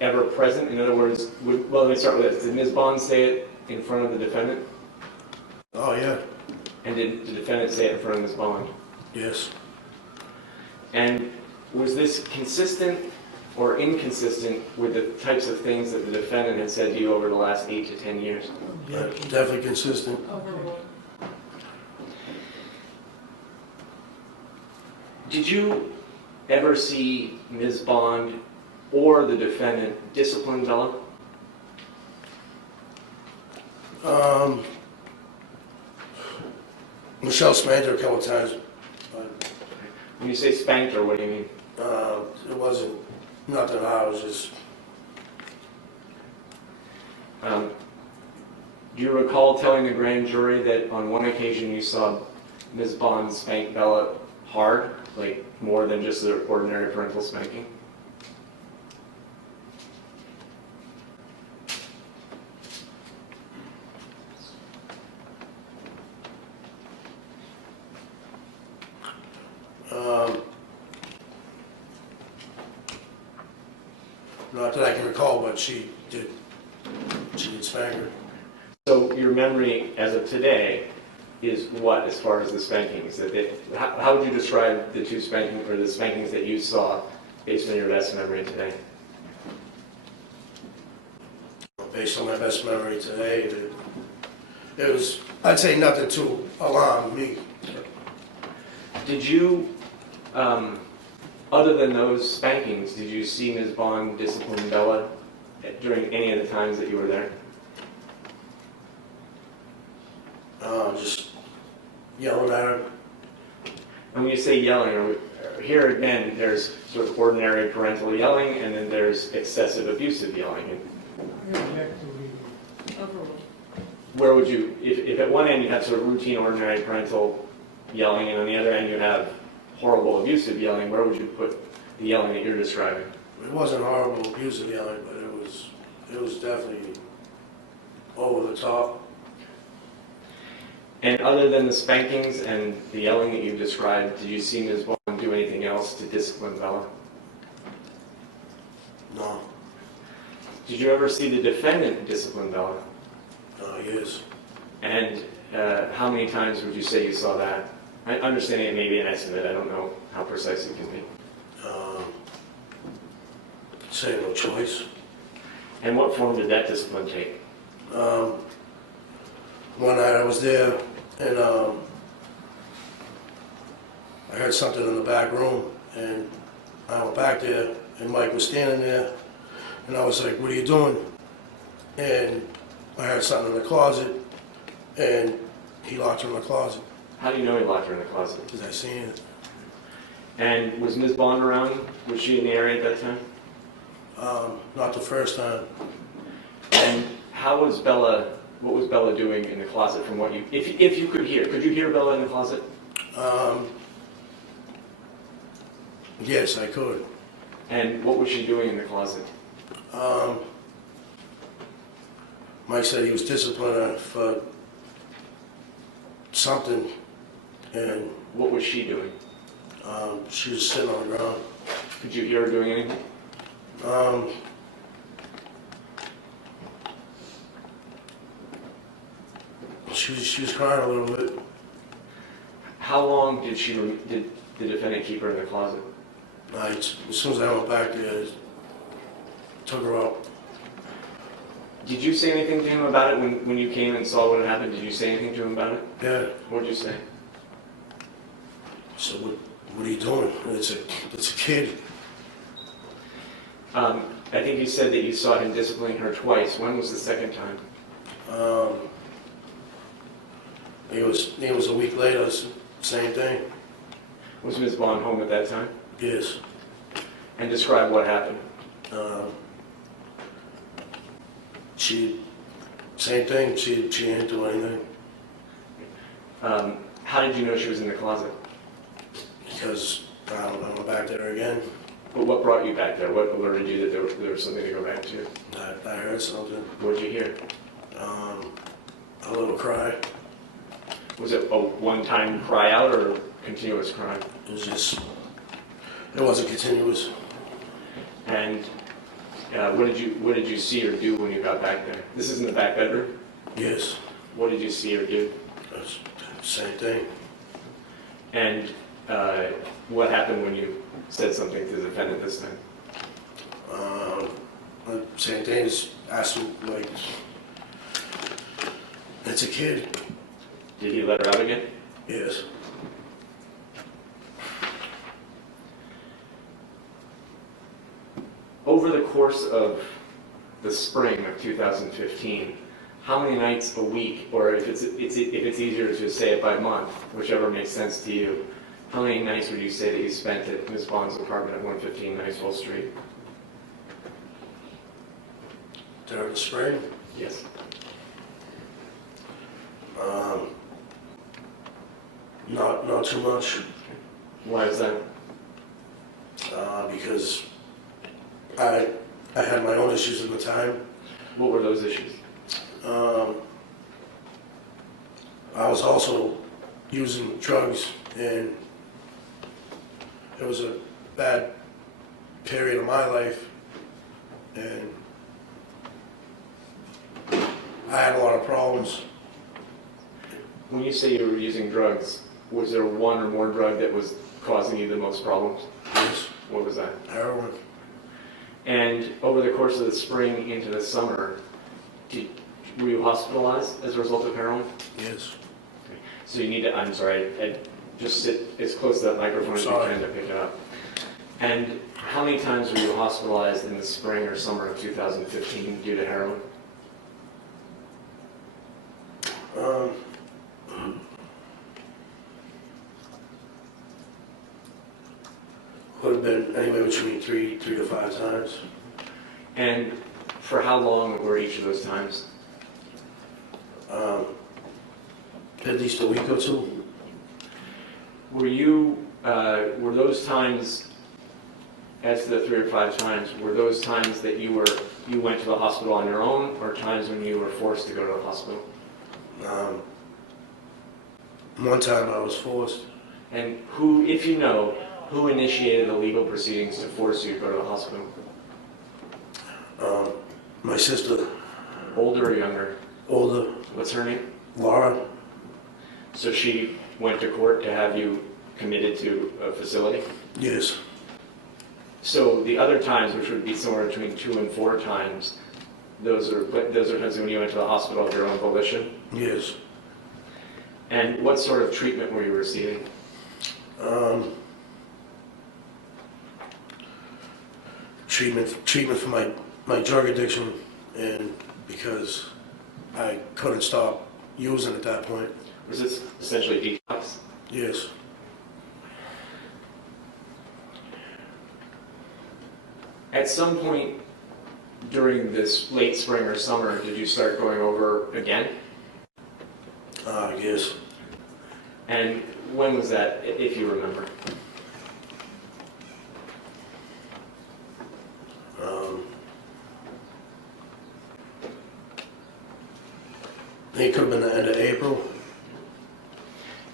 ever present? In other words, well, let me start with this. Did Ms. Bond say it in front of the defendant? Oh, yeah. And did the defendant say it in front of Ms. Bond? Yes. And was this consistent or inconsistent with the types of things that the defendant had said to you over the last 8 to 10 years? Definitely consistent. Did you ever see Ms. Bond or the defendant discipline Bella? Michelle spanked her a couple of times. When you say spanked her, what do you mean? It wasn't nothing. I was just. Do you recall telling the grand jury that on one occasion you saw Ms. Bond spank Bella hard, like more than just the ordinary parental spanking? Not that I can recall, but she did spank her. So your memory as of today is what, as far as the spankings? How would you describe the two spankings, or the spankings that you saw, based on your best memory today? Based on my best memory today, it was, I'd say, nothing to alarm me. Did you, other than those spankings, did you see Ms. Bond discipline Bella during any of the times that you were there? Just yelling at her. And when you say yelling, here again, there's sort of ordinary parental yelling, and then there's excessive abusive yelling. Overruled. Where would you, if at one end you have sort of routine, ordinary parental yelling, and on the other end you have horrible abusive yelling, where would you put the yelling that you're describing? It wasn't horrible abusive yelling, but it was definitely over the top. And other than the spankings and the yelling that you described, did you see Ms. Bond do anything else to discipline Bella? No. Did you ever see the defendant discipline Bella? Yes. And how many times would you say you saw that? I understand it may be an estimate. I don't know how precise it can be. Say no choice. And what form did that discipline take? One night I was there, and I heard something in the back room, and I went back there, and Mike was standing there, and I was like, "What are you doing?" And I heard something in the closet, and he locked her in the closet. How do you know he locked her in the closet? Because I seen it. And was Ms. Bond around? Was she in the area at that time? Not the first time. And how was Bella, what was Bella doing in the closet from what you, if you could you hear Bella in the closet? Yes, I could. And what was she doing in the closet? Mike said he was disciplining her for something, and What was she doing? she was sitting on the ground. Could you hear her doing anything? She was crying a little bit. How long did did the defendant keep her in the closet? As soon as I went back there, took her out. Did you say anything to him about it when you came and saw what had happened? Did you say anything to him about it? Yeah. What did you say? So what are you doing? It's a kid. I think you said that you saw him disciplining her twice. When was the second time? It was a week later, same thing. Was Ms. Bond home at that time? Yes. And describe what happened. Same thing, she didn't do anything. How did you know she was in the closet? Because I went back there again. But what brought you back there? What alerted you that there was something to go back to? I heard something. What did you hear? A little cry. Was it a one-time cry out or continuous cry? It wasn't continuous. And what did you see or do when you got back there? This is in the back bedroom? Yes. What did you see or do? Same thing. And what happened when you said something to the defendant this time? Same thing, just asked him, like, it's a kid. Did he let her out again? Yes. Over the course of the spring of 2015, how many nights a week, or if it's easier to say it by month, whichever makes sense to you, how many nights would you say that you spent at Ms. Bond's apartment at 115 Niceville Street? During the spring? Yes. Not too much, Why is that? because I had my own issues at the time. What were those issues? I was also using drugs, and it was a bad period of my life, and I had a lot of problems. When you say you were using drugs, was there one or more drug that was causing you the most problems? Yes, What was that? heroin. And over the course of the spring into the summer, were you hospitalized as a result of heroin? Yes. So you need to, I'm sorry, I just sit as close to that microphone as you Sorry. can to pick it up. And how many times were you hospitalized in the spring or summer of 2015 due to heroin? Would have been anywhere between three to 5 times. And for how long were each of those times? At least a week or two. Were those times, as to the 3 or 5 times, were those times that you went to the hospital on your own, or times when you were forced to go to the hospital? One time I was forced. And who, if you know, who initiated the legal proceedings to force you to go to the hospital? My sister, Older or younger? older, What's her name? Laura. So she went to court to have you committed to a facility? Yes. So the other times, which would be somewhere between 2 and 4 times, those are times when you went to the hospital of your own volition? Yes. And what sort of treatment were you receiving? Treatment for my drug addiction, and because I couldn't stop using at that point. Was this essentially detox? Yes. At some point during this late spring or summer, did you start going over again? Yes. And when was that, if you remember? I think it could have been the end of April.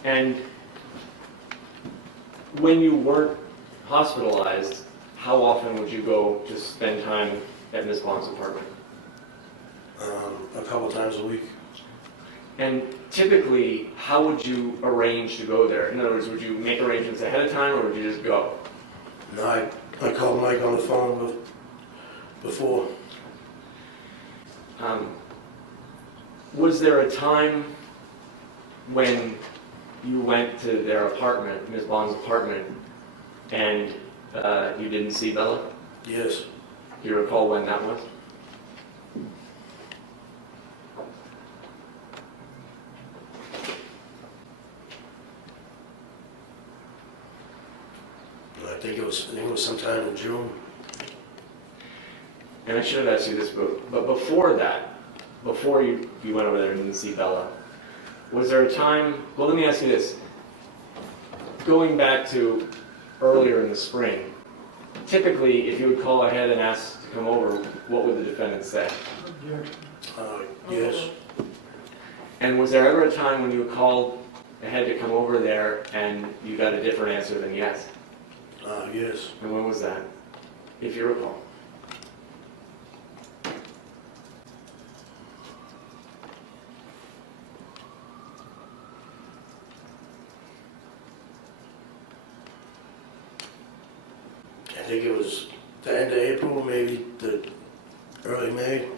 And when you weren't hospitalized, how often would you go to spend time at Ms. Bond's apartment? A couple times a week. And typically, how would you arrange to go there? In other words, would you make arrangements ahead of time, or would you just go? No, I called Mike on the phone before. Was there a time when you went to their apartment, Ms. Bond's apartment, and you didn't see Bella? Yes. Do you recall when that was? I think it was sometime in June. And I should have asked you this, but before that, before you went over there and didn't see Bella, was there a time, well, let me ask you this. Going back to earlier in the spring, typically, if you would call ahead and ask to come over, what would the defendant say? Yes. And was there ever a time when you called ahead to come over there and you got a different answer than yes? Yes. And when was that, if you recall? I think it was the end of April, maybe the early May.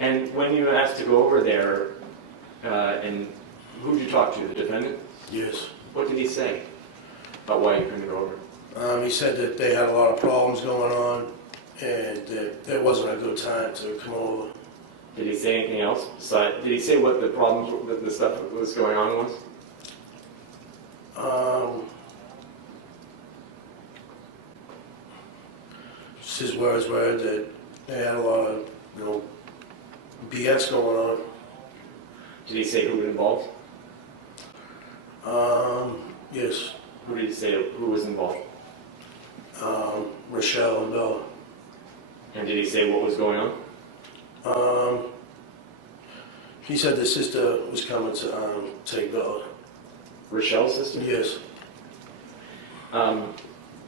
And when you asked to go over there, and who did you talk to, the defendant? Yes. What did he say about why you couldn't go over? He said that they had a lot of problems going on, and that it wasn't a good time to come over. Did he say anything else? Did he say what the problems, the stuff that was going on was? His words were that they had a lot of, BS going on. Did he say who was involved? Yes. Who did he say who was involved? Rochelle and Bella. And did he say what was going on? He said the sister was coming to take Bella. Rochelle's sister? Yes.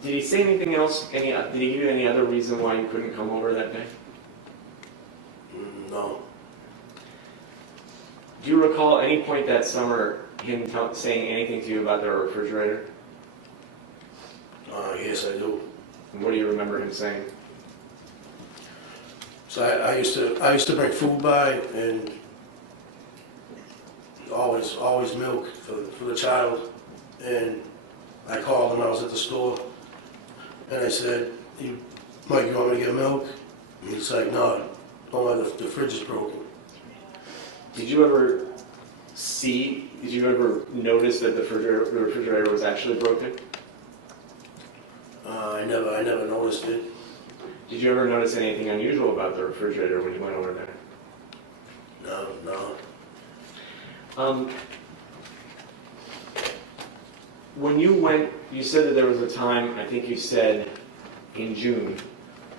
Did he say anything else? Did he give you any other reason why you couldn't come over that day? No. Do you recall any point that summer him saying anything to you about the refrigerator? Yes, I do. And what do you remember him saying? So I used to bring food by, and always milk for the child. And I called him. I was at the store, and I said, "Mike, you want me to get milk?" And he's like, "No, don't let the fridge is broken." Did you ever notice that the refrigerator was actually broken? I never noticed it. Did you ever notice anything unusual about the refrigerator when you went over there? No. When you went, you said that there was a time, I think you said in June,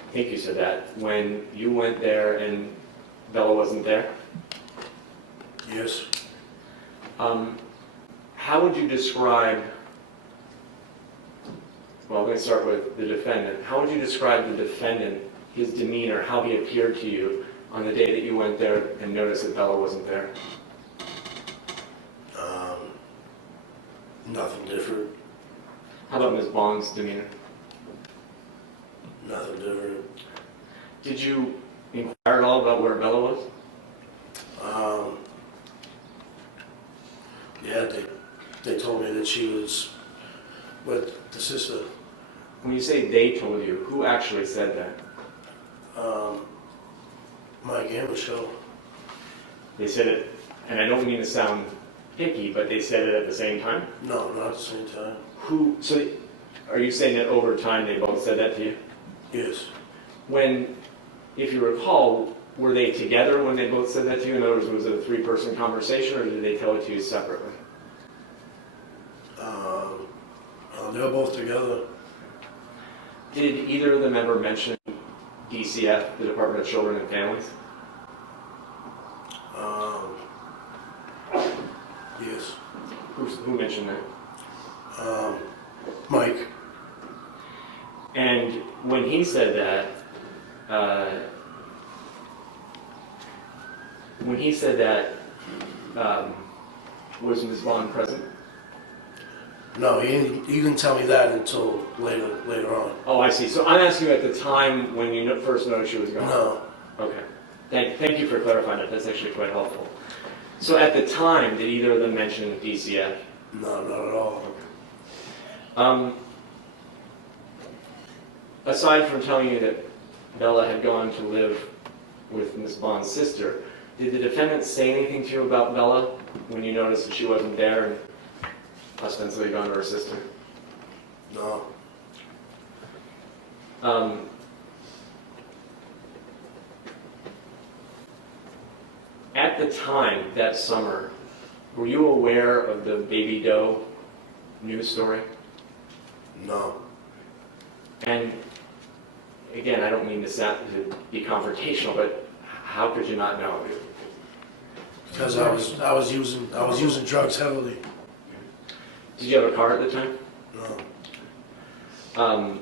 I think you said that, when you went there and Bella wasn't there? Yes. How would you describe, well, I'm going to start with the defendant. How would you describe the defendant, his demeanor, how he appeared to you on the day that you went there and noticed that Bella wasn't there? Nothing different. How about Ms. Bond's demeanor? Nothing different. Did you inquire at all about where Bella was? Yeah, they told me that she was with the sister. When you say they told you, who actually said that? Mike and Michelle. They said it, and I don't mean to sound picky, but they said it at the same time? No, not at the same time. So are you saying that over time they both said that to you? Yes. When, if you recall, were they together when they both said that to you? In other words, was it a three-person conversation, or did they tell it to you separately? They were both together. Did either of them ever mention DCF, the Department of Children and Families? Yes. Who mentioned that? Mike. And when he said that, was Ms. Bond present? No, he didn't tell me that until later on. Oh, I see. So I'm asking you at the time when you first noticed she was gone? No. Okay. Thank you for clarifying that. That's actually quite helpful. So at the time, did either of them mention DCF? No, not at all. Okay. Aside from telling you that Bella had gone to live with Ms. Bond's sister, did the defendant say anything to you about Bella when you noticed that she wasn't there and ostensibly gone to her sister? No. At the time, that summer, were you aware of the Baby Doe news story? No. And again, I don't mean to be confrontational, but how could you not know? Because I was using drugs heavily. Did you have a car at the time? No.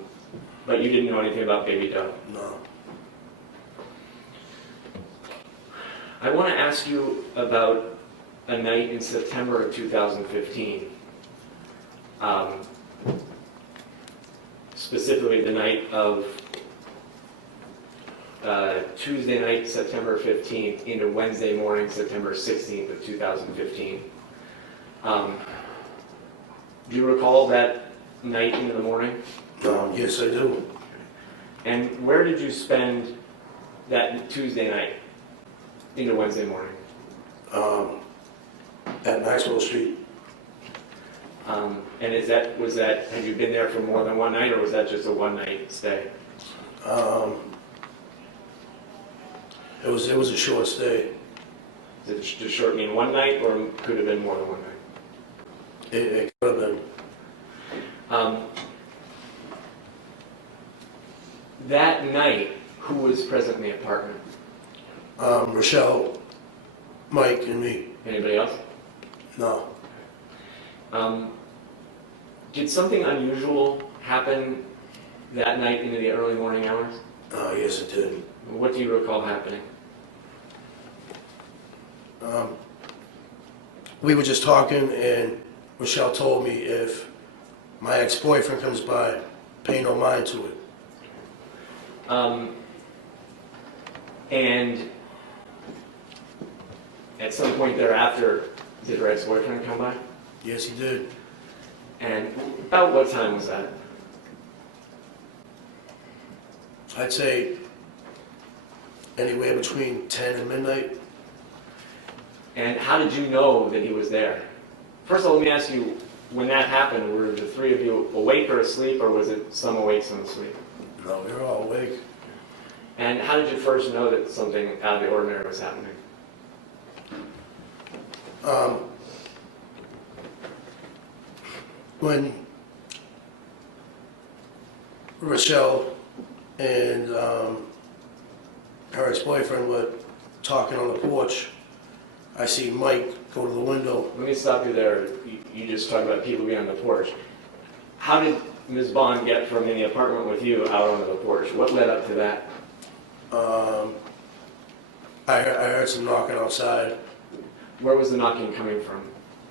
But you didn't know anything about Baby Doe? No. I want to ask you about a night in September of 2015. Specifically the night of Tuesday night, September 15th, into Wednesday morning, September 16th of 2015. Do you recall that night into the morning? Yes, I do. And where did you spend that Tuesday night into Wednesday morning? At Maxwell Street. And had you been there for more than one night, or was that just a one-night stay? It was a short stay. Does short mean one night, or could have been more than one night? It could have been. That night, who was present in the apartment? Rochelle, Mike, and me. Anybody else? No. Did something unusual happen that night into the early morning hours? Yes, it did. What do you recall happening? We were just talking, and Rochelle told me if my ex-boyfriend comes by, pay no mind to it. And at some point thereafter, did her ex-boyfriend come by? Yes, he did. And about what time was that? I'd say anywhere between 10 and midnight. And how did you know that he was there? First of all, let me ask you, when that happened, were the three of you awake or asleep, or was it some awake, some asleep? No, we were all awake. And how did you first know that something out of the ordinary was happening? When Rochelle and her ex-boyfriend were talking on the porch, I see Mike go to the window. Let me stop you there. You just talked about people being on the porch. How did Ms. Bond get from in the apartment with you out onto the porch? What led up to that? I heard some knocking outside. Where was the knocking coming from,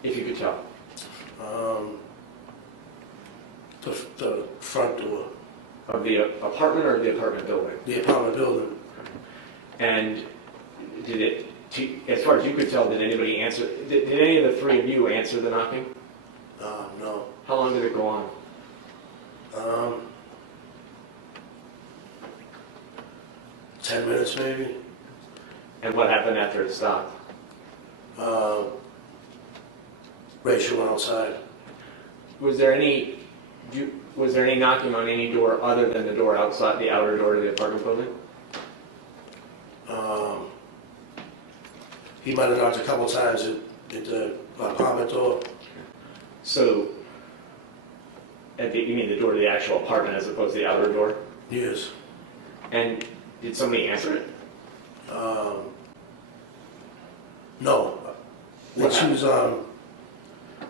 if you could tell? The front door. Of the apartment or the apartment building? The apartment building. And did it, as far as you could tell, did anybody answer, did any of the three of you answer the knocking? No. How long did it go on? 10 minutes maybe. And what happened after it stopped? Rachel went outside. Was there any knocking on any door other than the door outside, the outer door to the apartment building? He might have knocked a couple times at the apartment door. So, you mean the door to the actual apartment as opposed to the outer door? Yes. And did somebody answer it? No. When she was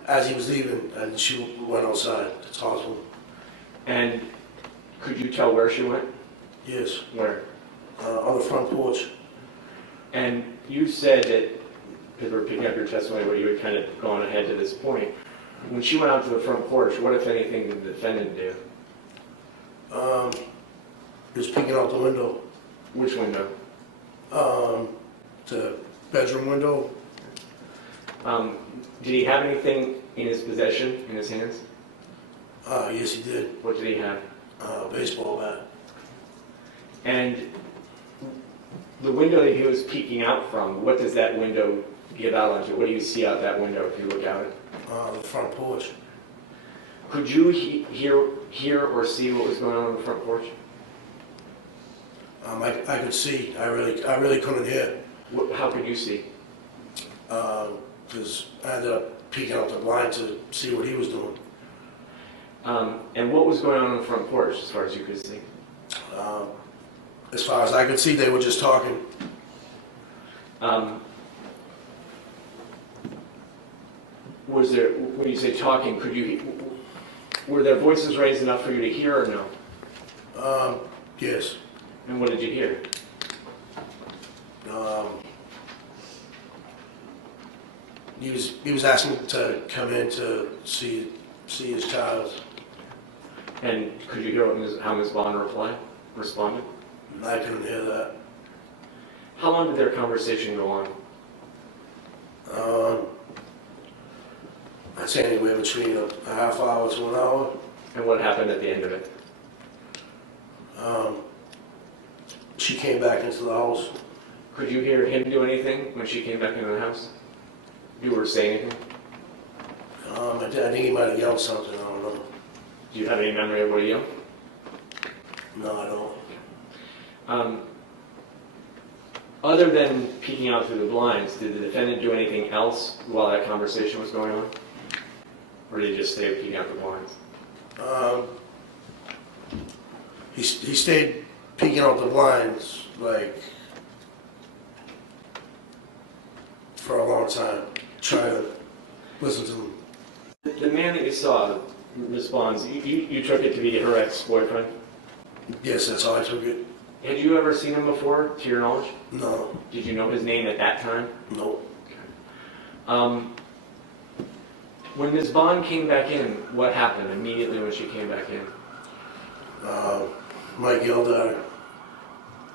as he was leaving, and she went outside to talk to him. And could you tell where she went? Yes. Where? On the front porch. And you said that, because we're picking up your testimony where you had kind of gone ahead to this point, when she went out to the front porch, what, if anything, did the defendant do? He was peeking out the window. Which window? The bedroom window. Did he have anything in his possession, in his hands? Yes, he did. What did he have? A baseball bat. And the window that he was peeking out from, what does that window give out onto? What do you see out that window if you look out it? The front porch. Could you hear or see what was going on the front porch? I could see. I really couldn't hear. How could you see? Because I ended up peeking out the blind to see what he was doing. And what was going on the front porch as far as you could see? As far as I could see, they were just talking. Was there, when you say talking, were their voices raised enough for you to hear or no? Yes. And what did you hear? He was asking to come in to see his child. And could you hear how Ms. Bond responded? I couldn't hear that. How long did their conversation go on? I'd say anywhere between a half hour to an hour. And what happened at the end of it? She came back into the house. Could you hear him do anything when she came back into the house? You were saying anything? I think he might have yelled something, I don't know. Do you have any memory of what he yelled? No, I don't. Other than peeking out through the blinds, did the defendant do anything else while that conversation was going on? Or did he just stay peeking out the blinds? He stayed peeking out the blinds, like, for a long time, trying to listen to him. The man that you saw, Ms. Bonds, you took it to be her ex-boyfriend? Yes, that's how I took it. Had you ever seen him before, to your knowledge? No. Did you know his name at that time? No. When Ms. Bond came back in, what happened immediately when she came back in? Mike yelled at her.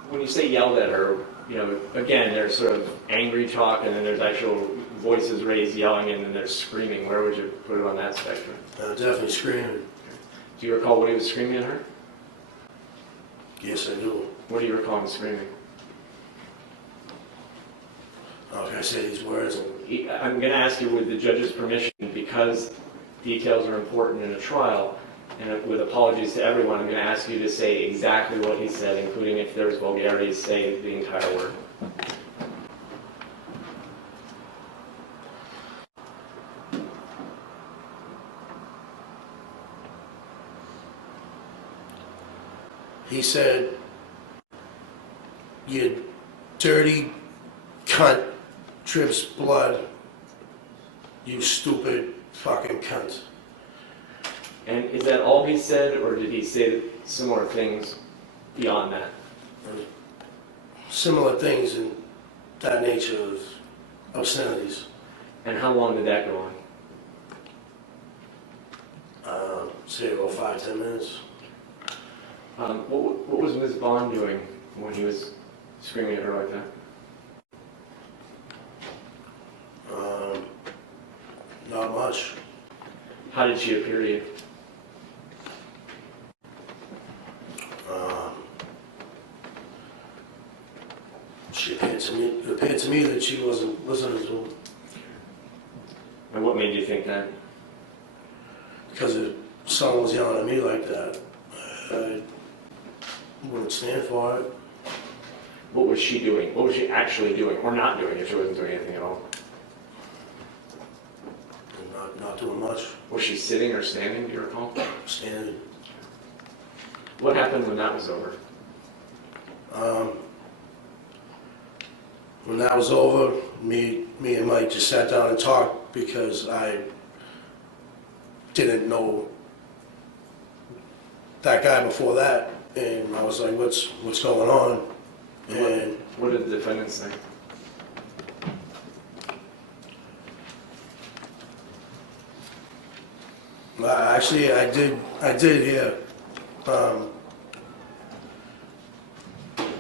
When you say yelled at her, you know, again, there's sort of angry talk, and then there's actual voices raised yelling, and then there's screaming. Where would you put it on that spectrum? Definitely screaming. Do you recall what he was screaming at her? Yes, I do. What do you recall him screaming? How can I say these words? I'm going to ask you with the judge's permission, because details are important in a trial, and with apologies to everyone, I'm going to ask you to say exactly what he said, including if there's vulgarities, say the entire word. He said, "You dirty cunt, drips blood, you stupid fucking cunt." And is that all he said, or did he say similar things beyond that? Similar things in that nature of obscenities. And how long did that go on? Say about 5-10 minutes. What was Ms. Bond doing when he was screaming at her like that? Not much. How did she appear to you? It appeared to me that she wasn't listening to him. And what made you think that? Because if someone was yelling at me like that, I wouldn't stand for it. What was she doing? What was she actually doing, or not doing, if she wasn't doing anything at all? And not doing much. Was she sitting or standing, do you recall? Standing. What happened when that was over? When that was over, me and Mike just sat down and talked because I didn't know that guy before that, and I was like, what's going on? And what did the defendant say? Actually, I did hear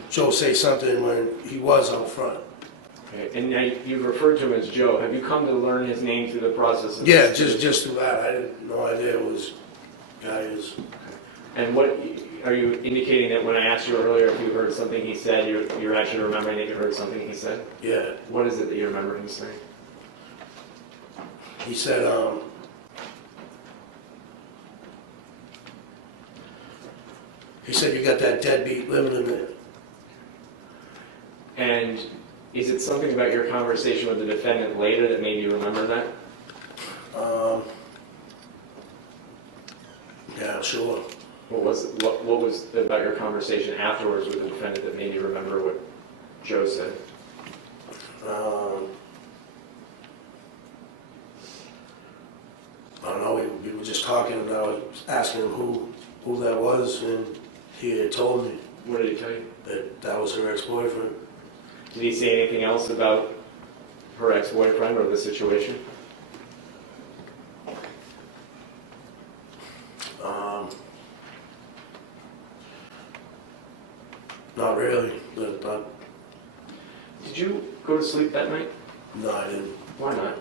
Joe say something when he was out front. Okay. And now you've referred to him as Joe. Have you come to learn his name through the process of Yeah, this? just through that. I had no idea it was guy is. And what are you indicating that when I asked you earlier if you heard something he said, you're actually remembering that you heard something he said? Yeah. What is it that you remember him saying? He said, you got that deadbeat living in there. And is it something about your conversation with the defendant later that made you remember that? Yeah, sure. What was it about your conversation afterwards with the defendant that made you remember what Joe said? I don't know, we were just talking and I was asking him who that was, and he had told me What did he tell you? that was her ex-boyfriend. Did he say anything else about her ex-boyfriend or the situation? Not really, but Did you go to sleep that night? no, I didn't. Why not?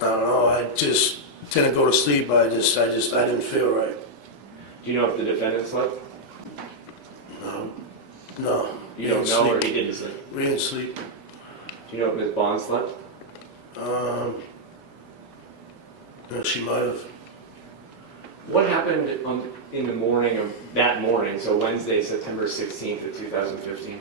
I don't know, I just didn't go to sleep, I didn't feel right. Do you know if the defendant slept? No. You don't know, or he didn't sleep? We didn't sleep. Do you know if Ms. Bond slept? No, she might have. What happened in the morning of that morning, so Wednesday, September 16th of 2015?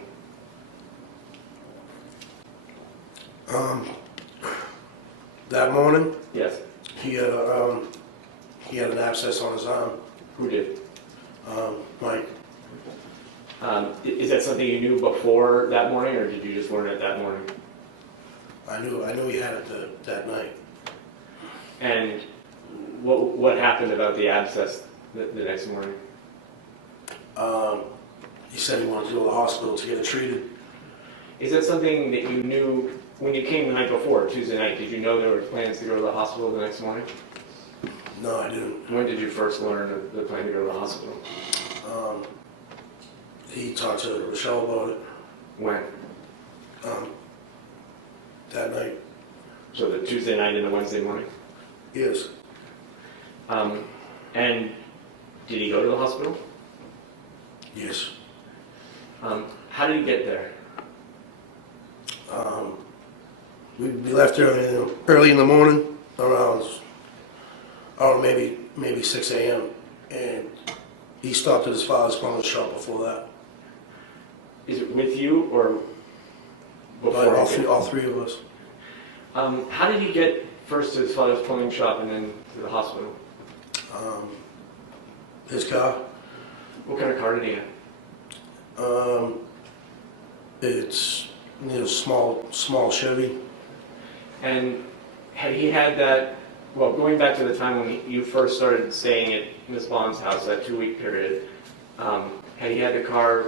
That morning, Yes. he had an abscess on his arm. Who did? Mike. Is that something you knew before that morning, or did you just learn it that morning? I knew he had it that night. And what happened about the abscess the next morning? He said he wanted to go to the hospital to get it treated. Is that something that you knew when you came the night before, Tuesday night? Did you know there were plans to go to the hospital the next morning? No, I didn't. When did you first learn of the plan to go to the hospital? He talked to Rochelle about it When? that night. So the Tuesday night and the Wednesday morning? Yes. And did he go to the hospital? Yes. How did he get there? We left early in the morning, around maybe 6 a.m. And he stopped at his father's plumbing shop before that. Is it with you or before? All three of us. How did he get first to his father's plumbing shop and then to the hospital? His car. What kind of car did he have? It's small Chevy. And had he had that, well, going back to the time when you first started staying at Miss Bond's house, that 2-week period, had he had the car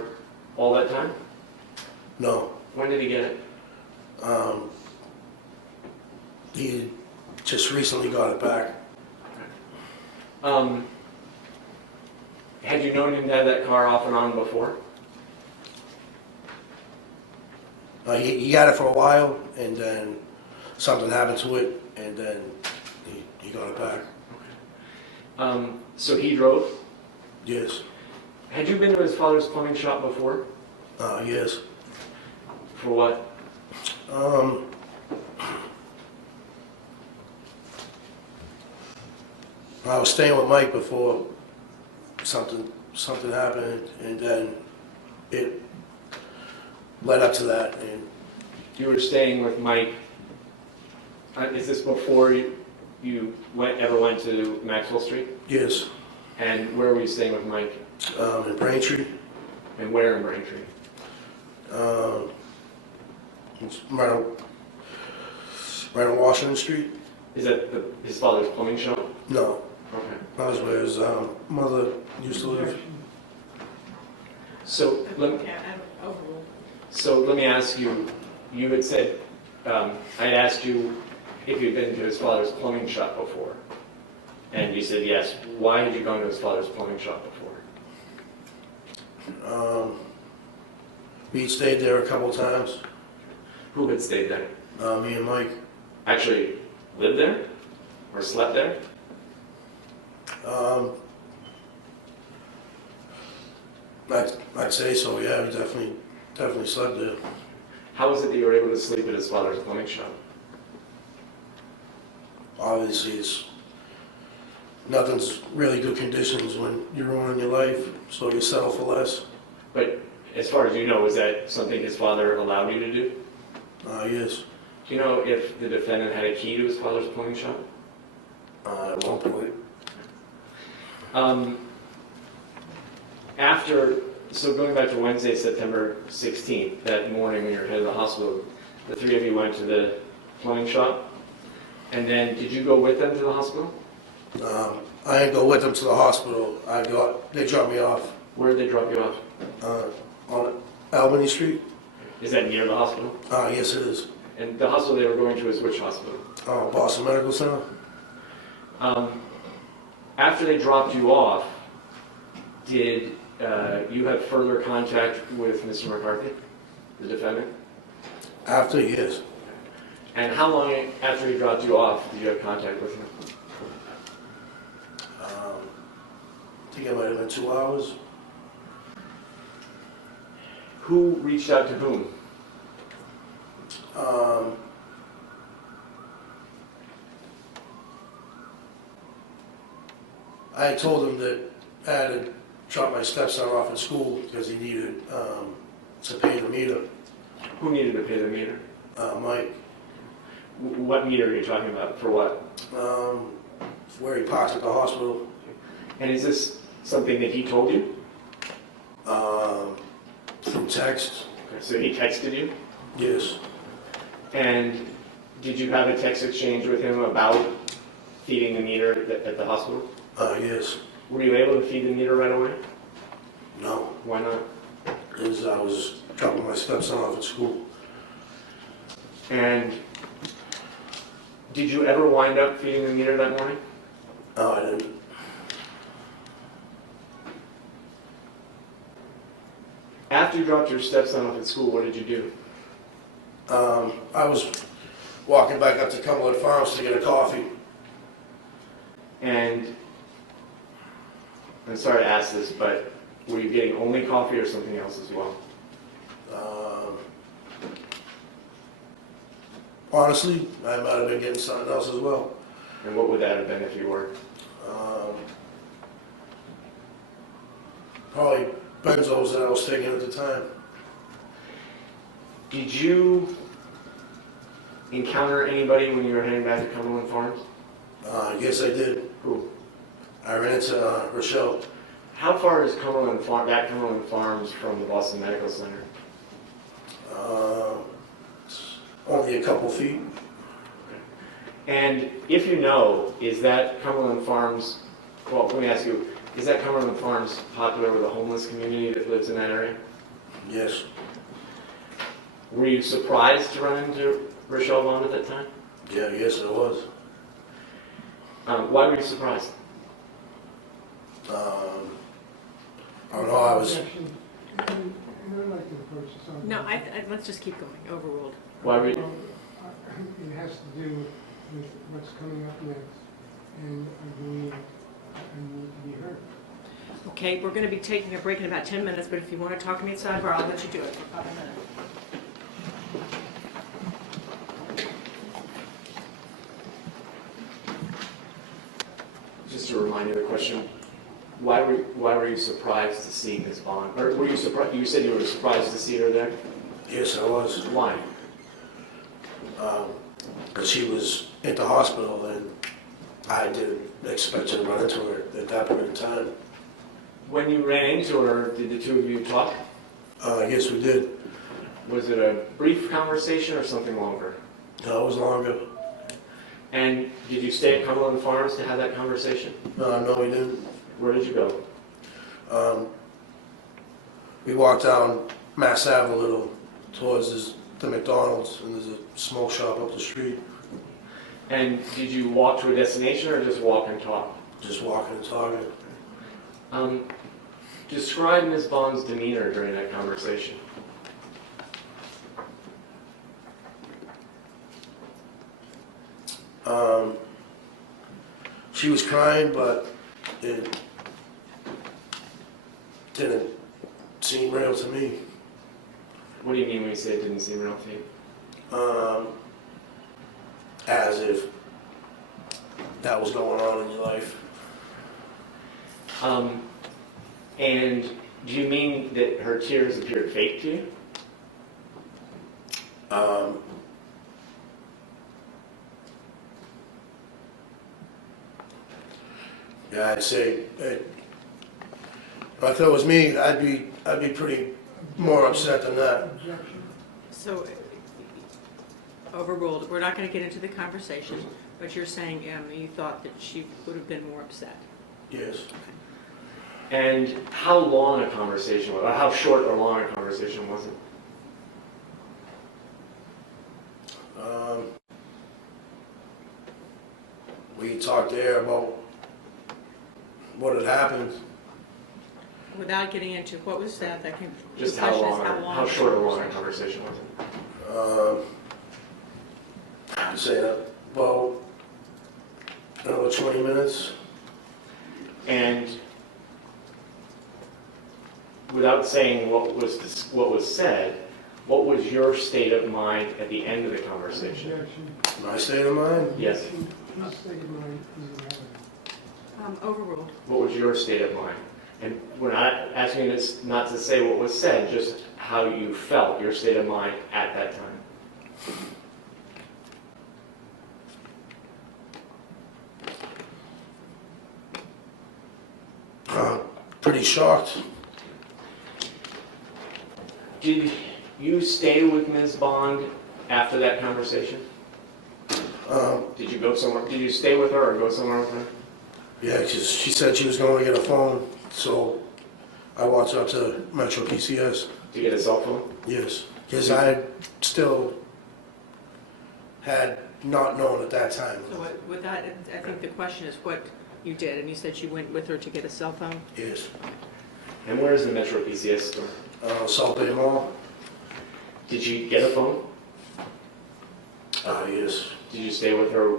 all that time? No. When did he get it? He just recently got it back. Had you known him to have that car off and on before? He had it for a while, and then something happened to it, and then he got it back. So he drove? Yes. Had you been to his father's plumbing shop before? Yes. For what? I was staying with Mike before something happened, and then it led up to that. And You were staying with Mike. Is this before you ever went to Maxwell Street? yes, And where were you staying with Mike? in Braintree, And where in Braintree? it's right on Washington Street. Is that his father's plumbing shop? No, Okay. that was where his mother used to live. So let me ask you, you had said, I had asked you if you'd been to his father's plumbing shop before. And you said yes. Why had you gone to his father's plumbing shop before? We stayed there a couple times, Who had stayed there? me and Mike. Actually lived there? Or slept there? I'd say so, yeah, we definitely slept there. How was it that you were able to sleep at his father's plumbing shop? Obviously, nothing's really good conditions when you're ruining your life, so you settle for less. But as far as you know, is that something his father allowed you to do? Yes. Do you know if the defendant had a key to his father's plumbing shop? At one point. So going back to Wednesday, September 16th, that morning when you were headed to the hospital, the three of you went to the plumbing shop, and then did you go with them to the hospital? I didn't go with them to the hospital. They dropped me off Where did they drop you off? on Albany Street. Is that near the hospital? Yes, it is. And the hospital they were going to is which hospital? Boston Medical Center. After they dropped you off, did you have further contact with Mr. McCarthy, the defendant? After, yes. And how long after he dropped you off did you have contact with him? I think it might have been 2 hours. Who reached out to whom? I told him that I had to drop my stepson off at school because he needed to pay the meter. Who needed to pay the meter? Mike, What meter are you talking about? For what? where he parks at the hospital. And is this something that he told you? Through text. Okay, so he texted you? Yes. And did you have a text exchange with him about feeding the meter at the hospital? Yes. Were you able to feed the meter right away? No. Why not? Because I was dropping my stepson off at school. And did you ever wind up feeding the meter that morning? No, I didn't. After you dropped your stepson off at school, what did you do? I was walking back up to Cumberland Farms to get a coffee. And I'm sorry to ask this, but were you getting only coffee or something else as well? Honestly, I might have been getting something else as well. And what would that have been if you were? Probably benzos that I was taking at the time. Did you encounter anybody when you were heading back to Cumberland Farms? Yes, I did. Who? I ran into Rochelle. How far is Cumberland Farms from the Boston Medical Center? It's only a couple feet. And if you know, is that Cumberland Farms, well, let me ask you, is that Cumberland Farms popular with the homeless community that lives in that area? Yes. Were you surprised to run into Rochelle Vaughn at that time? Yeah, yes, it was. Why were you surprised? I don't know, I was... No, let's just keep going. Overruled. Why were you? It has to do with what's coming up next, and I believe I need to be heard. Okay, we're going to be taking a break in about 10 minutes, but if you want to talk to me at sidebar, I'll let you do it for about a minute. Just to remind you of the question, why were you surprised to see Ms. Vaughn? Or were you surprised? You said you were surprised to see her there. Yes, I was. Why? Because she was at the hospital, and I didn't expect to run into her at that point in time. When you ran into her, did the two of you talk? Yes, we did. Was it a brief conversation or something longer? No, it was longer. And did you stay at Cumberland Farms to have that conversation? No, we didn't. Where did you go? We walked down Mass Ave a little towards the McDonald's, and there's a smoke shop up the street. And did you walk to a destination or just walk and talk? Just walking and talking. Describe Ms. Vaughn's demeanor during that conversation. She was crying, but it didn't seem real to me. What do you mean when you say it didn't seem real to you? As if that was going on in your life. And do you mean that her tears appeared fake to you? Yeah, I'd say if I thought it was me, I'd be pretty more upset than that. So, overruled. We're not going to get into the conversation, but you're saying you thought that she would have been more upset. Yes. And how long a conversation was, or how short or long a conversation was it? We talked there about what had happened. Without getting into what was that, Just the how question is long, how short or long a conversation was it? I'd say about another 20 minutes. And without saying what was said, what was your state of mind at the end of the conversation? Objection. My state of mind? Yes. His state of mind is irrelevant. Overruled. What was your state of mind? And we're not asking you not to say what was said, just how you felt, your state of mind at that time. Pretty shocked. Did you stay with Ms. Bond after that conversation? Did you go somewhere? Did you stay with her or go somewhere with her? Yeah, because she said she was going to get a phone, so I walked up to Metro PCS. To get a cell phone? Yes, because I still had not known at that time. So with that, I think the question is what you did, and you said you went with her to get a cell phone? Yes. And where is the Metro PCS store? Salt Bay Mall? Did you get a phone? Yes. Did you stay with her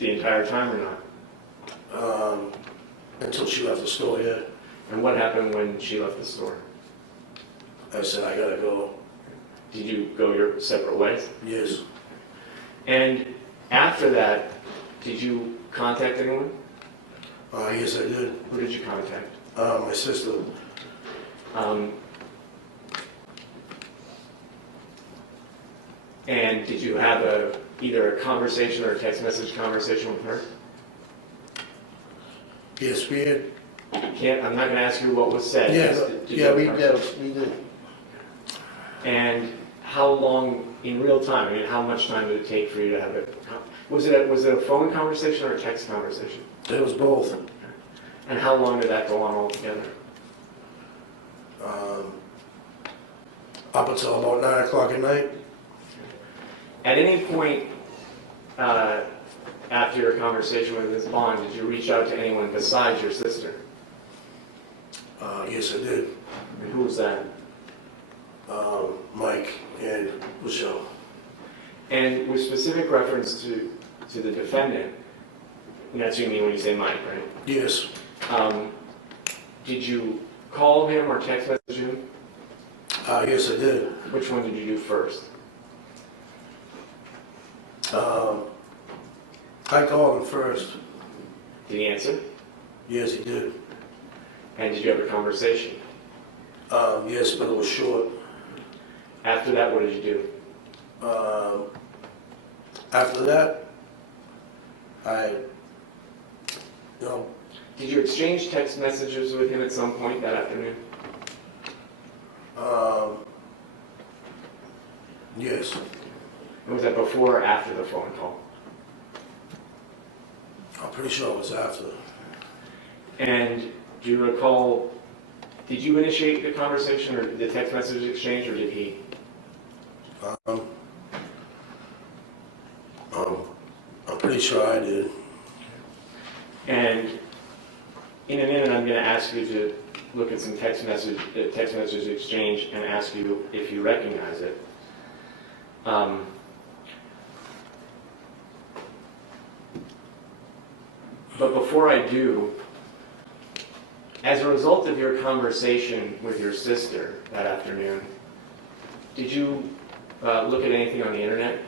the entire time or not? Until she left the store, yeah. And what happened when she left the store? I said, I gotta go. Did you go your separate ways? Yes. And after that, did you contact anyone? Yes, I did. Who did you contact? My sister. And did you have either a conversation or a text message conversation with her? Yes, we had. I'm not going to ask you what was said. Yeah, Did you have a we conversation? did. And how long, in real time, I mean, how much time did it take for you to have it? Was it a phone conversation or a text conversation? It was both. And how long did that go on altogether? Up until about 9 o'clock at night. At any point after your conversation with Ms. Bond, did you reach out to anyone besides your sister? Yes, I did. And who was that? Mike and Michelle. And with specific reference to the defendant, and that's what you mean when you say Mike, right? Yes. Did you call him or text message him? Yes, I did. Which one did you do first? I called him first. Did he answer? Yes, he did. And did you have a conversation? Yes, but it was short. After that, what did you do? After that, Did you exchange text messages with him at some point that afternoon? yes. And was that before or after the phone call? I'm pretty sure it was after. And do you recall, did you initiate the conversation or the text message exchange, or did he? I'm pretty sure I did. And in a minute, I'm going to ask you to look at some text message exchange and ask you if you recognize it. But before I do, as a result of your conversation with your sister that afternoon, did you look at anything on the internet?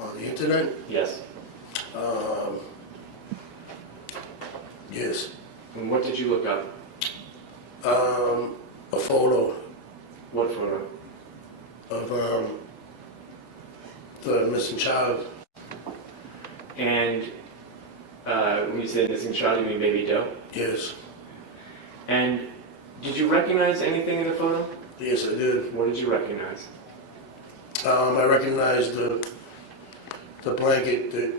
On the internet? Yes. Yes. And what did you look up? A photo What photo? of the missing child. And when you say missing child, you mean baby Doe? Yes. And did you recognize anything in the photo? Yes, I did. What did you recognize? I recognized the blanket that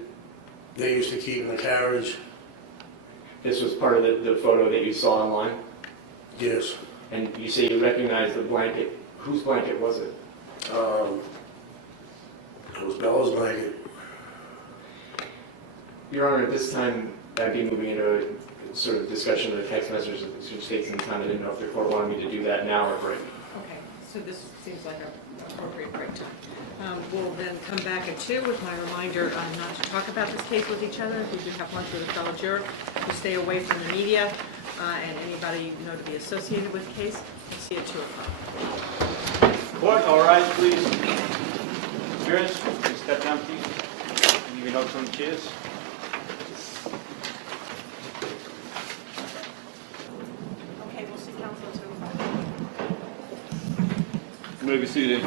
they used to keep in the carriage. This was part of the photo that you saw online? Yes. And you say you recognized the blanket. Whose blanket was it? It was Bella's blanket. Your Honor, at this time, I'd be moving into a sort of discussion of the text messages, which takes some time. I didn't know if the court wanted me to do that now or break. Okay, so this seems like an appropriate break time. We'll then come back at 2 with my reminder not to talk about this case with each other. If you do have lunch with a fellow juror, to stay away from the media and anybody you know to be associated with the case. We'll see you at 2 o'clock. Court, all rise, please. Jurors, step down, please. Leave your notes on the chairs. may be seated.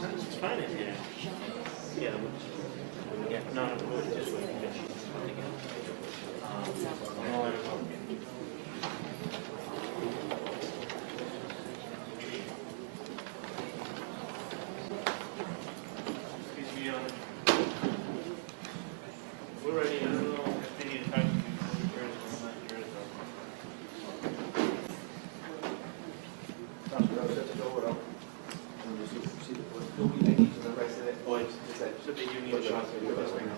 It's fine in here. Yeah, yeah, no, just with conviction. Excuse me, we're ready. I don't know if they need to talk to you. So that you need a shot to do this right now.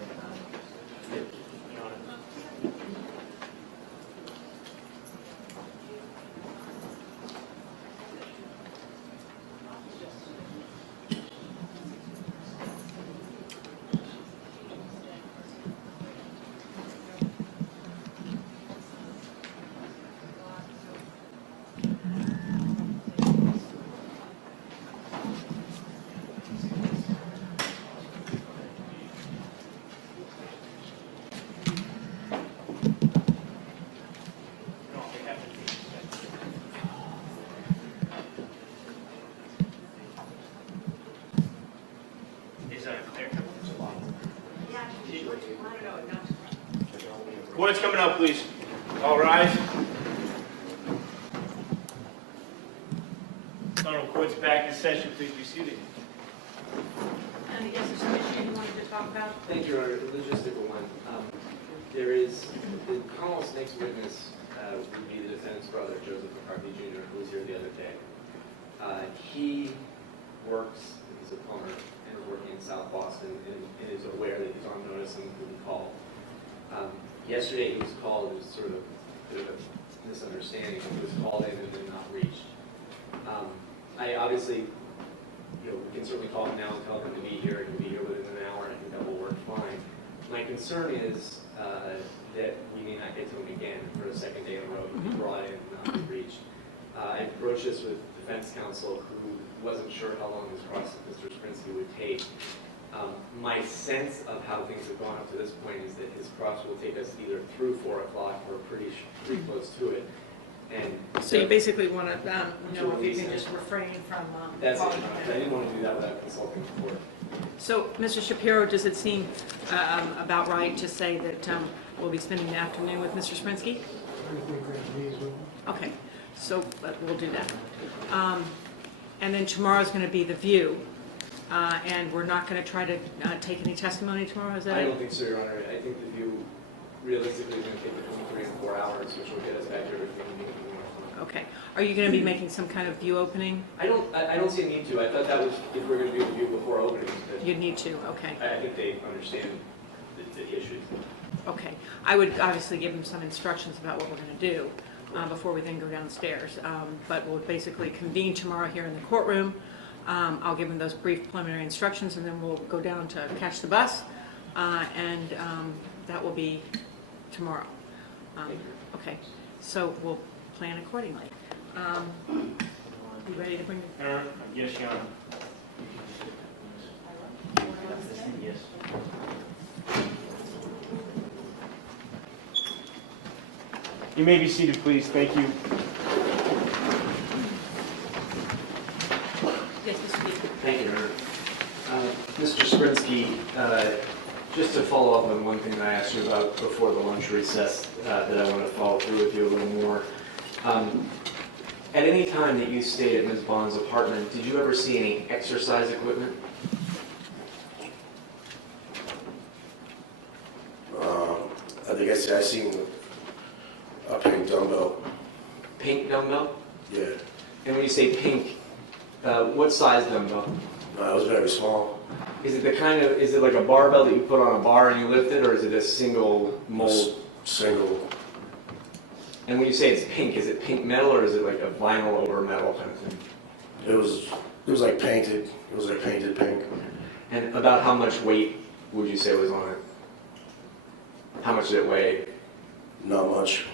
Court's coming up, please. All rise. Honorable court's back in session. Please be seated. And I guess there's some issue you wanted to talk about? Thank you, Your Honor. The logistical one. There is, the Commonwealth's next witness would be the defendant's brother, Joseph McCarthy Jr., who was here the other day. He works, he's a plumber, and is working in South Boston, and is aware that he's on notice and will be called. Yesterday he was called, it was sort of a bit of a misunderstanding. He was called in and then not reached. I obviously, we can certainly call him now and tell him to be here. He can be here within an hour, and I think that will work fine. My concern is that we may not get to him again for a second day in a row. He'll be brought in and not reached. I broached this with defense counsel, who wasn't sure how long this process Mr. Sprinsky would take. My sense of how things have gone up to this point is that his cross will take us either through 4 o'clock or pretty close to it. And So you basically want to know if you can just refrain from that's it. calling I didn't want to do that without consulting the court. So, Mr. Shapiro, does it seem about right to say that we'll be spending the afternoon with Mr. Sprinsky? I think that's reasonable. Okay, so we'll do that. And then tomorrow's going to be the view, and we're not going to try to take any testimony tomorrow, is that I it? don't think so, Your Honor. I think the view realistically is going to take between 3 and 4 hours, which will get us back to everything we need. Okay. Are you going to be making some kind of view opening? I don't see a need to. I thought that was, if we're going to do the view before opening, that You'd need to, okay. I think they understand the issues. Okay. I would obviously give them some instructions about what we're going to do before we then go downstairs. But we'll basically convene tomorrow here in the courtroom. I'll give them those brief preliminary instructions, and then we'll go down to catch the bus, and that will be tomorrow. Okay. So we'll plan accordingly. You ready to bring? Yes, Your Honor. Yes. You may be seated, please. Thank you. Yes, Mr. Beasley. Thank you, Your Honor. Mr. Sprinsky, just to follow up on one thing that I asked you about before the lunch recess that I want to follow through with you a little more. At any time that you stayed at Ms. Bond's apartment, did you ever see any exercise equipment? I think I seen a pink dumbbell. Pink dumbbell? Yeah. And when you say pink, what size dumbbell? It was very small. Is it the kind of, is it like a barbell that you put on a bar and you lift it, or is it a single mold? Single. And when you say it's pink, is it pink metal or is it like a vinyl over metal kind of thing? It was like painted. It was like painted pink. And about how much weight would you say was on it? How much did it weigh? Not much.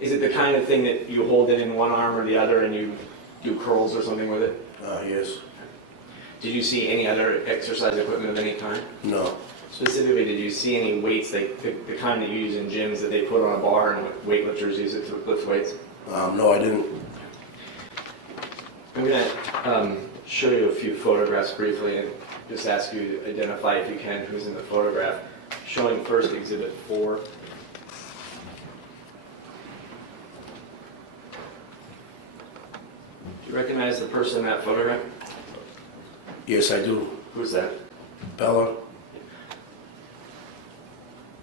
Is it the kind of thing that you hold it in one arm or the other and you do curls or something with it? Yes. Did you see any other exercise equipment of any kind? No. Specifically, did you see any weights, like the kind that you use in gyms that they put on a bar and weightlifters use it to lift weights? No, I didn't. I'm going to show you a few photographs briefly and just ask you to identify, if you can, who's in the photograph. Showing first Exhibit 4. Do you recognize the person in that photograph? Yes, I do. Who's that? Bella.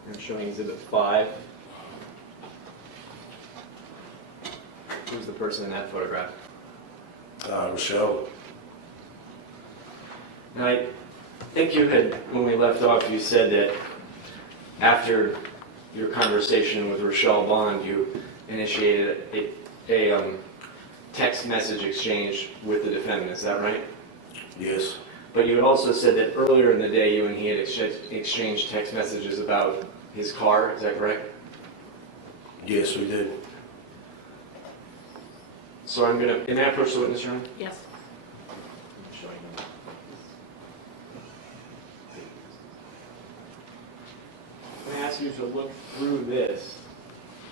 I'm showing Exhibit 5. Who's the person in that photograph? Michelle. Now, I think you had, when we left off, you said that after your conversation with Rochelle Bond, you initiated a text message exchange with the defendant. Is that right? Yes. But you had also said that earlier in the day, you and he had exchanged text messages about his car. Is that correct? Yes, we did. So I'm going to, may I approach the witness room? Yes. I'm going to ask you to look through this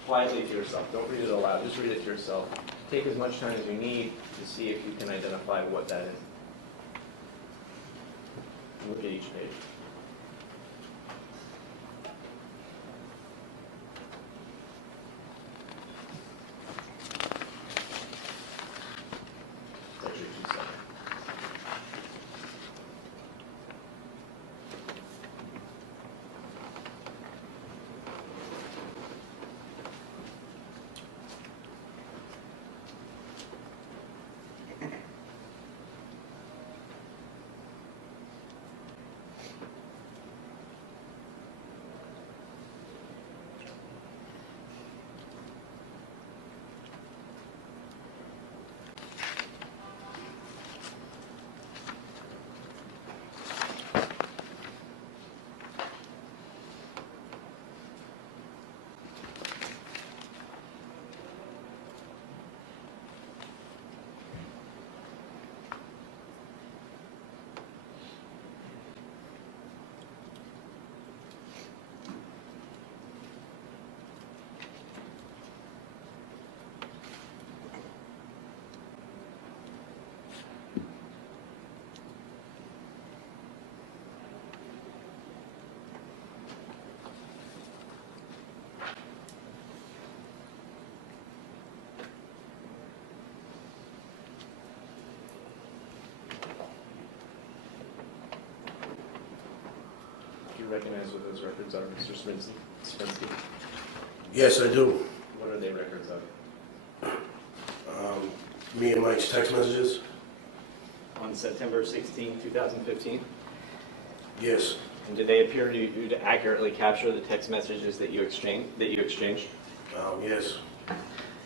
quietly to yourself. Don't read it aloud. Just read it to yourself. Take as much time as you need to see if you can identify what that is. Look at each page. That's your 2 seconds. recognize what those records are, Mr. Sprinsky? Yes, I do. What are they records of? Me and Mike's text messages? On September 16, 2015? Yes. And do they appear to you to accurately capture the text messages that you exchanged? Yes.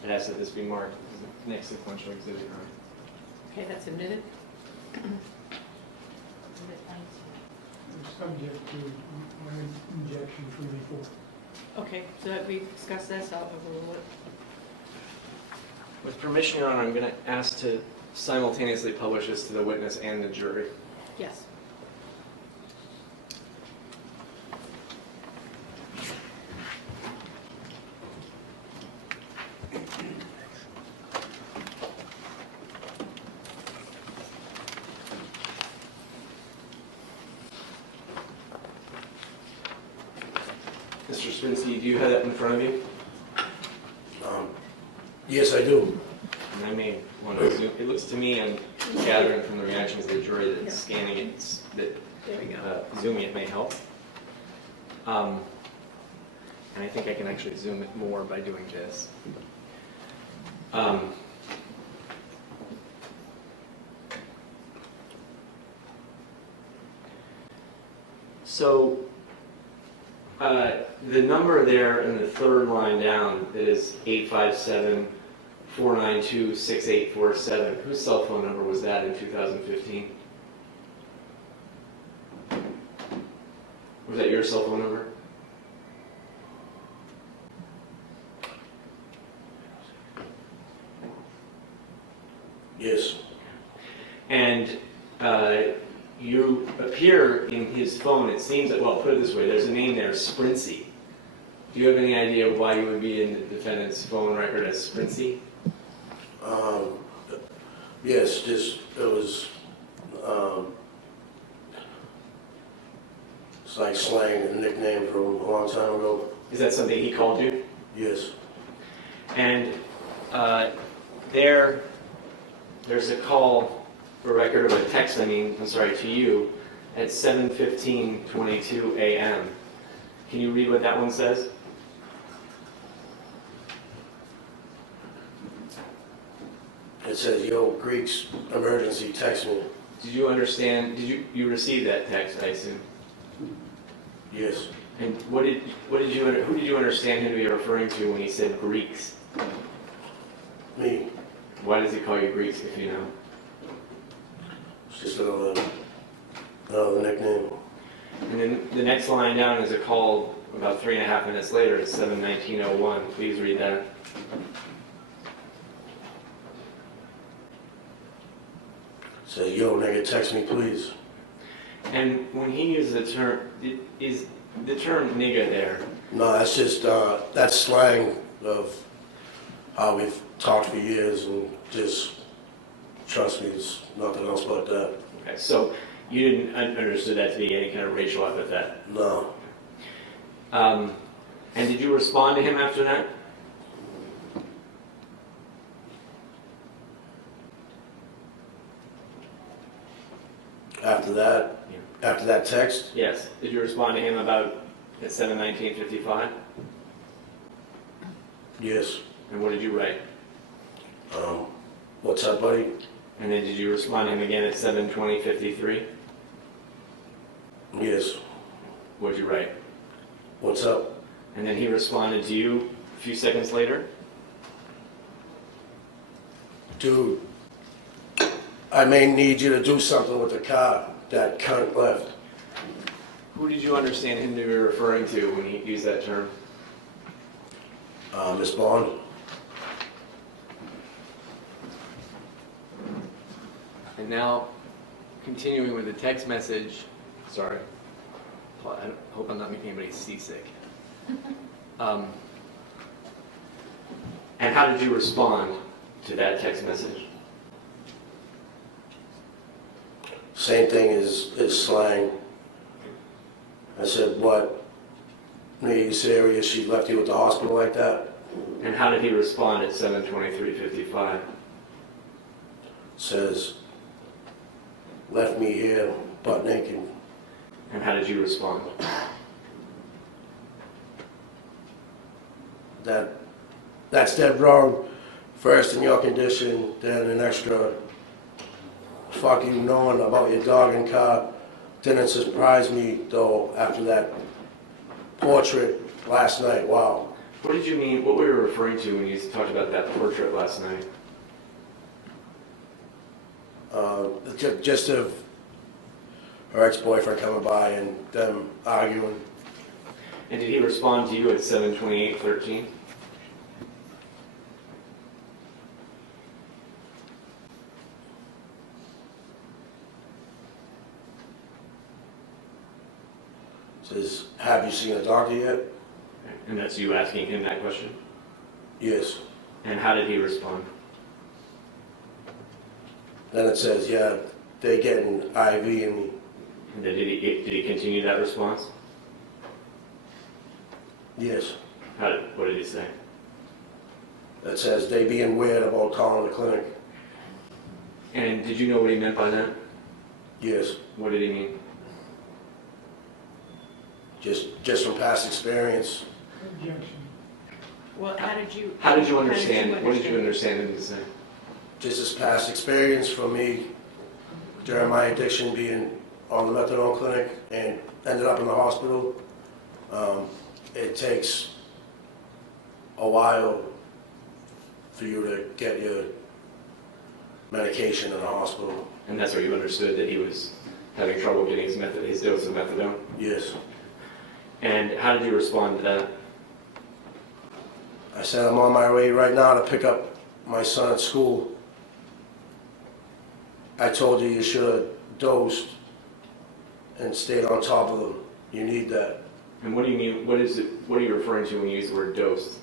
It asks that this be marked as the next sequential exhibit. Okay, that's admitted. Subject to my injection from before. Okay, so that we discussed this, I'll overrule it. With permission, Your Honor, I'm going to ask to simultaneously publish this to the witness and the jury. Yes. Mr. Sprinsky, do you have that in front of you? Yes, I do. And I may want to zoom. It looks to me, and gathering from the reactions of the jury, that scanning it, that There we go. zooming it may help. And I think I can actually zoom it more by doing this. So the number there in the third line down that is 857-492-6847, whose cell phone number was that in 2015? Was that your cell phone number? Yes. And you appear in his phone, it seems that, well, put it this way, there's a name there, Sprinsky. Do you have any idea why you would be in the defendant's phone record as Sprinsky? Yes, just, it was, it's like slang, a nickname from a long time ago. Is that something he called you? Yes. And there's a call for record of a text, to you at 7:15:22 a.m. Can you read what that one says? It says, yo, Greeks, emergency, text me. Did you understand, you receive that text, I assume? Yes. And who did you understand him to be referring to when he said Greeks? Me. Why does he call you Greeks, if you know? It's just another nickname. And then the next line down is a call about 3.5 minutes later at 7:19:01. Please read that. It says, yo, nigga, text me, please. And when he uses the term, is the term nigga there? No, that's just, that's slang of how we've talked for years, and just, trust me, it's nothing else but that. Okay, so you didn't understood that to be any kind of racial epithet? No. And did you respond to him after that? After that text? Yes. Did you respond to him about at 7:19:55? Yes. And what did you write? What's up, buddy? And then did you respond to him again at 7:20:53? Yes. What did you write? What's up? And then he responded to you a few seconds later? Dude, I may need you to do something with the car. That cunt left. Who did you understand him to be referring to when he used that term? Miss Bond? And now, continuing with the text message, sorry, I hope I'm not making anybody seasick. And how did you respond to that text message? Same thing as slang. I said, what? Are you serious? She left you at the hospital like that? And how did he respond at 7:23:55? Says, left me here butt naked. And how did you respond? that's dead wrong. First in your condition, then an extra fuck you knowing about your dog and car. Didn't surprise me though after that portrait last night. Wow. What did you mean, what were you referring to when you talked about that portrait last night? Just of her ex-boyfriend coming by and them arguing. And did he respond to you at 7:28:13? Says, have you seen a doctor yet? And that's you asking him that question? Yes. And how did he respond? Then it says, yeah, they getting IV and And then did he continue that response? yes. What did he say? That says they being weird about calling the clinic. And did you know what he meant by that? Yes. What did he mean? Just from past experience. Well, how did you? How did you understand? What did you understand him to say? Just as past experience for me during my addiction being on the methadone clinic and ended up in the hospital. It takes a while for you to get your medication in the hospital. And that's where you understood that he was having trouble getting his dose of methadone? Yes. And how did you respond to that? I said I'm on my way right now to pick up my son at school. I told you should have dosed and stayed on top of them. You need that. And what do you mean, what are you referring to when you use the word dosed?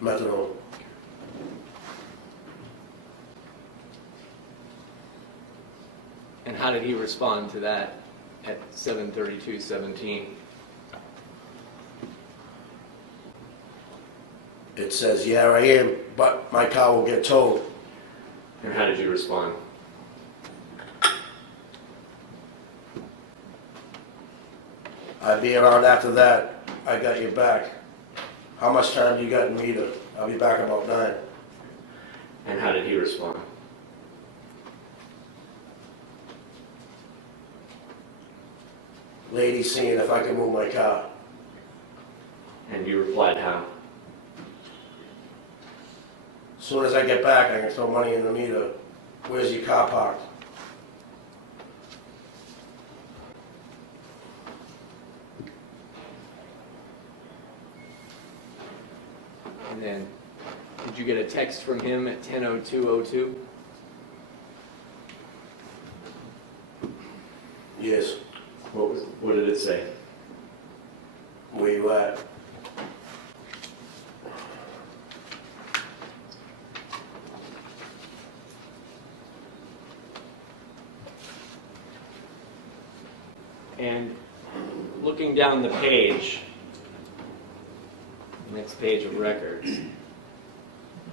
Methadone. And how did he respond to that at 7:32:17? It says, yeah, I am, but my car will get towed. And how did you respond? I'll be around after that. I got your back. How much time do you got in me to? I'll be back about 9. And how did he respond? Lady seeing if I can move my car. And you replied how? As soon as I get back, I can throw money in the meter. Where's your car parked? And then, did you get a text from him at 10:02:02? Yes. What did it say? Where you at? And looking down the page, next page of records,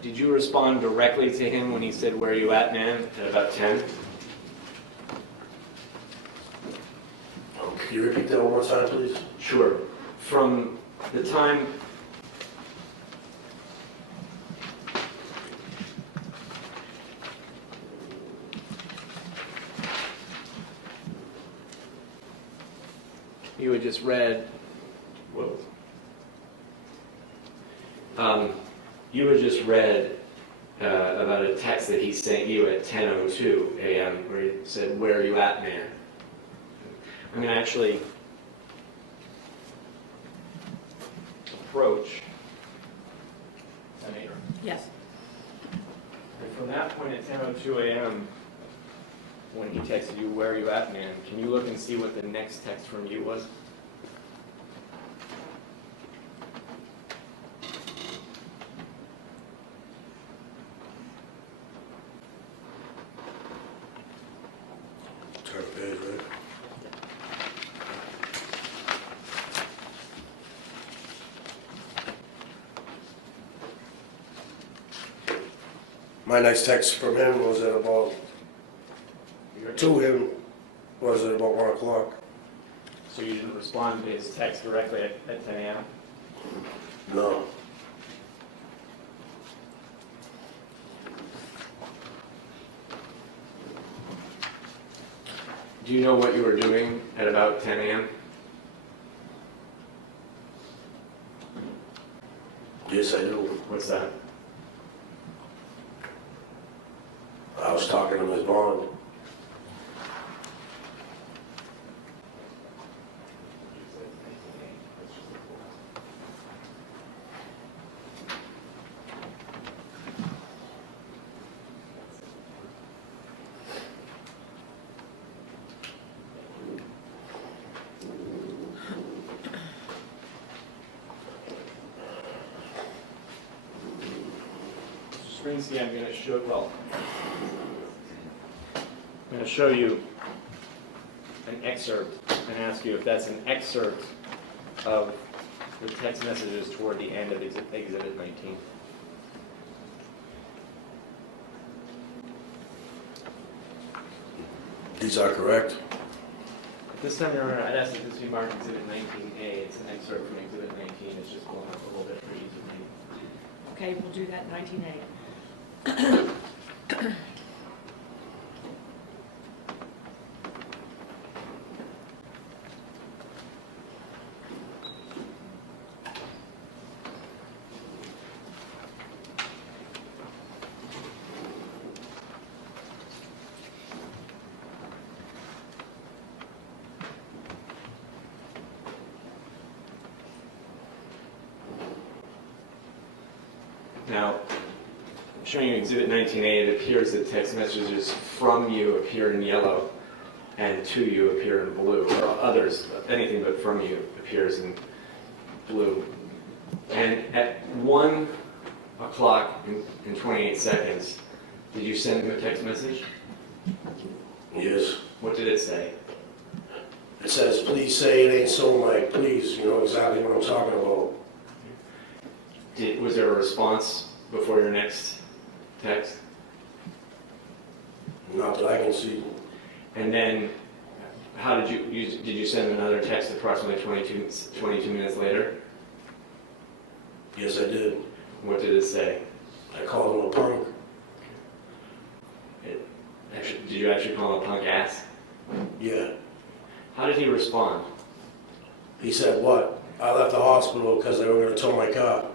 did you respond directly to him when he said, "Where are you at, man?" at about 10? Can you repeat that one more time, please? Sure. From the time you had just read, you had just read about a text that he sent you at 10:02 a.m. where he said, "Where are you at, man?" I'm going to actually approach. Yes. And from that point at 10:02 a.m., when he texted you, "Where are you at, man?" can you look and see what the next text from you was? Turn the page, right? My next text from him was at about, to him, was at about 1 o'clock. So you didn't respond to his text directly at 10 a.m.? No. Do you know what you were doing at about 10 a.m.? Yes, I do. What's that? I was talking to Ms. Bond. Sprinsky, I'm going to show you an excerpt and ask you if that's an excerpt of the text messages toward the end of Exhibit 19. These are correct. At this time, Your Honor, I'd ask that this be marked Exhibit 19A. It's an excerpt from Exhibit 19. It's just blown up a little bit for ease of reading. Okay, we'll do that 19A. Now, I'm showing you Exhibit 19A. It appears that text messages from you appear in yellow and to you appear in blue, or others, anything but from you appears in blue. And at 1 o'clock and 28 seconds, did you send him a text message? Yes. What did it say? It says, please say it ain't so, Mike. Please, you know exactly what I'm talking about. Was there a response before your next text? Not that I can see. And then, how did you send another text approximately 22 minutes later? Yes, I did. What did it say? I called him a punk. Did you actually call him a punk ass? Yeah. How did he respond? He said, what? I left the hospital because they were going to tow my car.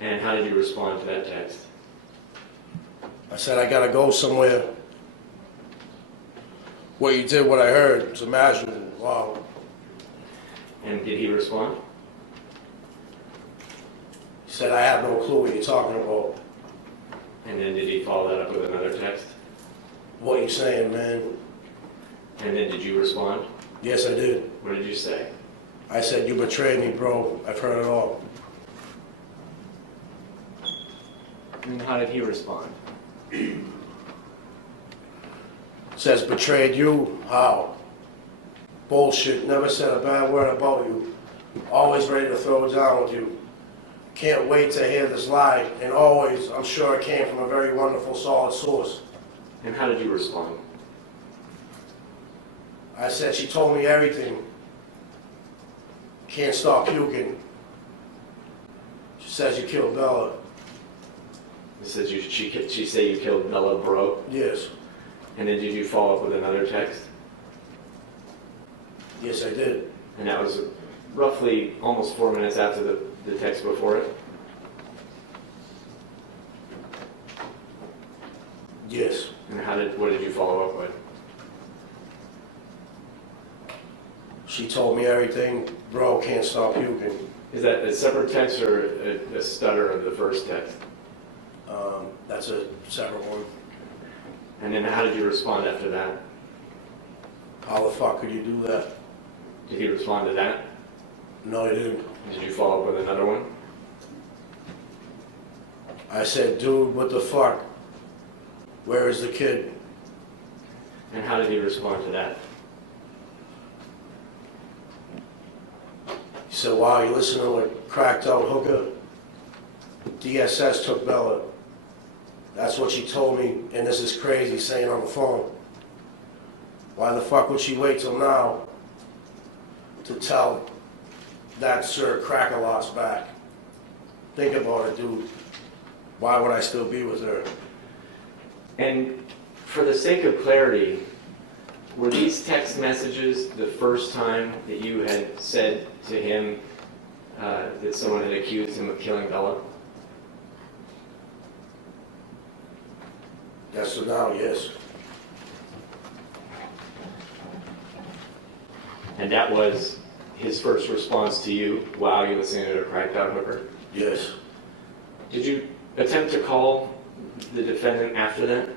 And how did you respond to that text? I said, I got to go somewhere. What you did, what I heard, it's imaginable. Wow. And did he respond? He said, I have no clue what you're talking about. And then did he follow that up with another text? What you saying, man? And then did you respond? Yes, I did. What did you say? I said, you betrayed me, bro. I've heard it all. And how did he respond? Says, betrayed you? How? Bullshit. Never said a bad word about you. Always ready to throw down with you. Can't wait to hear this lie. And always, I'm sure it came from a very wonderful, solid source. And how did you respond? I said, she told me everything. Can't stop puking. She says you killed Bella. It says she said you killed Bella, bro. Yes. And then did you follow up with another text? Yes, I did. And that was roughly almost 4 minutes after the text before it? Yes. And what did you follow up with? She told me everything. Bro, can't stop puking. Is that a separate text or a stutter of the first text? That's a separate one. And then how did you respond after that? How the fuck could you do that? Did he respond to that? No, I didn't. Did you follow up with another one? I said, dude, what the fuck? Where is the kid? And how did he respond to that? He said, wow, you listen to a cracked out hooker? DSS took Bella. That's what she told me, and this is crazy saying on the phone. Why the fuck would she wait till now to tell that Sir Crack-A-Lot's back. Think about it, dude. Why would I still be with her? And for the sake of clarity, were these text messages the first time that you had said to him that someone had accused him of killing Bella? Yes or no? Yes. And that was his first response to you while you listening to a cracked out hooker? Yes. Did you attempt to call the defendant after that?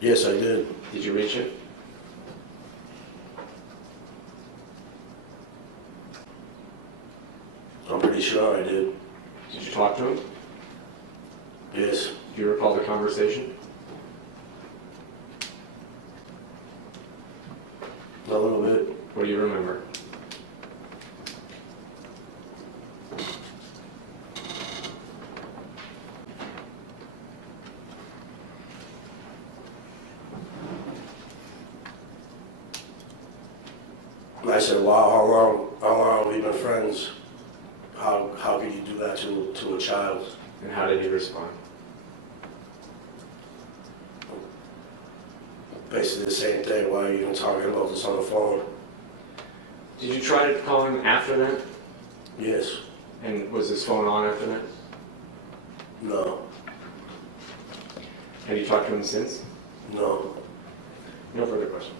Yes, I did. Did you reach it? I'm pretty sure I did. Did you talk to him? Yes. Do you recall the conversation? A little bit. What do you remember? And I said, wow, how long have we been friends? How could you do that to a child? And how did he respond? Basically the same thing. Why are you even talking about this on the phone? Did you try to call him after that? Yes. And was his phone on after that? No. Have you talked to him since? No. No further questions.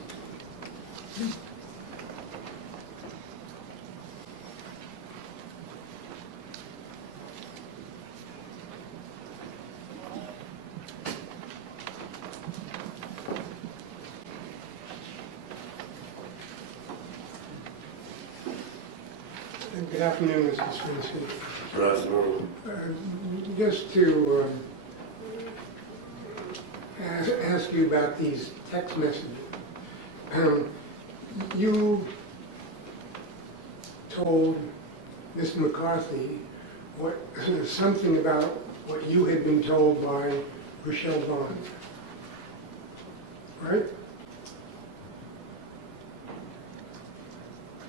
Good afternoon, Mr. Sprinsky. Good afternoon. Just to ask you about these text messages. You told Ms. McCarthy something about what you had been told by Rochelle Bond, right?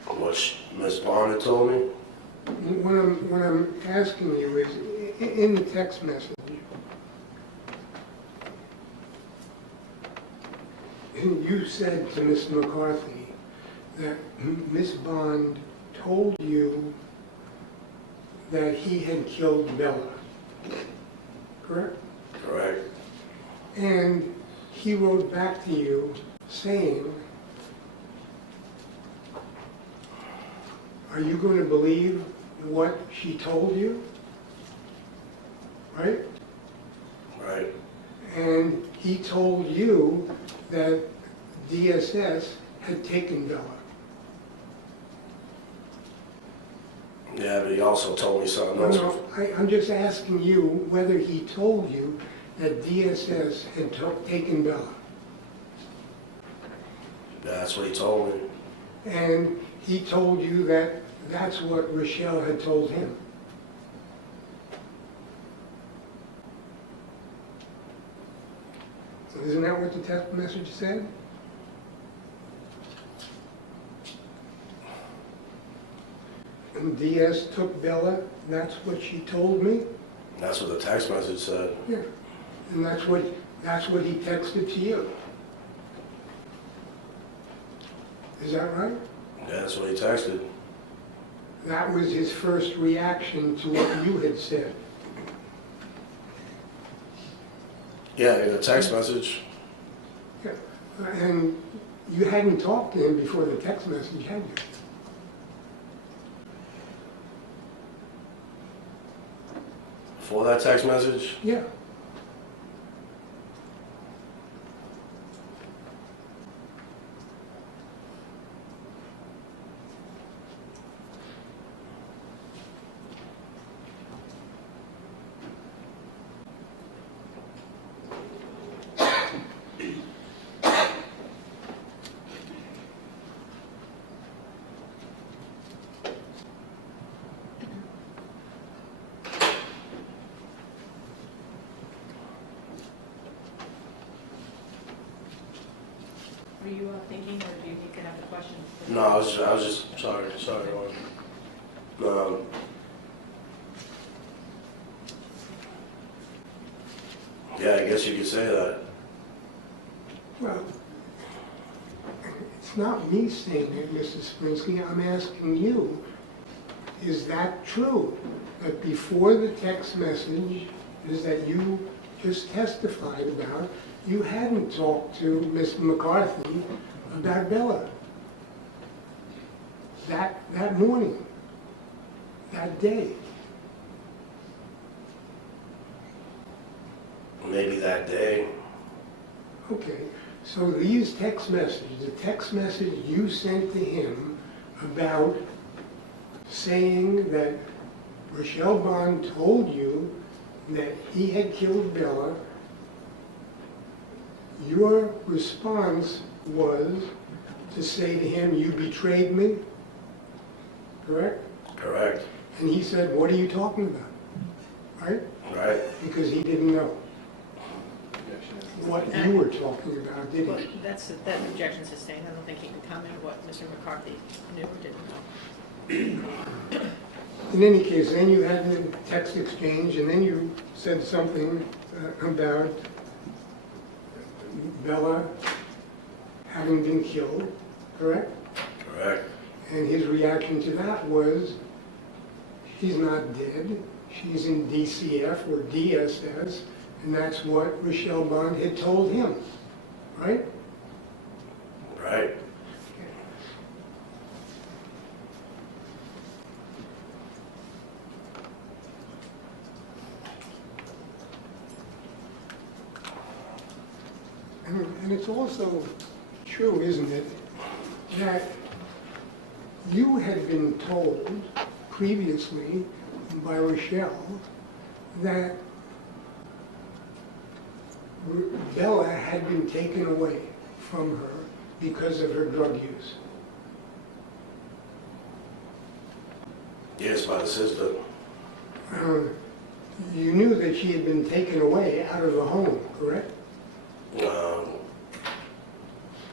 What Miss Bond had told me? What I'm asking you is, in the text message, you said to Miss McCarthy that Miss Bond told you that he had killed Bella, correct? Correct. And he wrote back to you saying, are you going to believe what she told you? Right? Right. And he told you that DSS had taken Bella. Yeah, but he also told me something else. No, I'm just asking you whether he told you that DSS had taken Bella. That's what he told me. And he told you that that's what Rochelle had told him. Isn't that what the text message said? And DS took Bella, that's what she told me? That's what the text message said. Yeah. And that's what he texted to you. Is that right? Yeah, that's what he texted. That was his first reaction to what you had said. Yeah, in a text message. Yeah. And you hadn't talked to him before the text message, had you? For that text message? Yeah. were you thinking, or do you can have the question? No, I was just, sorry, yeah, I guess you could say that. Well, it's not me saying it, Mrs. Sprinsky. I'm asking you, is that true? That before the text message is that you just testified about, you hadn't talked to Miss McCarthy about Bella that morning, that day? Maybe that day. Okay, so these text messages, the text message you sent to him about saying that Rochelle Bond told you that he had killed Bella, your response was to say to him, "You betrayed me," correct? Correct. And he said, "What are you talking about?" Right? Right. Because he didn't know what you were talking about, did Well, he? that objection sustained. I don't think he can comment on what Mr. McCarthy knew or didn't know. In any case, then you had the text exchange, and then you said something about Bella having been killed, correct? Correct. And his reaction to that was, she's not dead, she's in DCF or DSS, and that's what Rochelle Bond had told him, right? Right. And it's also true, isn't it, that you had been told previously by Rochelle that Bella had been taken away from her because of her drug use. Yes, by the sister. You knew that she had been taken away out of the home, correct?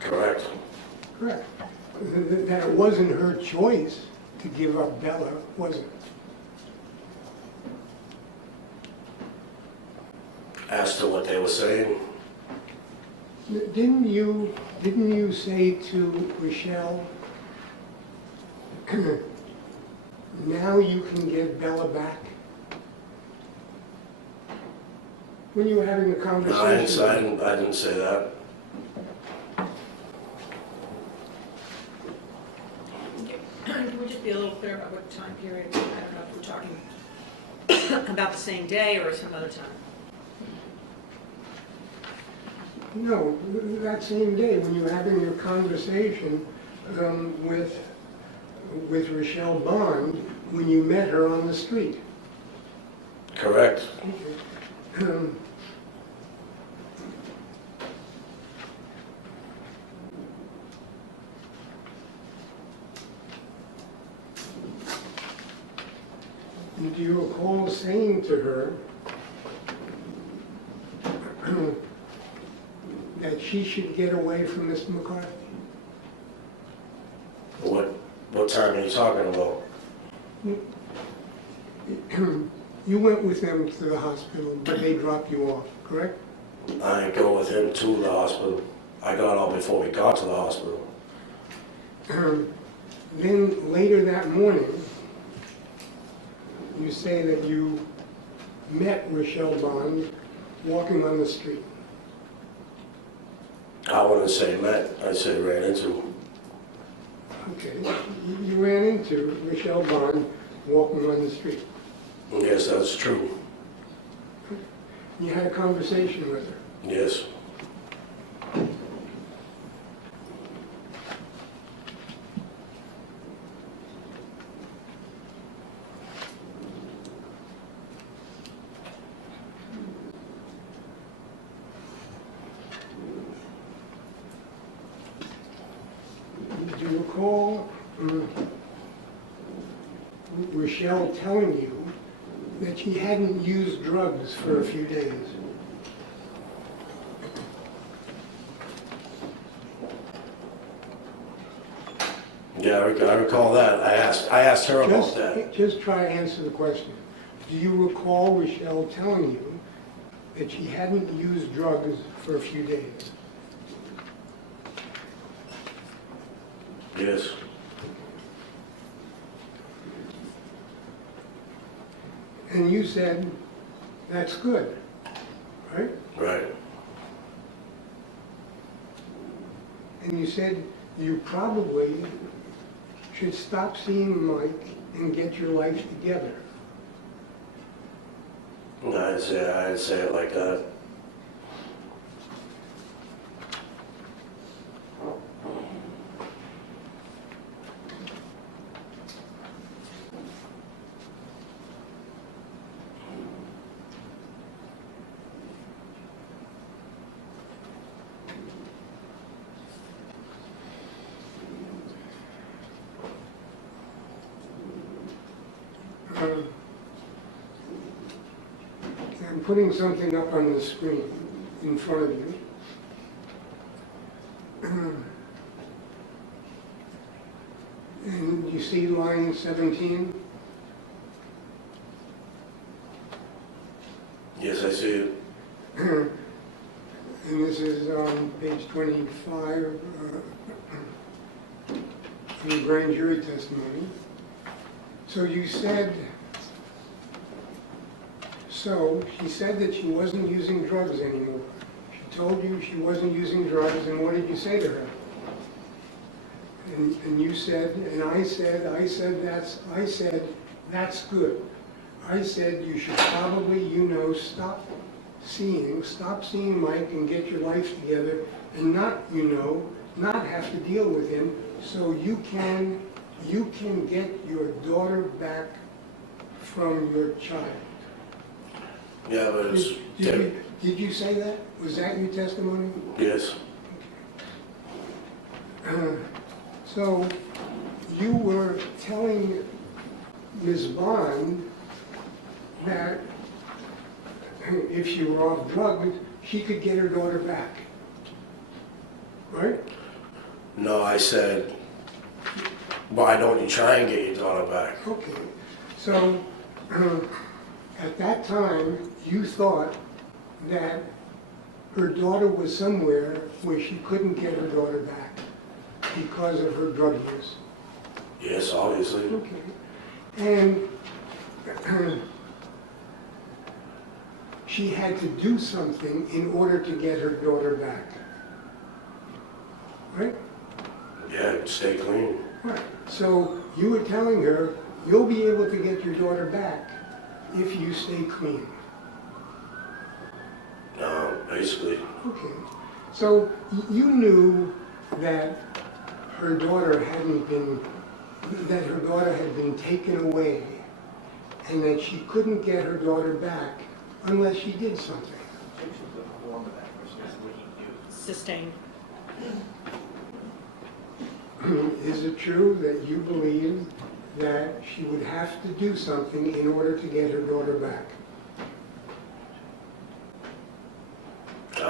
Correct. Correct. That it wasn't her choice to give up Bella, was it? As to what they were saying, Didn't you say to Rochelle, now you can get Bella back? When you were having the no, conversation. I didn't say that. Can we just be a little clear about what time period? I don't know if we're talking about the same day or some other time. No, that same day when you were having your conversation with Rochelle Bond, when you met her on the street. Correct. Okay. Do you recall saying to her that she should get away from Mr. McCarthy? What time are you talking about? You went with them to the hospital, but they dropped you off, correct? I didn't go with him to the hospital. I got off before we got to the hospital. Then later that morning, you say that you met Rochelle Bond walking on the street. I wouldn't say met, I'd say ran into. Okay, you ran into Rochelle Bond walking on the street. Yes, that's true. You had a conversation with her. Yes. Do you recall Rochelle telling you that she hadn't used drugs for a few days? Yeah, I recall that. I asked her about that. Just try to answer the question. Do you recall Rochelle telling you that she hadn't used drugs for a few days? Yes. And you said, that's good, right? Right. And you said you probably should stop seeing Mike and get your life together. No, I didn't say it like that. I'm putting something up on the screen in front of you. And you see line 17? Yes, I see it. And this is on page 25 in the grand jury testimony. So you said, she said that she wasn't using drugs anymore. She told you she wasn't using drugs, and what did you say to her? And you said, and I said, that's good. I said you should probably, stop seeing Mike and get your life together and not have to deal with him so you can get your daughter back from your child. Yeah, but it's... Did you say that? Was that your testimony? Yes. So you were telling Ms. Bond that if she were off drugs, she could get her daughter back, right? No, I said, why don't you try and get your daughter back? Okay. So at that time, you thought that her daughter was somewhere where she couldn't get her daughter back because of her drug use. Yes, obviously. Okay. And she had to do something in order to get her daughter back. Right? Yeah, stay clean. Right. So you were telling her, you'll be able to get your daughter back if you stay clean. Basically. Okay. So you knew that her daughter had been taken away and that she couldn't get her daughter back unless she did something. Sustained. Is it true that you believe that she would have to do something in order to get her daughter back? I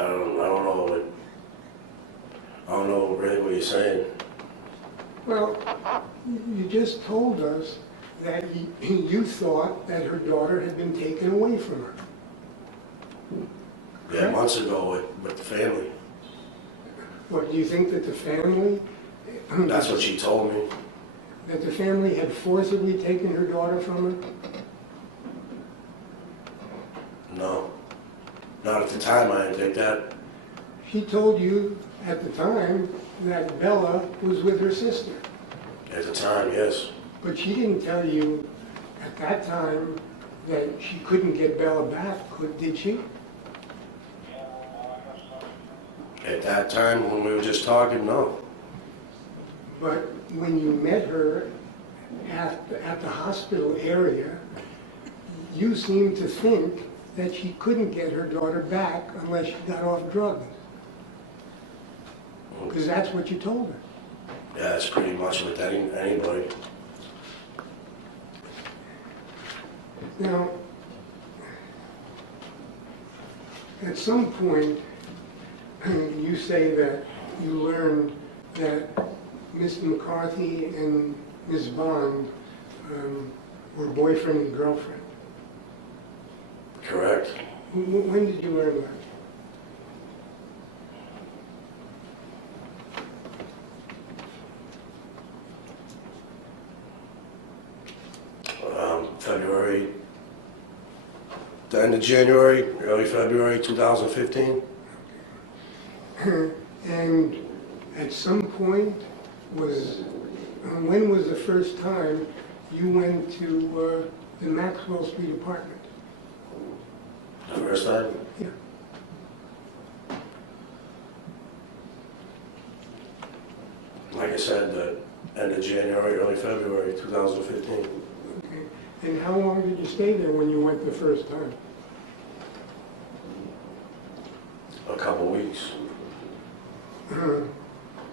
don't know really what you're saying. Well, you just told us that you thought that her daughter had been taken away from her. Yeah, months ago with the family. What, do you think that the family... That's what she told me. That the family had forcibly taken her daughter from her? No. Not at the time, I didn't think that. She told you at the time that Bella was with her sister. At the time, yes. But she didn't tell you at that time that she couldn't get Bella back, did she? At that time, when we were just talking, no. But when you met her at the hospital area, you seemed to think that she couldn't get her daughter back unless she got off drugs. Because that's what you told her. Yeah, that's pretty much with anybody. Now, at some point, you say that you learned that Mr. McCarthy and Ms. Bond were boyfriend and girlfriend. Correct. When did you learn that? February, the end of January, early February 2015. And at some point, when was the first time you went to the Maxwell Street apartment? The first time? Yeah. Like I said, the end of January, early February 2015. Okay. And how long did you stay there when you went the first time? A couple weeks.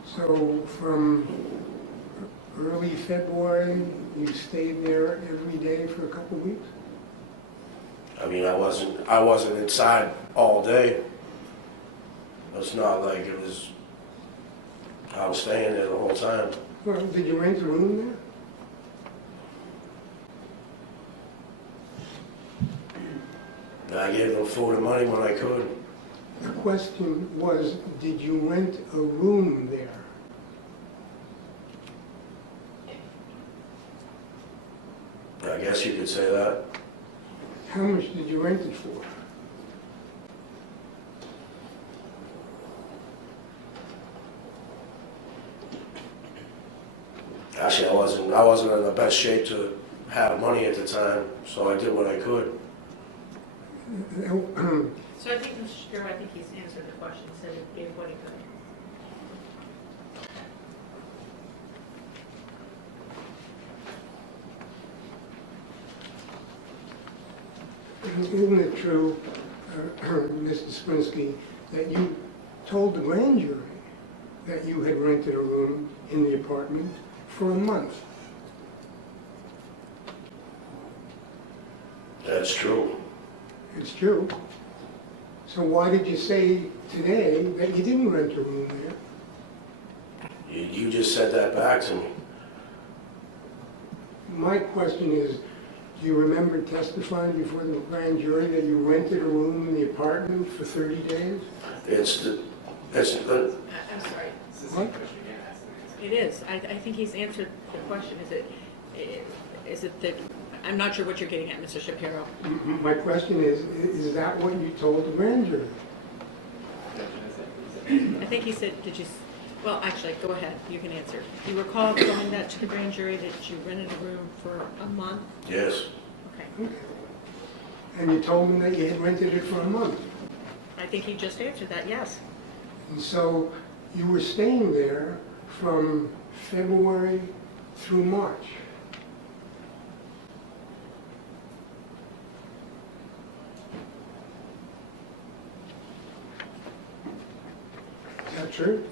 So from early February, you stayed there every day for a couple weeks? I mean, I wasn't inside all day. It's not like it was, I was staying there the whole time. Well, did you rent a room there? I gave them food and money when I could. The question was, did you rent a room there? I guess you could say that. How much did you rent it for? Actually, I wasn't in the best shape to have money at the time, so I did what I could. So I think, Mr. Shapiro, I think he's answered the question, said he gave what he could. Isn't it true, Mr. Sprinsky, that you told the grand jury that you had rented a room in the apartment for a month? That's true. It's true. So why did you say today that you didn't rent a room there? You just said that back to me. My question is, do you remember testifying before the grand jury that you rented a room in the apartment for 30 days? I'm sorry. What? It is. I think he's answered the question. Is it that, I'm not sure what you're getting at, Mr. Shapiro. My question is that what you told the grand jury? I think he said, well, actually, go ahead. You can answer. Do you recall telling that to the grand jury that you rented a room for a month? Yes. Okay. And you told them that you had rented it for a month? I think he just answered that, yes. And so you were staying there from February through March. Is that true?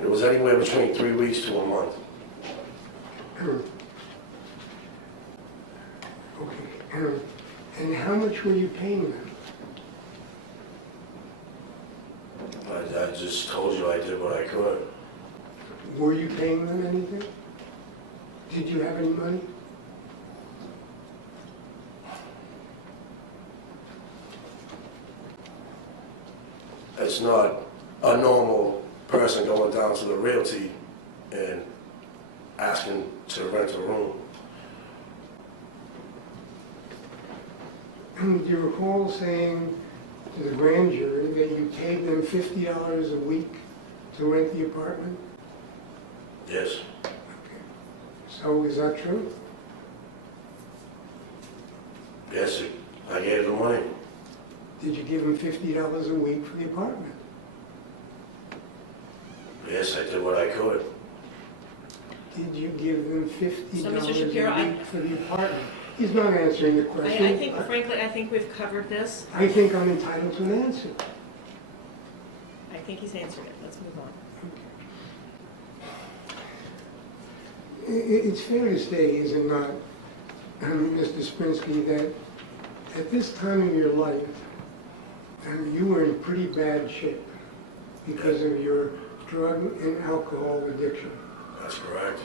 It was anywhere between 3 weeks to a month. Okay. And how much were you paying them? I just told you I did what I could. Were you paying them anything? Did you have any money? It's not a normal person going down to the realty and asking to rent a room. Do you recall saying to the grand jury that you paid them $50 a week to rent the apartment? Yes. Okay. So is that true? Yes, I gave the money. Did you give them $50 a week for the apartment? Yes, I did what I could. Did you give them $50 So, Mr. Shapiro, a week for the apartment? He's not answering the question. I think, frankly, I think we've covered this. I think I'm entitled to an answer. I think he's answered it. Let's move on. It's fair to say, is it not, Mr. Sprinsky, that at this time of your life, and you were in pretty bad shape because of your drug and alcohol addiction. That's correct.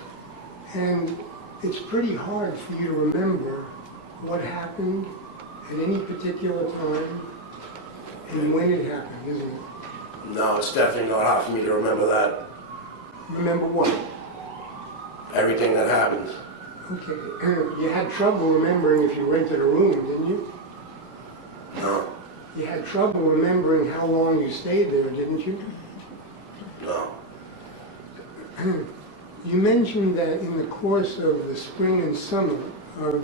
And it's pretty hard for you to remember what happened at any particular time and when it happened, isn't it? No, it's definitely not hard for me to remember that. Remember what? Everything that happened. Okay. You had trouble remembering if you rented a room, didn't you? No, You had trouble remembering how long you stayed there, didn't you? no. You mentioned that in the course of the spring and summer of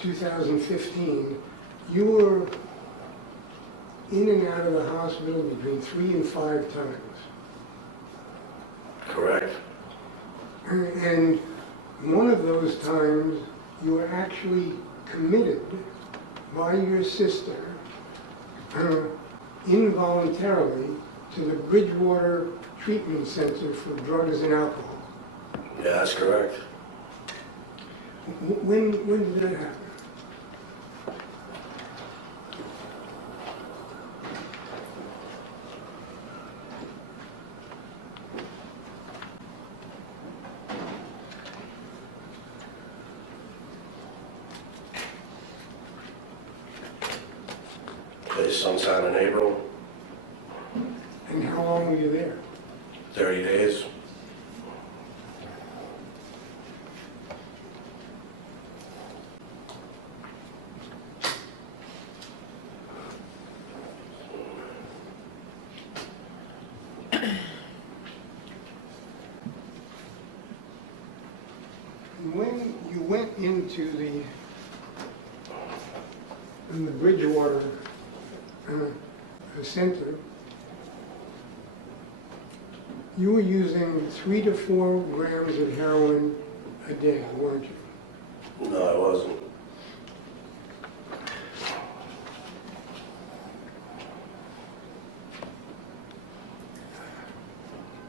2015, you were in and out of the hospital between 3 and 5 times. Correct. And one of those times, you were actually committed by your sister involuntarily to the Bridgewater Treatment Center for Drugs and Alcohol. Yeah, that's correct. When did that happen? It's sometime in April, And how long were you there? 30 days. When you went into the Bridgewater Center, you were using 3 to 4 grams of heroin a day, weren't you? No, I wasn't.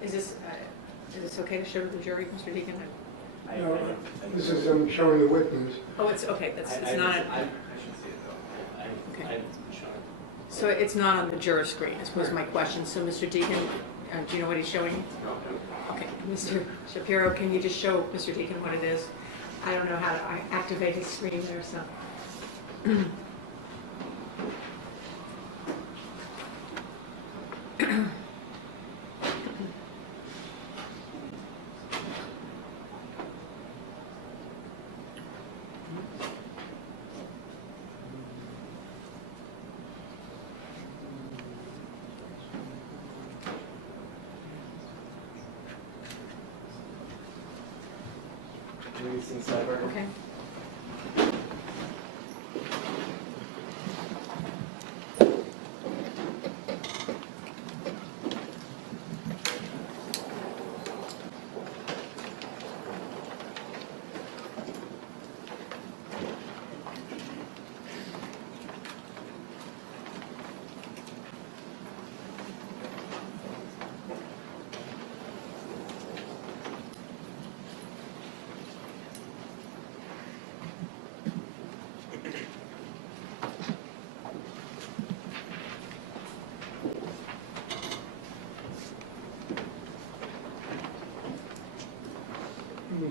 Is this okay to show to the jury, Mr. Deacon? No, this is, I'm showing the witness. Oh, it's okay, it's not, I should see it though. Okay. I've shown it. so it's not on the juror screen, was my question. So Mr. Deacon, do you know what he's showing? No, no. Okay, Mr. Shapiro, can you just show Mr. Deacon what it is? I don't know how to activate his screen there, so. Releasing cyber. Okay.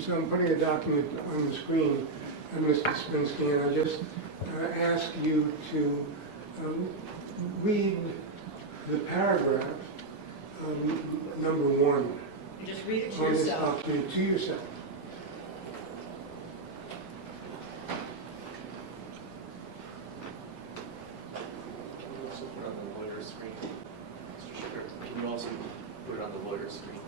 So I'm putting a document on the screen, Mr. Sprinsky, and I just ask you to read the paragraph, number 1. You just read it to on this yourself. document to yourself. Can you also put it on the lawyer's screen? Mr. Sugar, can you also put it on the lawyer's screen?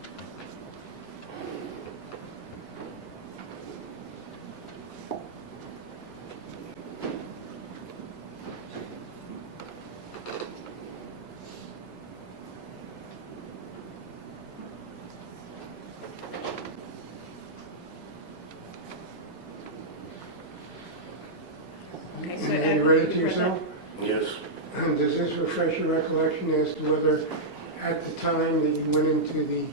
Okay, And have you read it to you read yourself? Yes. Does this refresh your recollection as to whether at the time that you went into the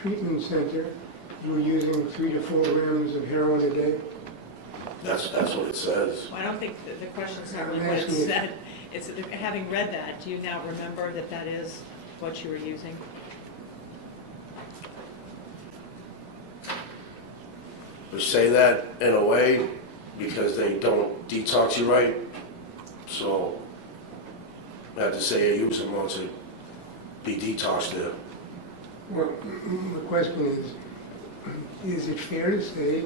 treatment center, you were using 3 to 4 grams of heroin a day? That's what it says. Well, I don't think the question's not really I'm what it asking you. said. Having read that, do you now remember that that is what you were using? We say that in a way because they don't detox you right. So I have to say I use them once to be detoxed there. Well, the question is it fair to say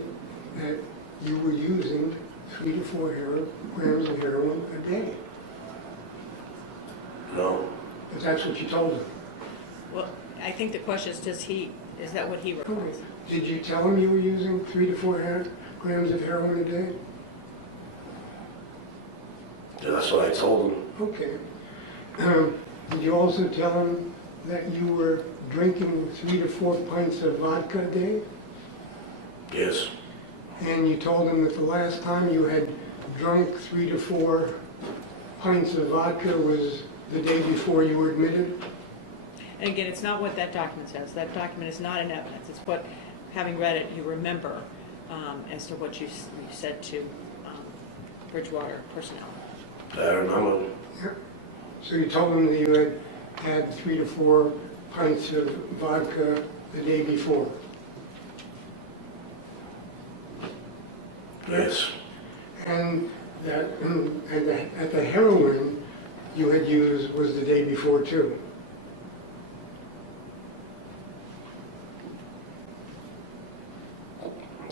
that you were using 3 to 4 grams of heroin a day? No. If that's what you told him. Well, I think the question is, is that what he reports? Did you tell him you were using 3 to 4 grams of heroin a day? Yeah, that's what I told him. Okay. Did you also tell him that you were drinking 3 to 4 pints of vodka a day? Yes. And you told him that the last time you had drunk 3 to 4 pints of vodka was the day before you were admitted? And again, it's not what that document says. That document is not in evidence. It's what, having read it, you remember as to what you said to Bridgewater personnel. I remember. Yeah. So you told him that you had had 3 to 4 pints of vodka the day before? Yes. And that at the heroin you had used was the day before too?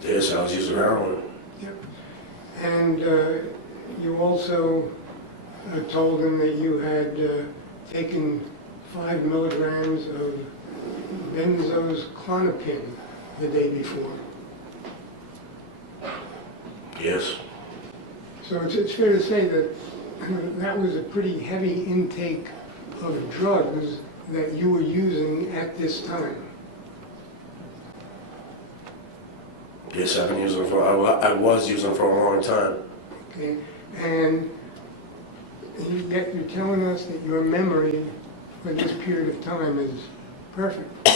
Yes, I was using heroin. Yep. And you also told him that you had taken 5 milligrams of benzosclonopin the day before? Yes. So it's fair to say that that was a pretty heavy intake of drugs that you were using at this time. Yes, I've been using them I was using them for a long time. Okay, and yet you're telling us that your memory for this period of time is perfect.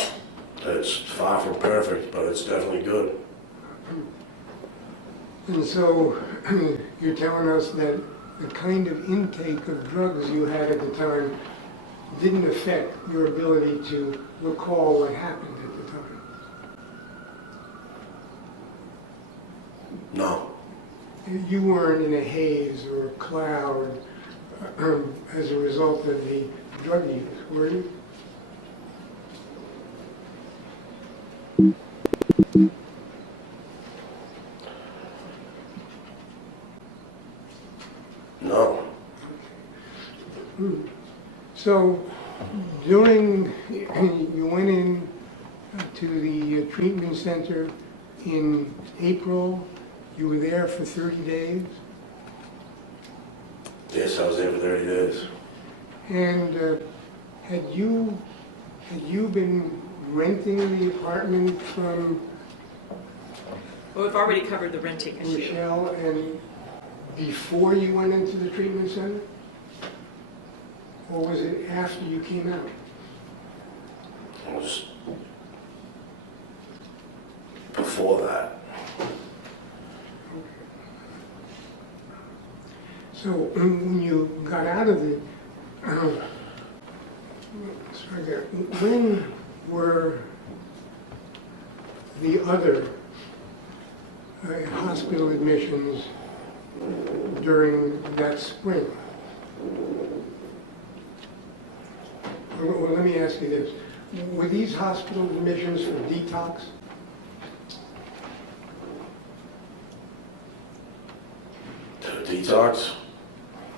It's far from perfect, but it's definitely good. And so you're telling us that the kind of intake of drugs you had at the time didn't affect your ability to recall what happened at the time? No. You weren't in a haze or a cloud as a result of the drug use, were you? No. So during, you went in to the treatment center in April, you were there for 30 days? Yes, I was there for 30 days. And had you been renting the apartment from Well, we've already covered the renting issue. Michelle and before you went into the treatment center? Or was it after you came out? It was before that. So when you got out of the, when were the other hospital admissions during that spring? Well, let me ask you this. Were these hospital admissions for detox? Detox?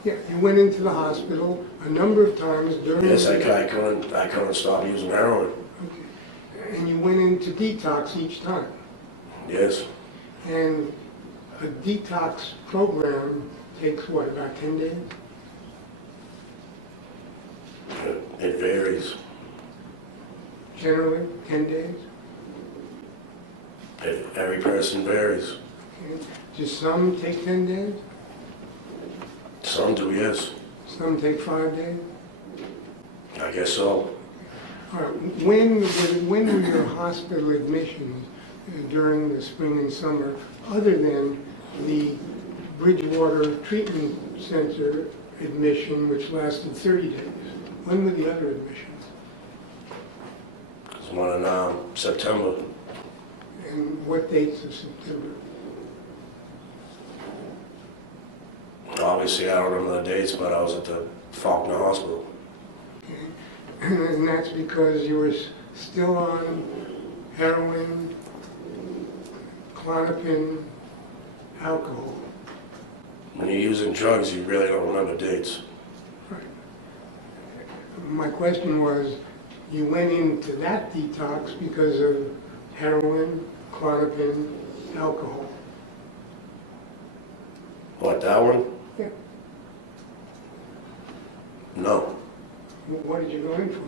Yeah, you went into the hospital a number of times during... Yes, I couldn't stop using heroin. Okay. And you went into detox each time? Yes. And a detox program takes what, about 10 days? It varies. Generally, 10 days? Every person varies. Okay. Do some take 10 days? Some do, yes. Some take 5 days? I guess so. All right. When were your hospital admissions during the spring and summer, other than the Bridgewater Treatment Center admission, which lasted 30 days. When were the other admissions? There's one in September. And what dates of September? Obviously, I don't remember the dates, but I was at the Faulkner Hospital. And that's because you were still on heroin, Klonopin, alcohol. When you're using drugs, you really don't remember dates. Right. My question was, you went into that detox because of heroin, Klonopin, alcohol. What, that one? Yeah. No. What did you go in for?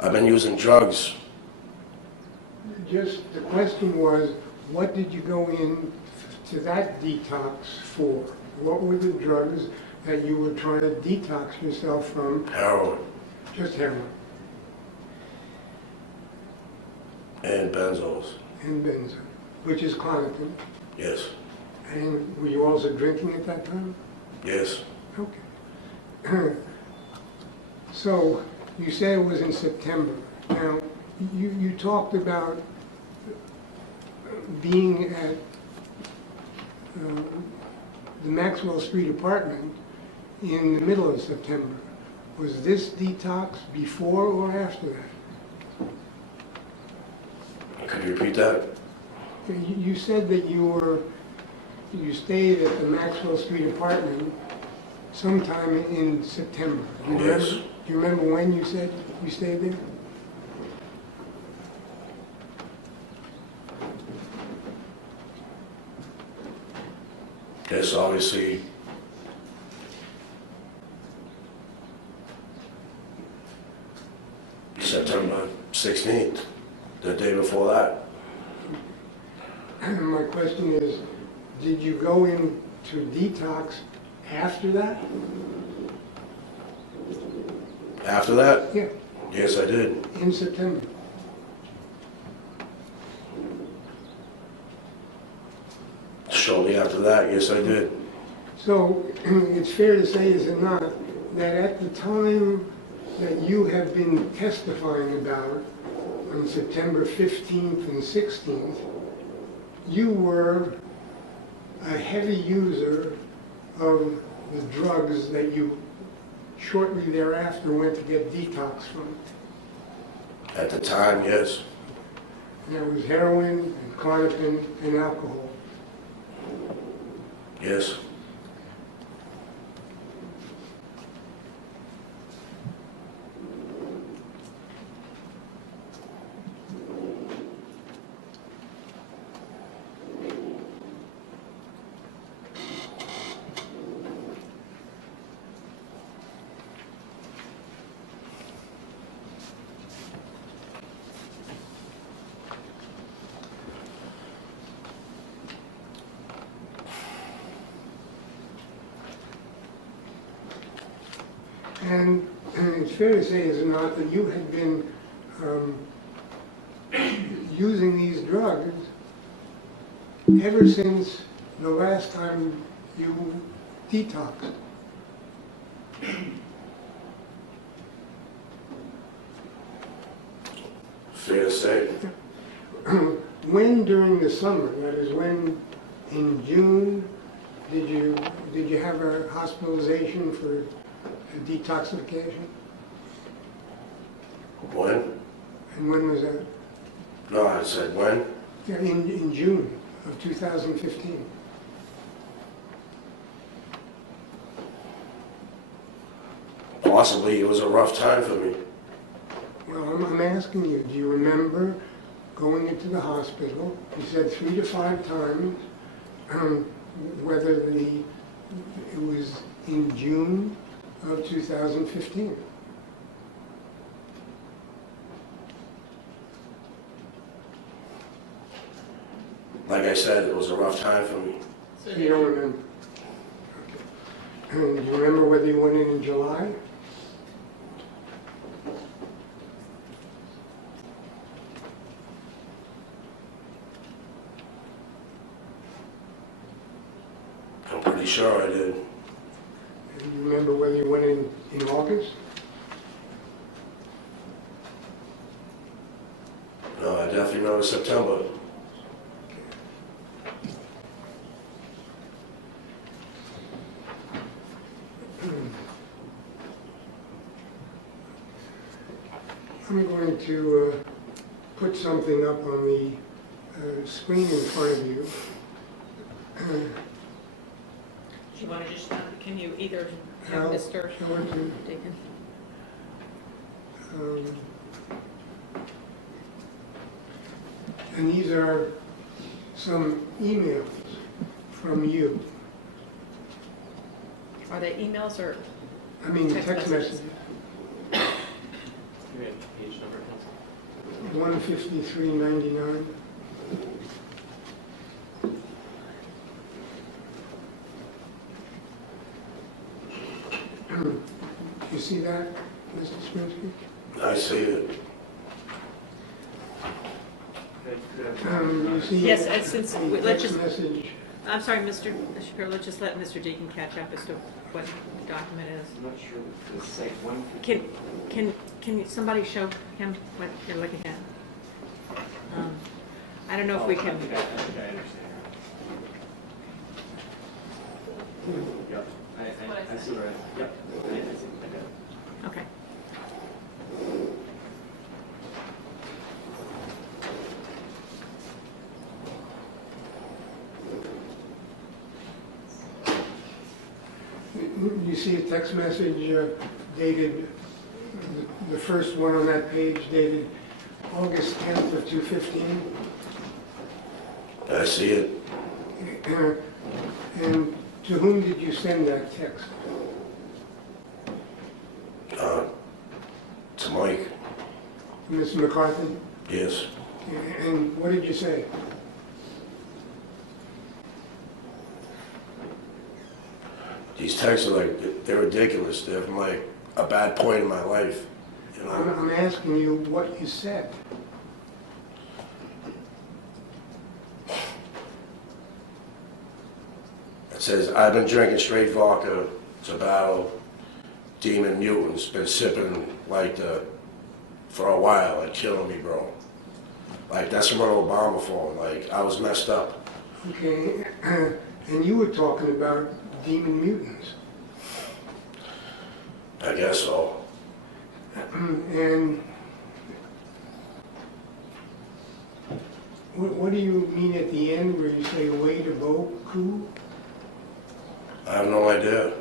I've been using drugs. Just, the question was, what did you go in to that detox for? What were the drugs that you were trying to detox yourself from? Heroin Just heroin and benzos. and benzo, which is Klonopin. Yes. And were you also drinking at that time? Yes. Okay. So, you said it was in September. Now, you talked about being at the Maxwell Street apartment in the middle of September. Was this detox before or after that? Could you repeat that? You said that you stayed at the Maxwell Street apartment sometime in September. Do you Yes. remember? Do you remember when you said you stayed there? Yes, obviously. September 16th, the day before that. My question is, did you go into detox after that? After that? Yeah, Yes, I did. in September. Shortly after that, yes, I did. So it's fair to say, is it not, that at the time that you have been testifying about on September 15th and 16th, you were a heavy user of the drugs that you shortly thereafter went to get detox from. At the time, yes. And that was heroin and Klonopin and alcohol. Yes. And it's fair to say, is it not, that you had been using these drugs ever since the last time you detoxed? Fair to say. When during the summer, that is when in June, did you have a hospitalization for a detoxification? When? And when was that? No, I said when? Yeah, in June of 2015. Possibly it was a rough time for me. Well, I'm asking you, do you remember going into the hospital? You said 3 to 5 times, whether it was in June of 2015. Like I said, it was a rough time for me. You don't remember? Okay. Do you remember whether you went in July? sure I did. And you remember whether you went in August? No, I definitely remember September. I'm going to put something up on the screen in front of you. Do you want to just, can you either have I'll Mr. show it to- Deacon? And these are some emails from you. Are they emails or? I mean, Text text messages. messages. You have page number, pencil? 153.99. You see that, Mr. Sprinsky? I see it. You see Yes, the since, the let's text just, message? I'm sorry, Mr. Shapiro, let's just let Mr. Deacon catch up as to what the document is. I'm not sure, it's like one. Can somebody show him what you're looking at? I don't know if we can. I think I understand. Yep, I see where, yep, I see, I got it. Okay. You see a text message dated, the first one on that page dated August 10th of 2015? I see it. And to whom did you send that text? To Mike. Mr. McCarthy? Yes. And what did you say? These texts are like, they're ridiculous. They're from like a bad point in my life. You know? I'm asking you what you said. It says, I've been drinking straight vodka to battle demon mutants. Been sipping like for a while, like killing me, bro. Like that's from an Obama phone. Like I was messed up. Okay, and you were talking about demon mutants. I guess so. And what do you mean at the end where you say way to bow coup? I have no idea.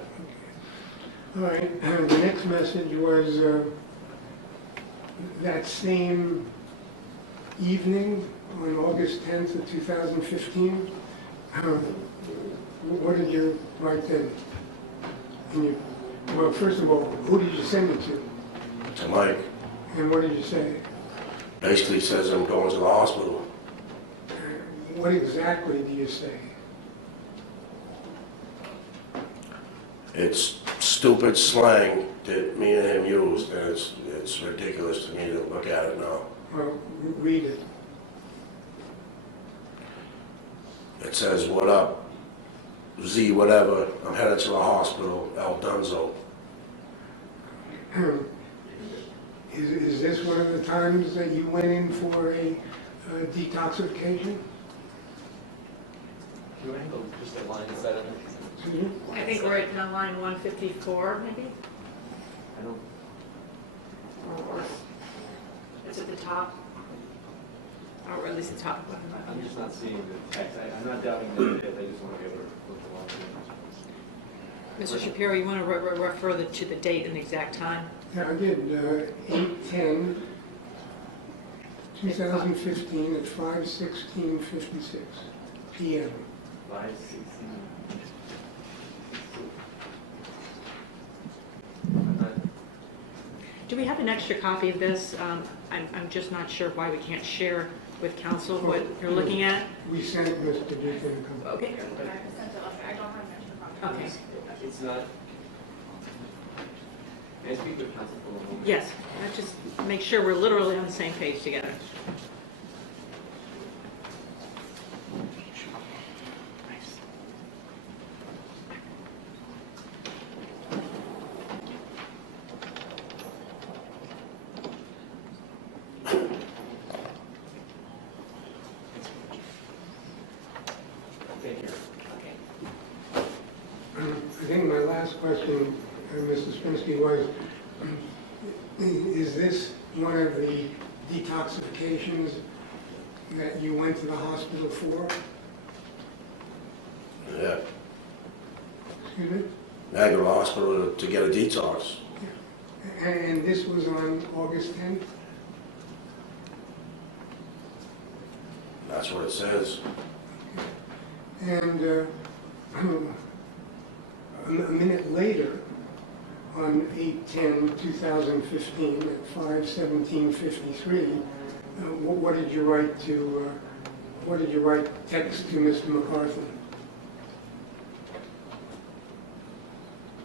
All right, the next message was that same evening on August 10th of 2015. What did you write then? Well, first of all, who did you send it to? To Mike. And what did you say? Basically says I'm going to the hospital. What exactly do you say? It's stupid slang that me and him used, and it's ridiculous to me to look at it now. Well, read it. It says, what up, Z whatever, I'm headed to the hospital, El Dunzo. Is this one of the times that you went in for a detoxification? Can you handle just a line instead of? Excuse me? I think we're at line 154, maybe? I don't. Or it's at the top. Or at least the top. I'm just not seeing the text. I'm not doubting that it is. I just want to be able to look along. Mr. Shapiro, you want to refer to the date and the exact time? Yeah, I did. 8/10/2015 at 5:16:56 p.m. 5:16. Do we have an extra copy of this? I'm just not sure why we can't share with council what you're looking at. We sent Mr. Deacon a copy. Okay. Okay. It's not. May I speak with council for a moment? Yes. Let's just make sure we're literally on the same page together. I think my last question, Mr. Sprinsky, was, is this one of the detoxifications that you went to the hospital for? Yeah. Excuse me? I go to the hospital to get a detox. And this was on August 10th? That's what it says. And a minute later, on 8/10/2015 at 5:17:53, what did you write to? What did you write text to Mr. McCarthy?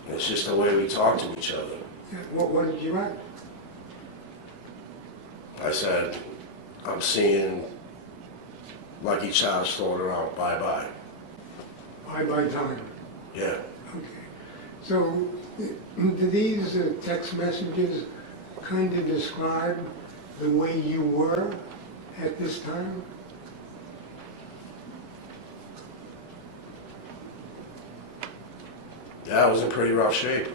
It's just the way we talk to each other. What did you write? I said, I'm seeing Lucky Charms floating around. Bye-bye. Bye time. Yeah. Okay. So, do these text messages kind of describe the way you were at this time? Yeah, I was in pretty rough shape.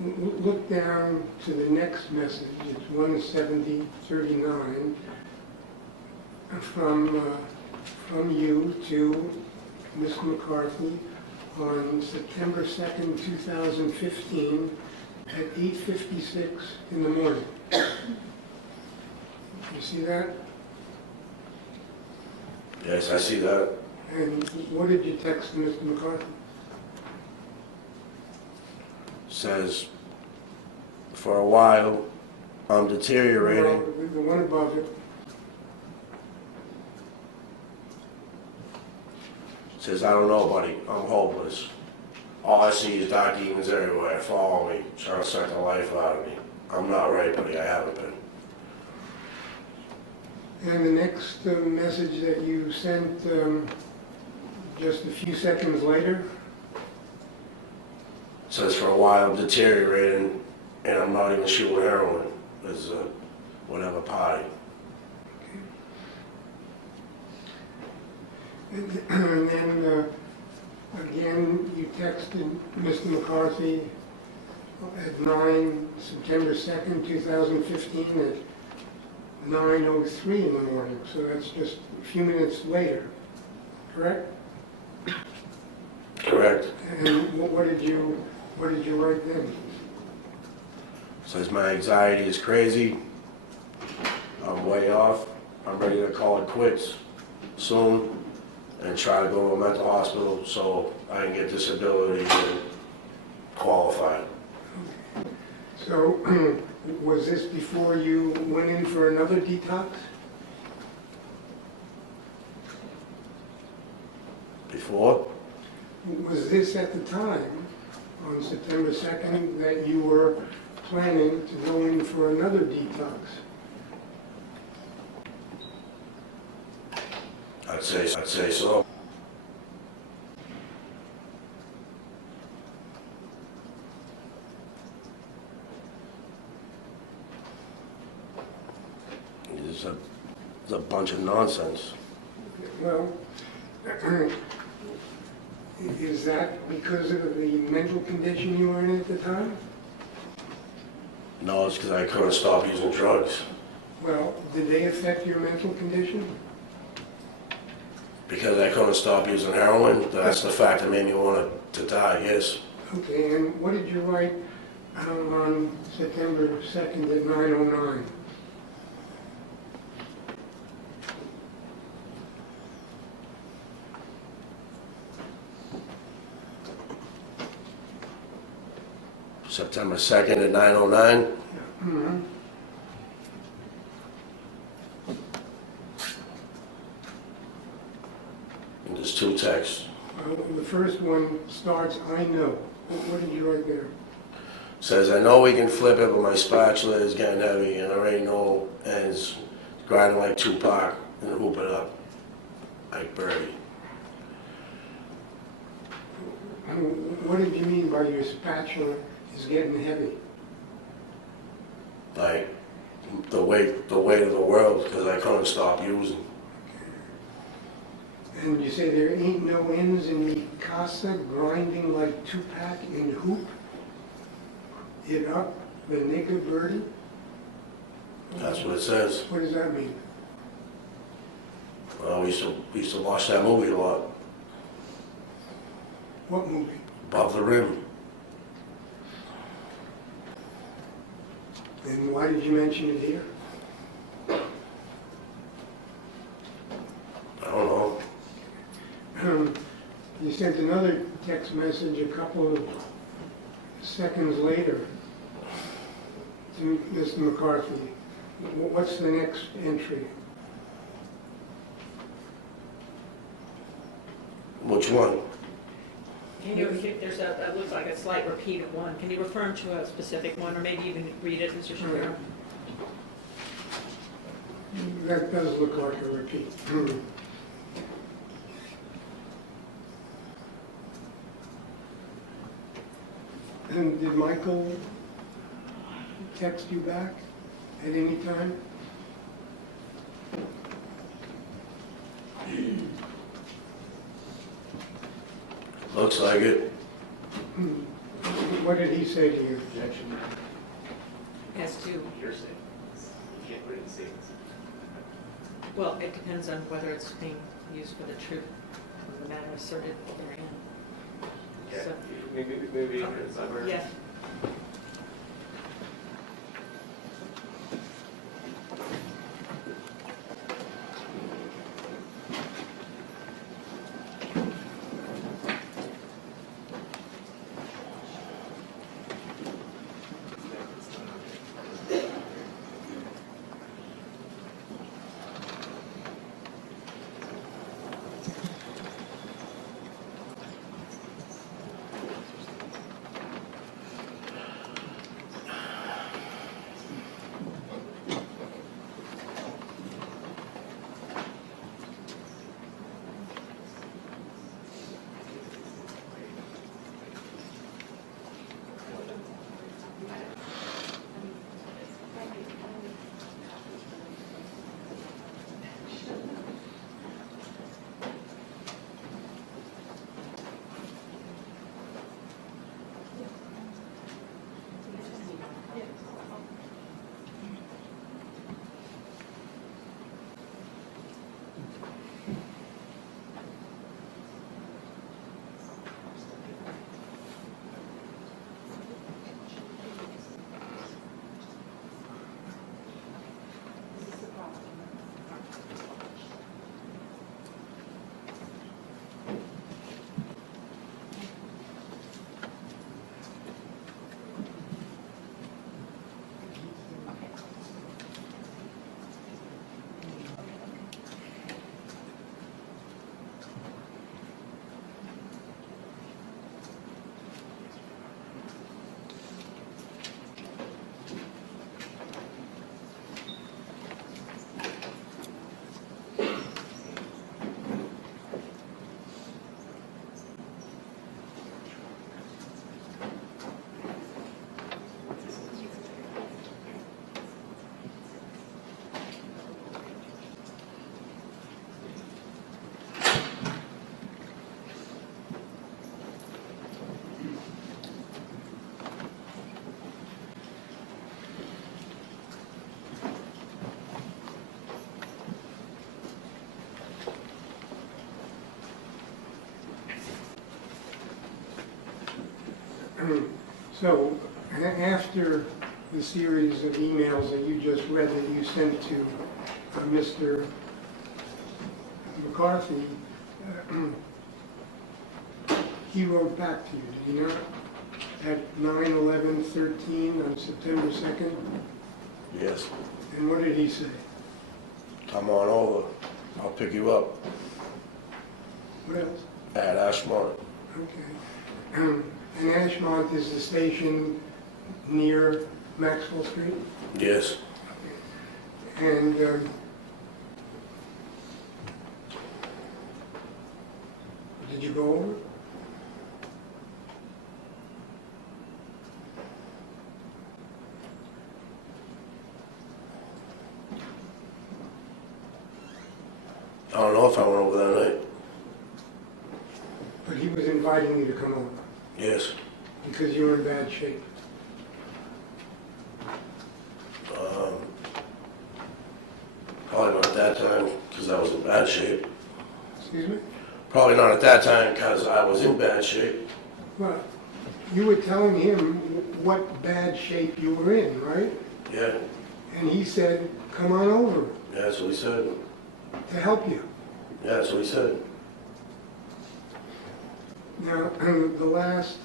Look down to the next message. It's 170:39 from you to Ms. McCarthy on September 2nd, 2015 at 8:56 in the morning. You see that? Yes, I see that. And what did you text Mr. McCarthy? Says, for a while, I'm deteriorating. Well, the one above it. Says, I don't know, buddy. I'm hopeless. All I see is dark demons everywhere. Follow me, trying to suck the life out of me. I'm not right, buddy. I haven't been. And the next message that you sent just a few seconds later? Says, for a while, I'm deteriorating, and I'm not even shooting heroin. There's a whatever party. And then, again, you texted Mr. McCarthy at September 2nd, 2015 at 9:03 in the morning. So that's just a few minutes later, correct? Correct. And what did you write then? Says, my anxiety is crazy. I'm way off. I'm ready to call it quits soon and try to go to a mental hospital so I can get disability and qualify. So, was this before you went in for another detox? Before? Was this at the time, on September 2nd, that you were planning to go in for another detox? I'd say so. It's a bunch of nonsense. Well, is that because of the mental condition you were in at the time? No, it's because I couldn't stop using drugs. Well, did they affect your mental condition? Because I couldn't stop using heroin, that's the fact that made me want to die, yes. Okay, and what did you write on September 2nd at 9:09? September 2nd at 9:09. Mm-hmm. And there's two texts. The first one starts, I know. What did you write there? Says, I know we can flip it, but my spatula is getting heavy and there ain't no ends. Grinding like Tupac and hoop it up like Birdie. What did you mean by your spatula is getting heavy? Like the weight of the world, because I couldn't stop using. And you say there ain't no ends in me casa grinding like two-pack in hoop? It up the naked birdie? That's what it says. What does that mean? Well, we used to watch that movie a lot. What movie? Above the Rim. And why did you mention it here? I don't know. You sent another text message a couple of seconds later to Mr. McCarthy. What's the next entry? Which one? Can you, there's that looks like a slight repeat of one. Can you refer to a specific one, or maybe even read it, Mr. Shapiro? That does look like a repeat. And did Michael text you back at any time? Looks like it. What did he say to you? Objection. As to, Hearsay. You can't put it in statements. well, it depends on whether it's being used for the truth of the matter asserted therein. Okay. So- Maybe somewhere. Yes. So, after the series of emails that you just read that you sent to Mr. McCarthy, he wrote back to you, did he not? At 9/11/13 on September 2nd? Yes. And what did he say? Come on over. I'll pick you up What else? at Ashmont. Okay. And Ashmont is the station near Maxwell Street? Yes. And did you go over? I don't know if I went over that night. inviting you to come over Yes. because you were in bad shape. Probably not at that time, because I was in bad shape. Excuse me? Probably not at that time, because I was in bad shape. Well, you were telling him what bad shape you were in, right? Yeah, And he said, come on over yeah, that's what he said. to help you. Yeah, that's what he said. Now, the last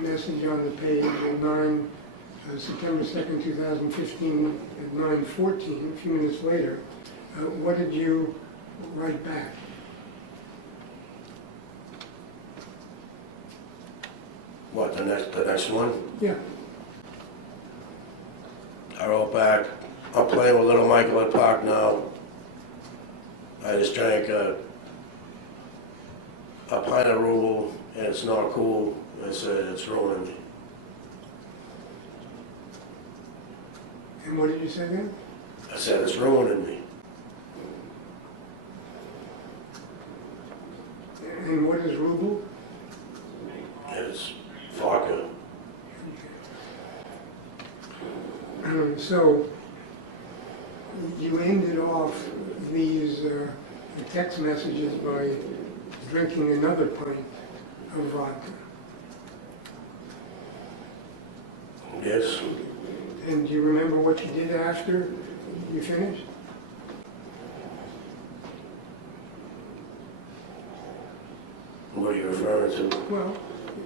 message on the page on September 2nd, 2015, at 9:14, a few minutes later, what did you write back? What, the next one? Yeah. I wrote back, I'm playing with little Michael at Park now. I just drank a pint of Ruble, and it's not cool. I said, it's ruining me. And what did you say then? I said, it's ruining me. And what is ruble? It's vodka. So you ended off these text messages by drinking another pint of vodka. Yes. And do you remember what you did after you finished? What are you referring to? Well,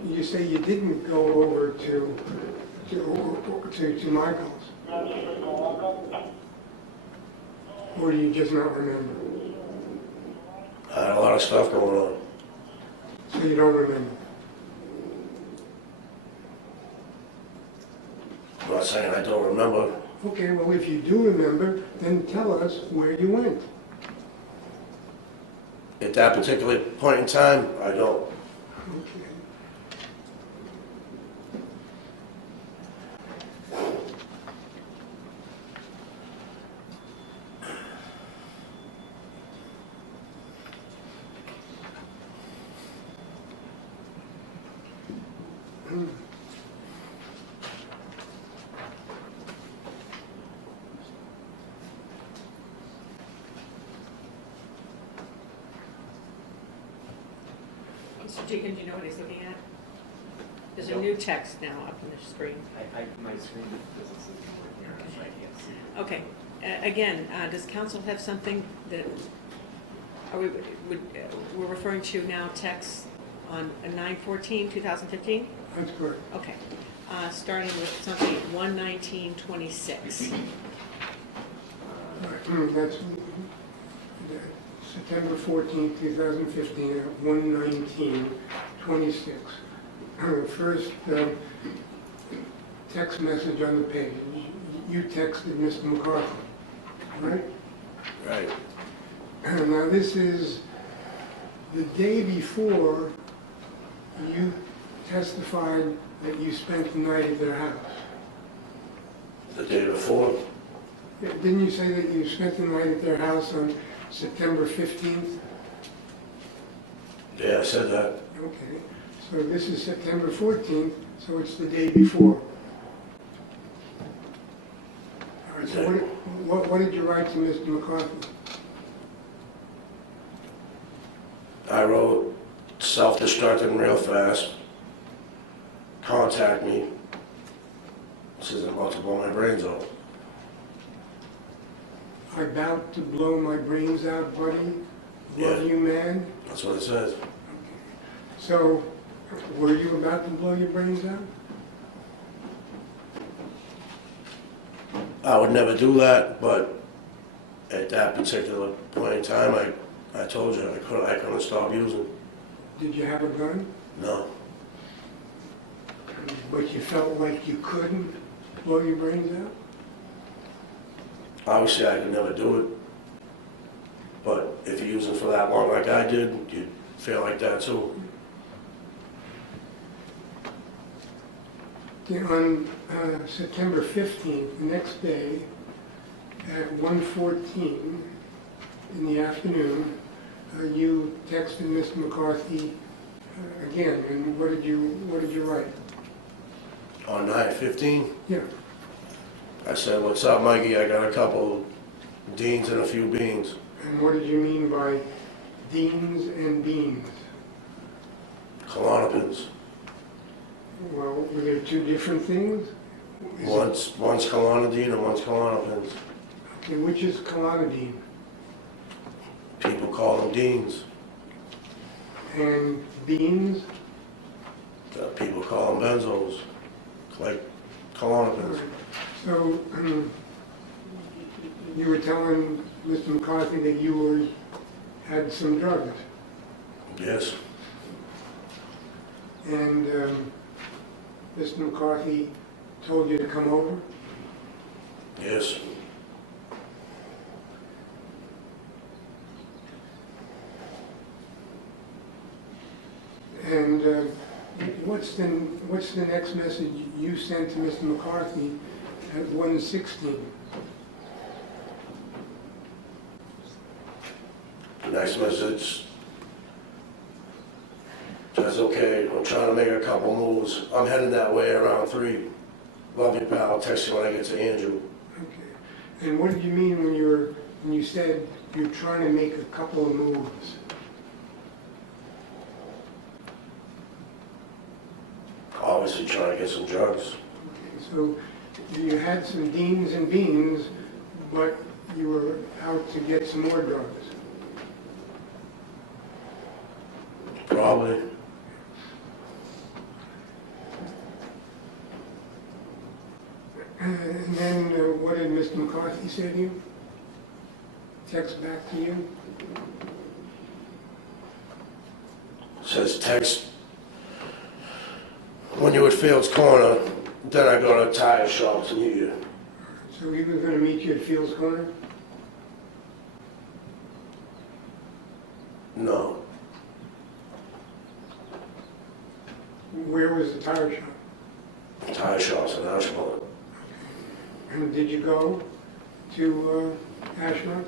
you say you didn't go over to Michael's. Or do you just not remember? I had a lot of stuff going on. So you don't remember? I'm not saying I don't remember. Okay, well, if you do remember, then tell us where you went. At that particular point in time, I don't. Okay. Mr. Deacon, do you know what he's looking at? There's a new text now up on the screen. My screen doesn't seem to work here, so I can't see. Okay, again, does council have something that, we're referring to now text on 9/14/2015? That's correct. Okay, starting with something at 1/19/26. That's September 14th, 2015, at 1:19:26. First text message on the page. You texted Mr. McCarthy, right? Right. Now this is the day before you testified that you spent the night at their house. The day before? Didn't you say that you spent the night at their house on September 15th? Yeah, I said that. Okay, so this is September 14th, so it's the day before. All right, so what did you write to Mr. McCarthy? I wrote, self-destructing real fast. Contact me. This is about to blow my brains out. I'm about to blow my brains out, buddy. Love Yeah. you, man. That's what it says. So, were you about to blow your brains out? I would never do that, but at that particular point in time, I told you I couldn't stop using. Did you have a gun? No. But you felt like you couldn't blow your brains out? Obviously, I could never do it. But if you use it for that long like I did, you'd feel like that too. On September 15th, the next day, at 1:14 in the afternoon, you texted Mr. McCarthy Again, and what did you write? On 9/15, Yeah. I said, "What's up, Mikey? I got a couple Deans and a few beans." And what did you mean by Deans and beans? Klonopins. Well, were there two different things? One's Klonidine and one's Klonopins. Okay, which is clonidine? People call them Deans. And beans? People call them benzos, like Klonopins. So, you were telling Mr. McCarthy that you had some drugs, Yes, and Mr. McCarthy told you to come over? yes. And what's the next message you sent to Mr. McCarthy at 1:16? Next message says, "Okay, I'm trying to make a couple moves. I'm heading that way around 3. Love you, pal. I'll text you when I get to Andrew." Okay. And what did you mean when you said you're trying to make a couple of moves? Obviously trying to get some drugs. Okay, so you had some Deans and beans, but you were out to get some more drugs. Probably. And then what did Mr. McCarthy say to you? Text back to you? Says text when you're at Fields Corner, then I go to tire shop to meet you. So he was going to meet you at Fields Corner? No. Where was the tire shop? Tire shops in Ashmont. And did you go to Ashmont?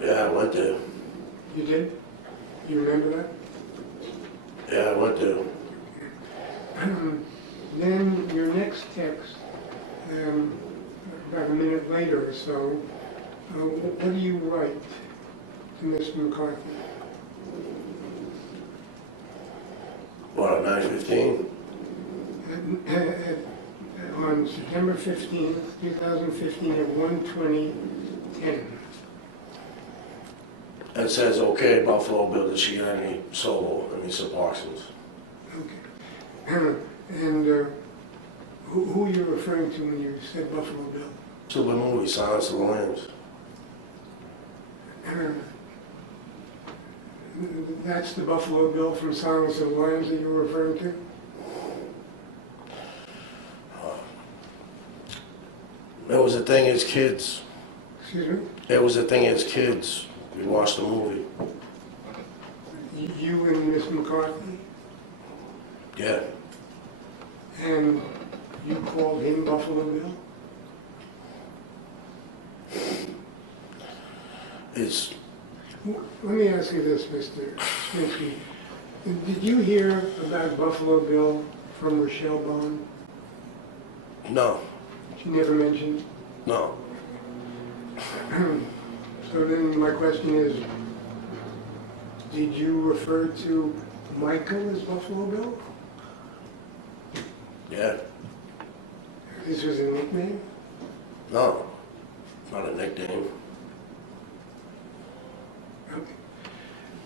Yeah, I went there. You did? You remember that? Yeah, I went there. Then your next text, about a minute later or so, what do you write to Mr. McCarthy? What, on 9/15? On September 15th, 2015 at 1:20:10. It says, "Okay, Buffalo Bill, did she get any solo, any Suboxones?" Okay. And who are you referring to when you said Buffalo Bill? To the movie, Silence of the Lambs. That's the Buffalo Bill from Silence of the Lambs that you're referring to? It was a thing as kids. Excuse me? It was a thing as kids. We watched the movie. You and Miss McCarthy? Yeah. And you called him Buffalo Bill? It's, Let me ask you this, Mr. Sprinsky. Did you hear about Buffalo Bill from Rochelle Bond? no, She never mentioned. no. So then my question is, did you refer to Michael as Buffalo Bill? Yeah. This was a nickname? No. Not a nickname. Okay.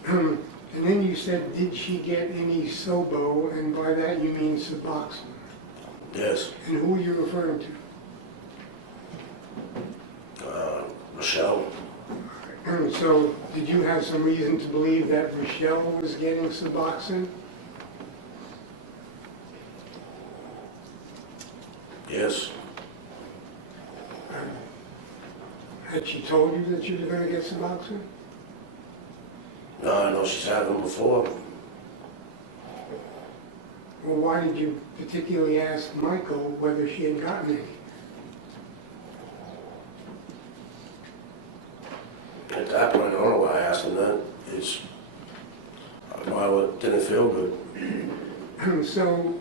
And then you said, did she get any Sobo? And by that you mean Suboxone. Yes. And who are you referring to? Rochelle. So did you have some reason to believe that Rochelle was getting Suboxone? Yes. Had she told you that you were going to get Suboxone? No, I know she's had them before. Well, why did you particularly ask Michael whether she had gotten any? know, it didn't feel good. So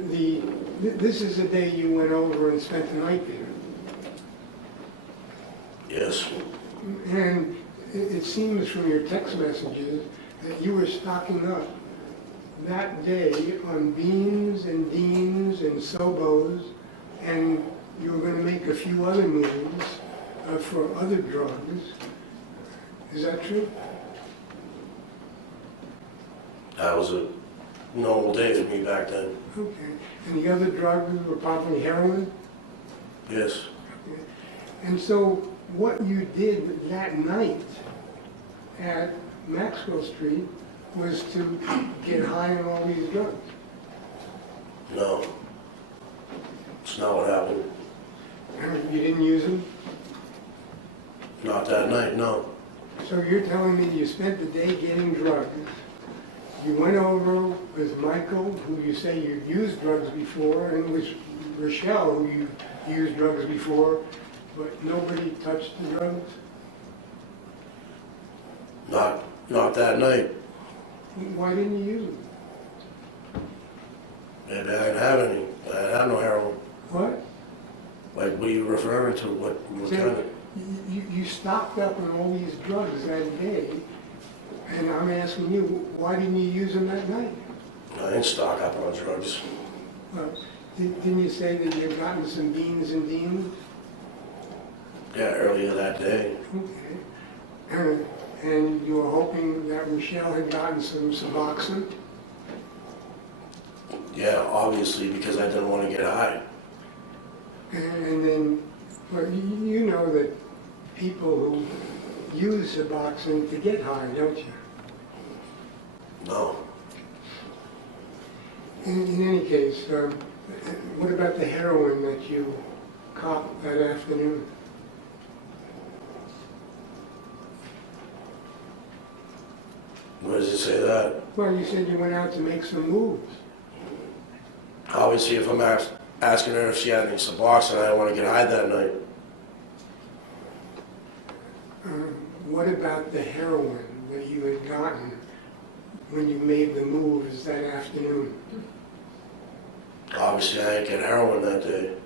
this is the day you went over and spent the night there. Yes. And it seems from your text messages that you were stocking up that day on beans and deans and Sobos, and you were going to make a few other moves for other drugs. Is that true? That was a normal day for me back then. Okay. And the other drugs were probably heroin? Yes. Okay. And so what you did that night at Maxwell Street was to get high on all these drugs? No. It's not what happened. You didn't use them? Not that night, no. So you're telling me you spent the day getting drugs. You went over with Michael, who you say you've used drugs before, and with Rochelle, who you've used drugs before, but nobody touched the drugs? Not that night. Why didn't you use them? Maybe I didn't have any. I didn't have no heroin. What? Like, what are you referring to? What kind of? You stocked up on all these drugs that day, and I'm asking you, why didn't you use them that night? I didn't stock up on drugs. Well, didn't you say that you'd gotten some beans and deans? Yeah, earlier that day. Okay. And you were hoping that Rochelle had gotten some Suboxone? Yeah, obviously, because I didn't want to get high. And then, well, you know that people who use Suboxone to get high, don't you? No. In any case, what about the heroin that you copped that afternoon? Where does it say that? Well, you said you went out to make some moves. Obviously, if I'm asking her if she had any Suboxone, I didn't want to get high that night. What about the heroin that you had gotten when you made the moves that afternoon? Obviously, I didn't get heroin that day.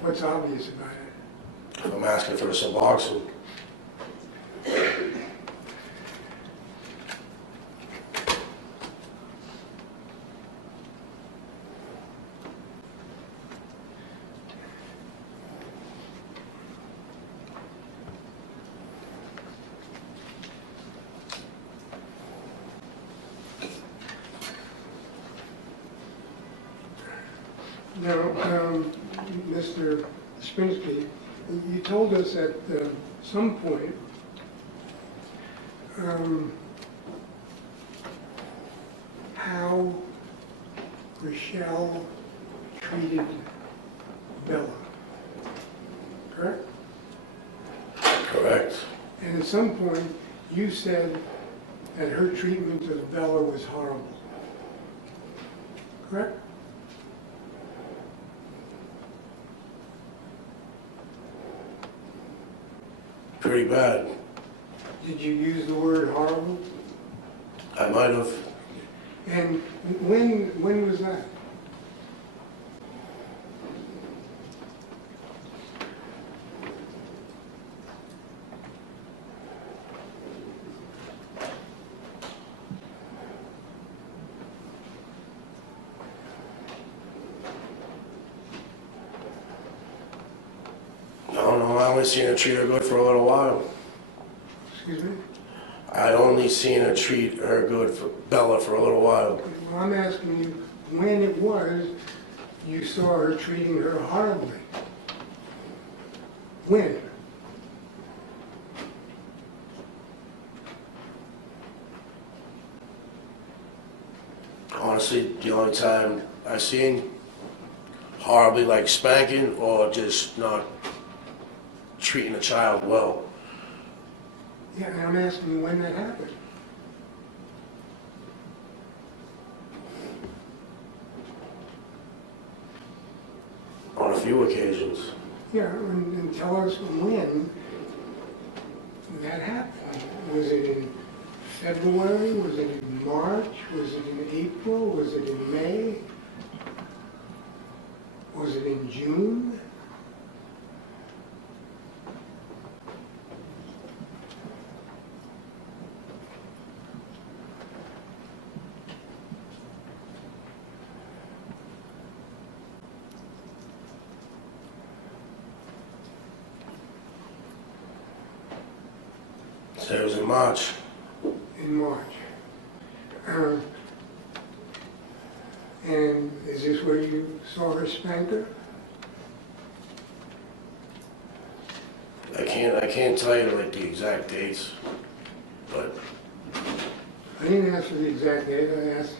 What's obvious about it? If I'm asking for the Suboxone. Now, Mr. Sprinsky, you told us at some point how Rochelle treated Bella, correct? Correct. And at some point, you said that her treatment of Bella was horrible, correct? Pretty bad. Did you use the word horrible? I might have. And when was that? I don't know. I only seen her treat her good for a little while. Excuse me? I only seen her treat her good for Bella for a little while. Well, I'm asking you when it was you saw her treating her horribly. When? Honestly, the only time I seen horribly, like spanking or just not treating a child well. Yeah, and I'm asking you when that happened. On a few occasions. Yeah, and tell us when that happened. Was it in February? Was it in March? Was it in April? Was it in May? Was it in June? So it was in March. In March. And is this where you saw her spank her? I can't tell you like the exact dates, but I didn't ask for the exact date, I asked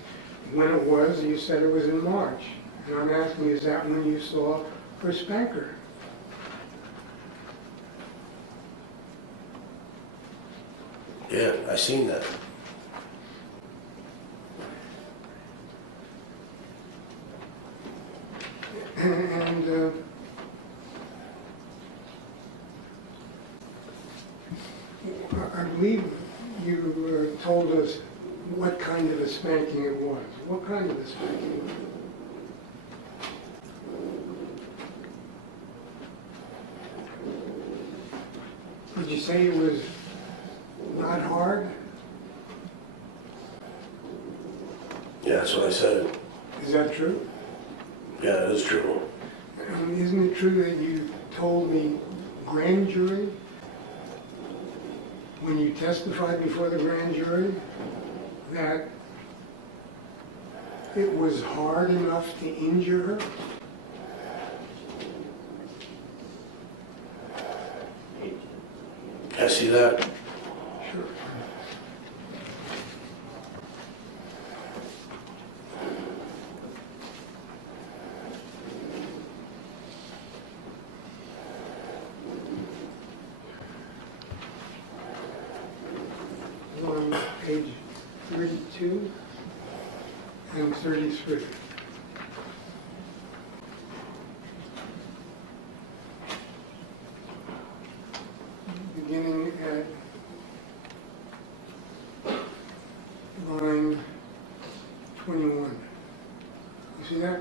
when it was, you said it was in March. And I'm asking, is that when you saw her spank her? yeah, I seen that. And I believe you told us what kind of a spanking it was. What kind of a spanking? Did you say it was not hard? Yeah, that's what I said. Is that true? Yeah, it is true. Isn't it true that you told the grand jury, when you testified before the grand jury, that it was hard enough to injure her? Can I see that? Sure. On page 32 and 33. Beginning at line 21. You see that?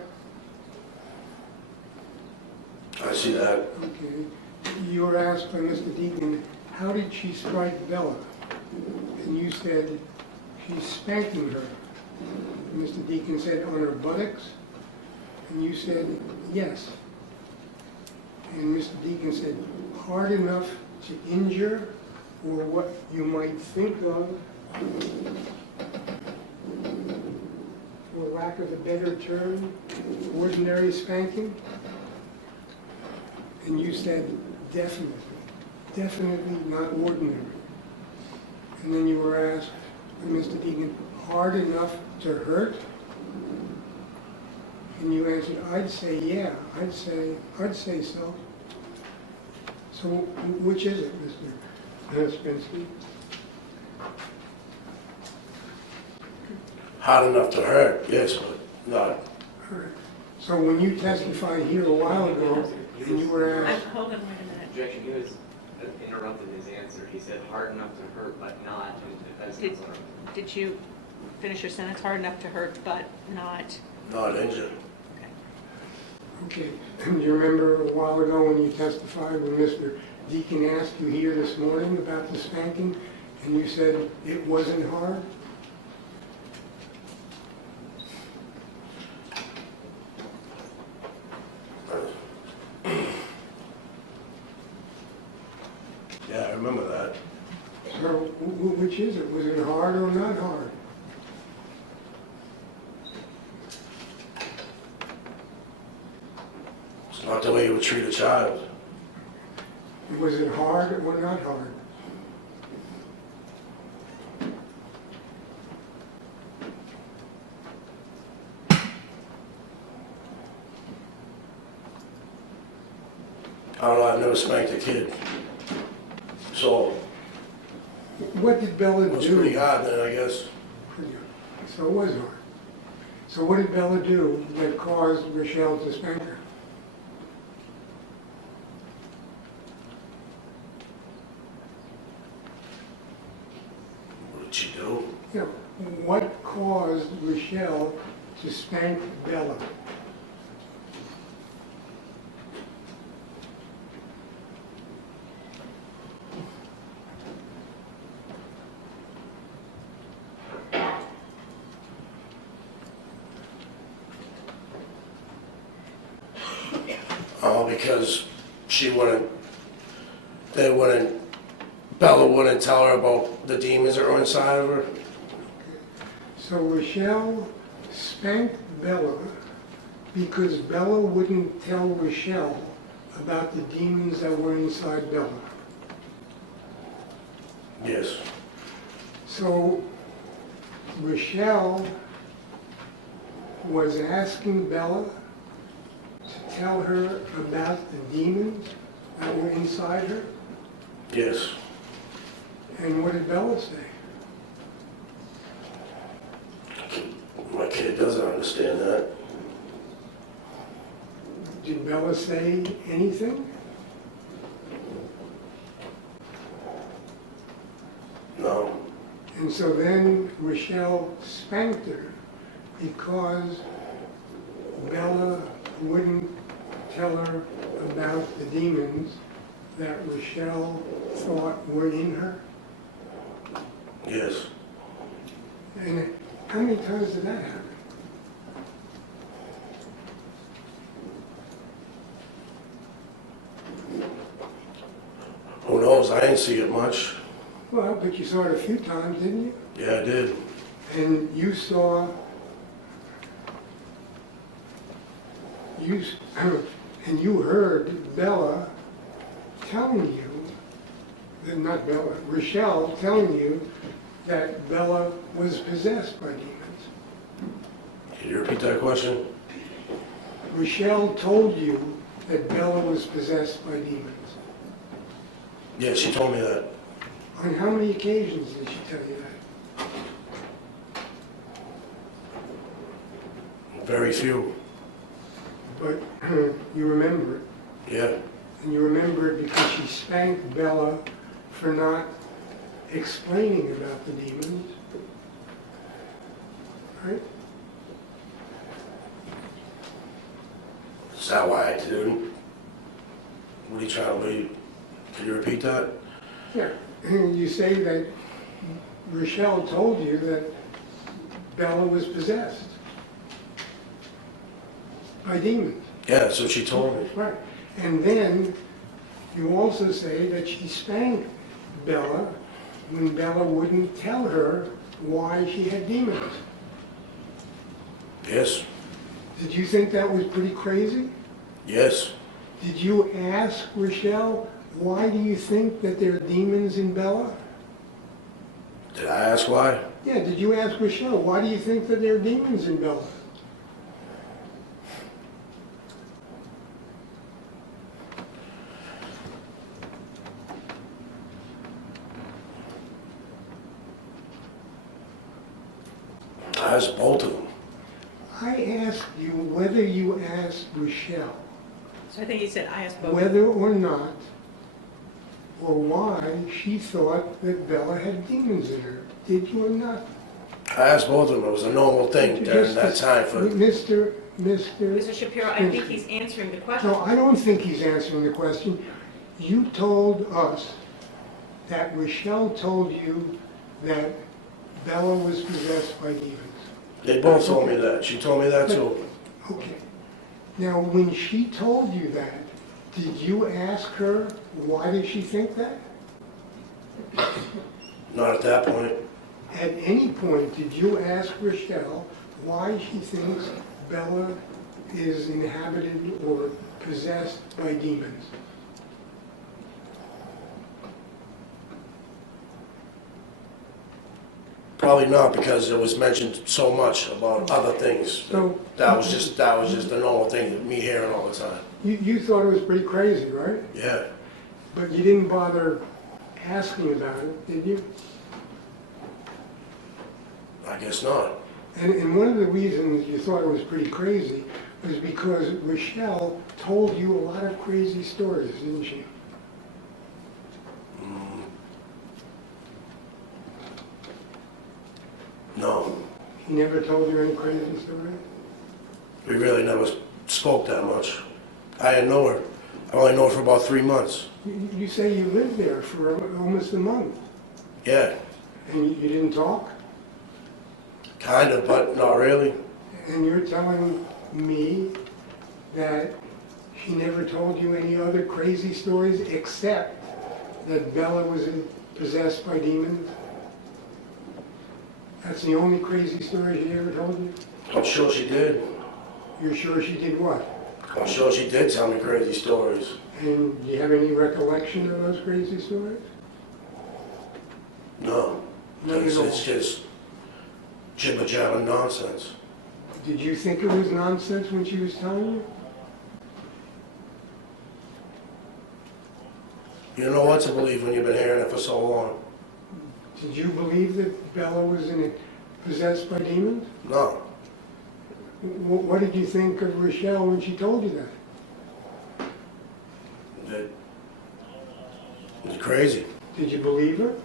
I see that. Okay. You were asked by Mr. Deacon, how did she strike Bella? And you said, she's spanking her. And Mr. Deacon said, on her buttocks? And you said, yes. And Mr. Deacon said, hard enough to injure, or what you might think of, for lack of a better term, ordinary spanking? And you said, definitely, definitely not ordinary. And then you were asked by Mr. Deacon, hard enough to hurt? And you answered, I'd say yeah, I'd say so. So which is it, Mr. Sprinsky? Hard enough to hurt, yes, but not. Hurt. So when you testified here a while ago, and you were asked, Hold on, wait a minute. Objection, he was interrupted his answer. He said hard enough to hurt, but not. And the defense counsel Did you finish your sentence? Hard enough to hurt, but not? Not injured. okay, do you remember a while ago when you testified when Mr. Deacon asked you here this morning about the spanking, and you said it wasn't hard? Yeah, I remember that. So which is it? Was it hard or not hard? It's not the way you would treat a child. Was it hard or not hard? I don't know, I've never spanked a kid. So What did Bella it was do? pretty hard then, I guess. Pretty hard. So it was hard. So what did Bella do that caused Rochelle to spank her? What did she do? You know, what caused Rochelle to spank Bella? Oh, because Bella wouldn't tell her about the demons that were inside of her. So Rochelle spanked Bella because Bella wouldn't tell Rochelle about the demons that were inside Bella. Yes. So Rochelle was asking Bella to tell her about the demons that were inside her? Yes. And what did Bella say? My kid doesn't understand that. Did Bella say anything? No. And so then Rochelle spanked her because Bella wouldn't tell her about the demons that Rochelle thought were in her. Yes. And how many times did that happen? Who knows? I didn't see it much. Well, but you saw it a few times, didn't you? Yeah, I did. And you saw, and you heard Bella telling you, not Bella, Rochelle telling you that Bella was possessed by demons. Can you repeat that question? Rochelle told you that Bella was possessed by demons. Yeah, she told me that. On how many occasions did she tell you that? Very few. But you remember it. Yeah. And you remember it because she spanked Bella for not explaining about the demons. Right? Is that why I didn't? What are you trying to read? Can you repeat that? Yeah. You say that Rochelle told you that Bella was possessed by demons. Yeah, so she told me. Right. And then you also say that she spanked Bella when Bella wouldn't tell her why she had demons. Yes. Did you think that was pretty crazy? Yes. Did you ask Rochelle, why do you think that there are demons in Bella? Did I ask why? Yeah, did you ask Rochelle, why do you think that there are demons in Bella? I asked both of them. I asked you whether you asked Rochelle, So I think he said, I asked both. whether or not, or why she thought that Bella had demons in her. Did you or not? I asked both of them. It was a normal thing during Just that time for... Mr. Mr. Shapiro, I think he's answering the question. No, I don't think he's answering the question. You told us that Rochelle told you that Bella was possessed by demons. They both told me that. She told me that too. Okay. Now, when she told you that, did you ask her why did she think that? Not at that point. At any point, did you ask Rochelle why she thinks Bella is inhabited or possessed by demons? Probably not, because it was mentioned so much about other things. So That was just a normal thing, me hearing all the time. you thought it was pretty crazy, right? Yeah. But you didn't bother asking about it, did you? I guess not. And one of the reasons you thought it was pretty crazy was because Rochelle told you a lot of crazy stories, didn't she? He never told you any crazy stories? We really never spoke that much. I didn't know her. I only know her for about 3 months. You say you lived there for almost a month, Yeah, and you didn't talk? kind of, but not really. And you're telling me that she never told you any other crazy stories except that Bella was possessed by demons? That's the only crazy story she ever told you? I'm sure she did. You're sure she did what? I'm sure she did tell me crazy stories. And do you have any recollection of those crazy stories? No. None at all. It's just jibber jabber nonsense. Did you think it was nonsense when she was telling you? You don't know what to believe when you've been hearing it for so long. Did you believe that Bella was possessed by demons? No. What did you think of Rochelle when she told you that? That it's crazy. Did you believe her?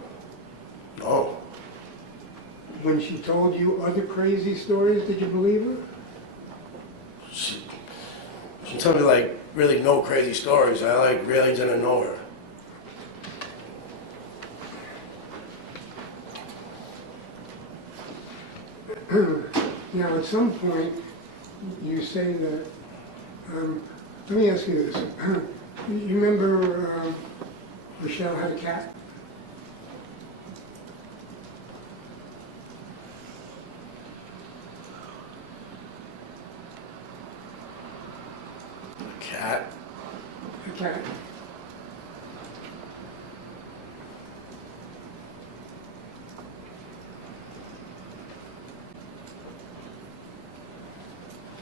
No. When she told you other crazy stories, did you believe her? She told me like really no crazy stories. I like really didn't know her. Now, at some point, you say that, let me ask you this. You remember Rochelle had a cat? Cat? A cat.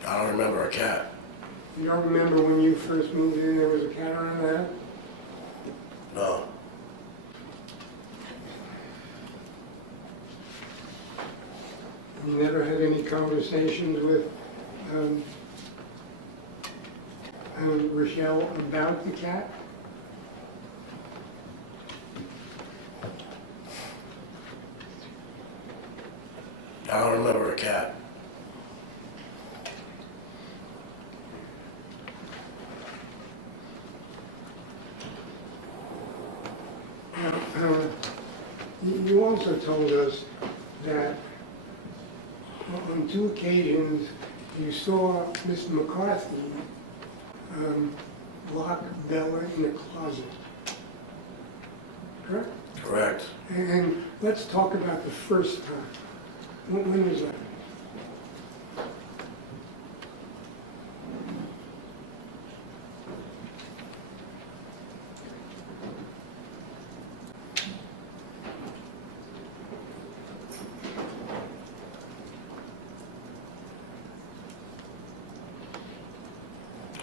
I don't remember a cat. You don't remember when you first moved in, there was a cat around the house? No. You never had any conversations with Rochelle about the cat? I don't remember a cat. You also told us that on 2 occasions you saw Mr. McCarthy lock Bella in a closet. Correct? Correct. And let's talk about the first time. When was that?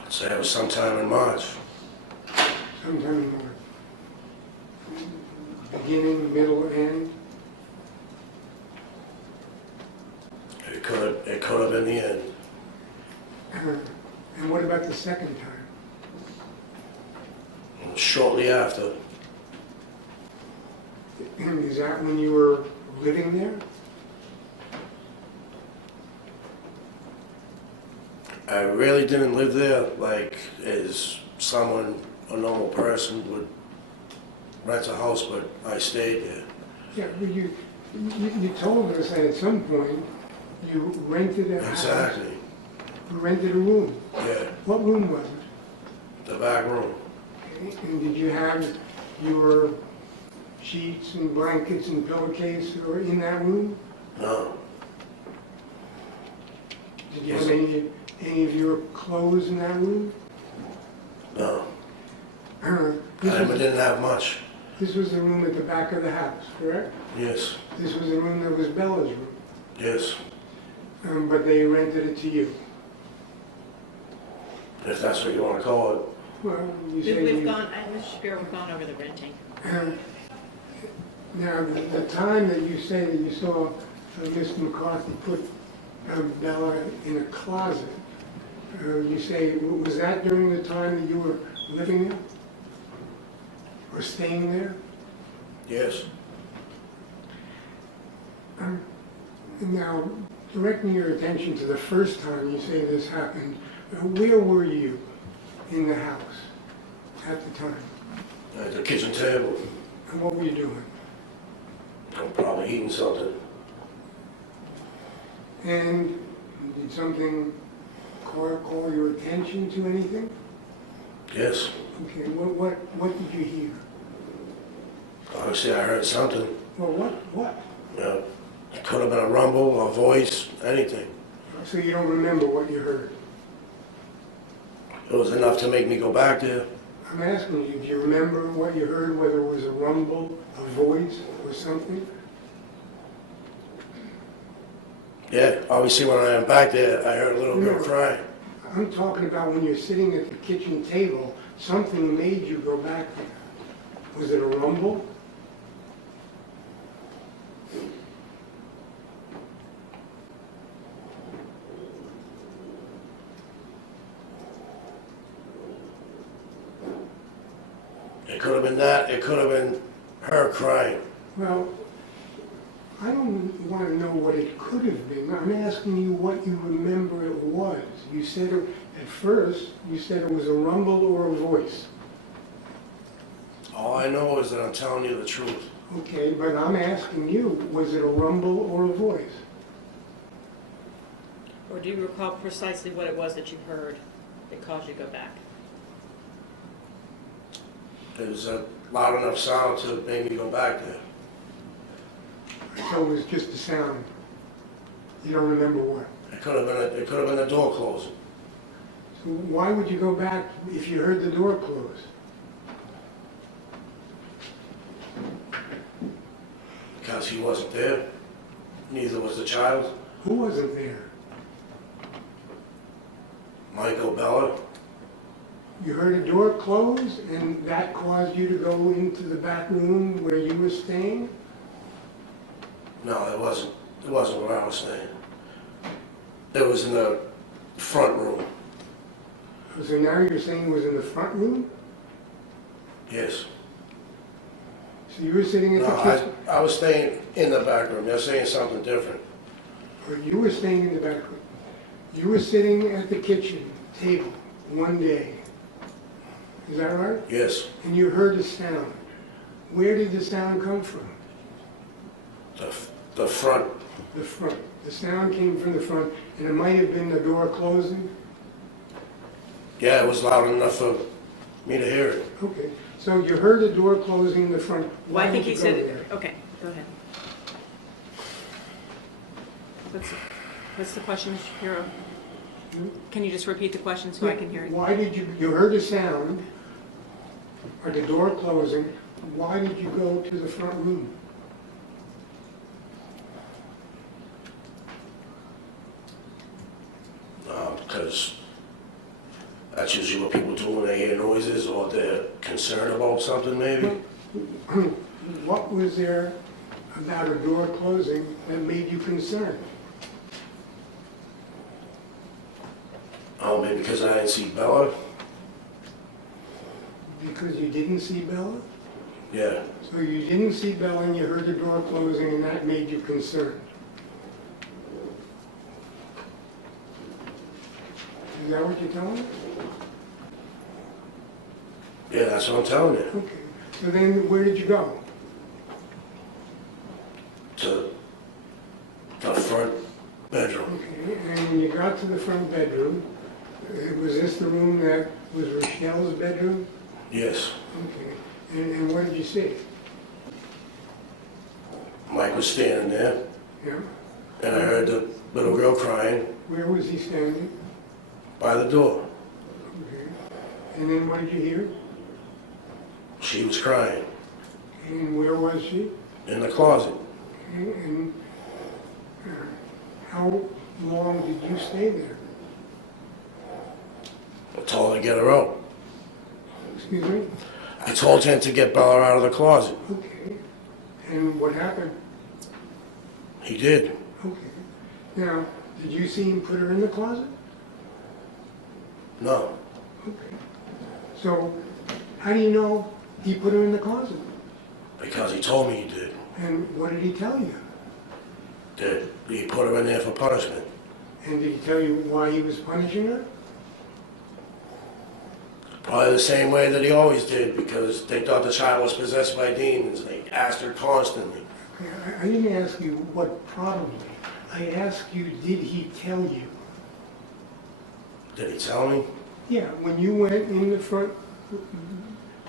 I'd say it was sometime in March. Sometime in March. Beginning, middle, end? It could have been the end. And what about the second time? Shortly after. And is that when you were living there? I really didn't live there like as someone, a normal person would rent a house, but I stayed there. Yeah, but you told us that at some point you rented a house. Exactly. You rented a room. Yeah, What room was it? the back room. Okay. And did you have your sheets and blankets and pillowcase that were in that room? No. Did you have any of your clothes in that room? No. I This didn't have much. was the room at the back of the house, correct? Yes. This was the room that was Bella's room, Yes. but they rented it to you. If that's what you want to call it. Well, you say We've you... gone, Mr. Shapiro, we've gone over the renting. Now, the time that you say that you saw Mr. McCarthy put Bella in a closet, you say, was that during the time that you were living there? Or staying there? Yes. Now, directing your attention to the first time you say this happened, where were you in the house at the time? At the kitchen table. And what were you doing? I'm probably eating something. And did something call your attention to anything? Yes. Okay, what did you hear? Obviously, I heard something. Well, what? It could have been a rumble, a voice, anything. So you don't remember what you heard? It was enough to make me go back there. I'm asking you, do you remember what you heard, whether it was a rumble, a voice, or something? Yeah, obviously when I went back there, I heard a little girl crying. I'm talking about when you're sitting at the kitchen table, something made you go back there. Was it a rumble? It could have been that, it could have been her crying. Well, I don't want to know what it could have been. I'm asking you what you remember it was. You said at first, you said it was a rumble or a voice. All I know is that I'm telling you the truth. Okay, but I'm asking you, was it a rumble or a voice? Or do you recall precisely what it was that you heard that caused you to go back? It was a loud enough sound to make me go back there. So it was just a sound. You don't remember what? It could have been the door closing. So why would you go back if you heard the door close? Because he wasn't there. Neither was the child. Who wasn't there? Michael Bella. You heard a door close and that caused you to go into the back room where you were staying? No, it wasn't. It wasn't where I was staying. It was in the front room. So now you're saying it was in the front room? Yes. So you were sitting at No, the kitchen? I was staying in the back room. You're saying something different. Or you were staying in the back room? You were sitting at the kitchen table one day. Is that right? Yes. And you heard a sound. Where did the sound come from? The front. The front. The sound came from the front, and it might have been the door closing? Yeah, it was loud enough for me to hear it. Okay. So you heard the door closing in the front. Well, I think did he you said, go there? okay, go ahead. What's the question, Mr. Shapiro? Can you just repeat the question so I can hear it? Why did you heard a sound, or the door closing, why did you go to the front room? Because that's usually what people do when they hear noises or they're concerned about something maybe. What was there about a door closing that made you concerned? Oh, maybe because I didn't see Bella? Because you didn't see Bella? Yeah. So you didn't see Bella and you heard the door closing and that made you concerned? Is that what you're telling me? Yeah, that's what I'm telling you. Okay. So then where did you go? To the front bedroom. Okay. And when you got to the front bedroom, was this the room that was Rochelle's bedroom? Yes. Okay. And what did you see? Mike was standing there, Yeah. and I heard the little girl crying Where was he standing? by the door. Okay. And then what did you hear? She was crying And where was she? in the closet. Okay. And how long did you stay there? I told her to get her out. Excuse me? I told him to get Bella out of the closet. Okay. And what happened? He did. Okay. Now, did you see him put her in the closet? No. Okay. So, how do you know he put her in the closet? Because he told me he did. And what did he tell you? that he put her in there for punishment. And did he tell you why he was punishing her? Probably the same way that he always did, because they thought the child was possessed by demons. They asked her constantly. Okay, I didn't ask you what probably. I asked you, did he tell you? Did he tell me? Yeah, when you went in the front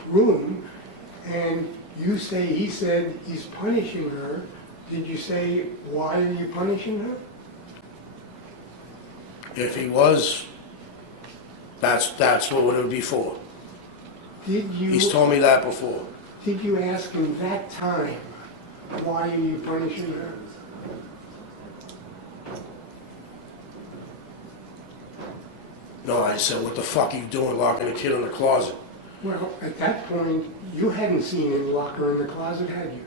room and you say he said he's punishing her, did you say, why are you punishing her? If he was, that's what it would be for. Did you? He's told me that before. Did you ask him that time, why are you punishing her? No, I said, what the fuck are you doing locking a kid in the closet? Well, at that point, you hadn't seen him lock her in the closet, had you?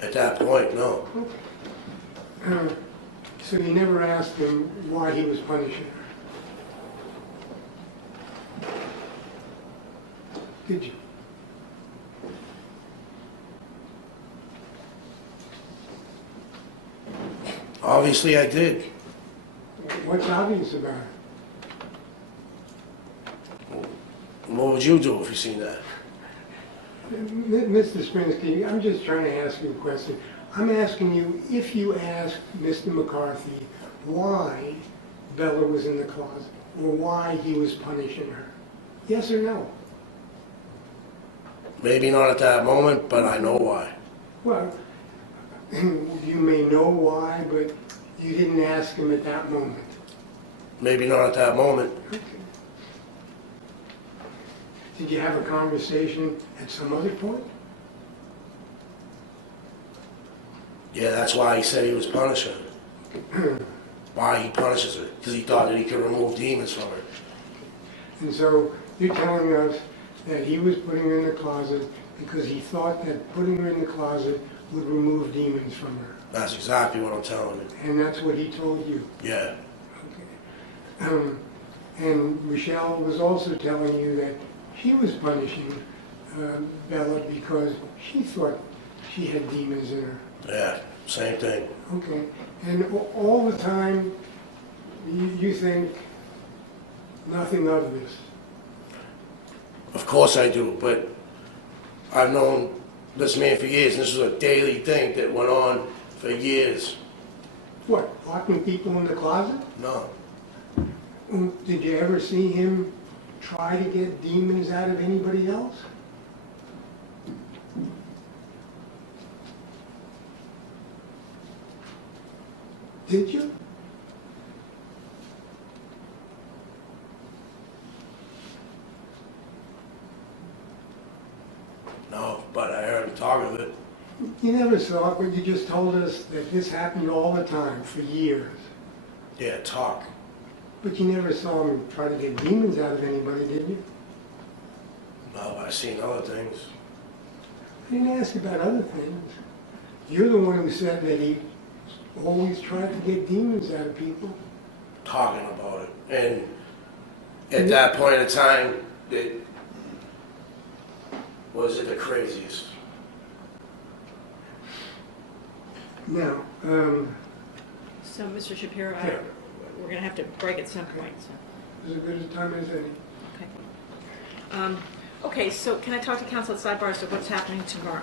At that point, no. Okay. So you never asked him why he was punishing her? Did you? Obviously I did. What's obvious about it? What would you do if you seen that? Mr. Sprinsky, I'm just trying to ask you a question. I'm asking you if you asked Mr. McCarthy why Bella was in the closet or why he was punishing her. Yes or no? Maybe not at that moment, but I know why. Well, you may know why, but you didn't ask him at that moment. Maybe not at that moment. Okay. Did you have a conversation at some other point? Yeah, that's why he said he was punishing her. Why he punishes her. Because he thought that he could remove demons from her. And so you're telling us that he was putting her in the closet because he thought that putting her in the closet would remove demons from her. That's exactly what I'm telling you. And that's what he told you. Yeah. Okay. And Michelle was also telling you that she was punishing Bella because she thought she had demons in her. Yeah, same thing. Okay. And all the time you think nothing of this. Of course I do, but I've known this man for years, and this was a daily thing that went on for years. What, locking people in the closet? No. Did you ever see him try to get demons out of anybody else? Did you? No, but I heard him talk of it. You never saw it, but you just told us that this happened all the time for years. Yeah, talk. But you never saw him try to get demons out of anybody, did you? No, I've seen other things. I didn't ask you about other things. You're the one who said that he always tried to get demons out of people. Talking about it. And at that point in time, it was the craziest. Now, So, Mr. Shapiro, Yeah. we're going to have to break at some point. So. as good a time as any. Okay. Okay, so can I talk to counsel at sidebar as to what's happening tomorrow?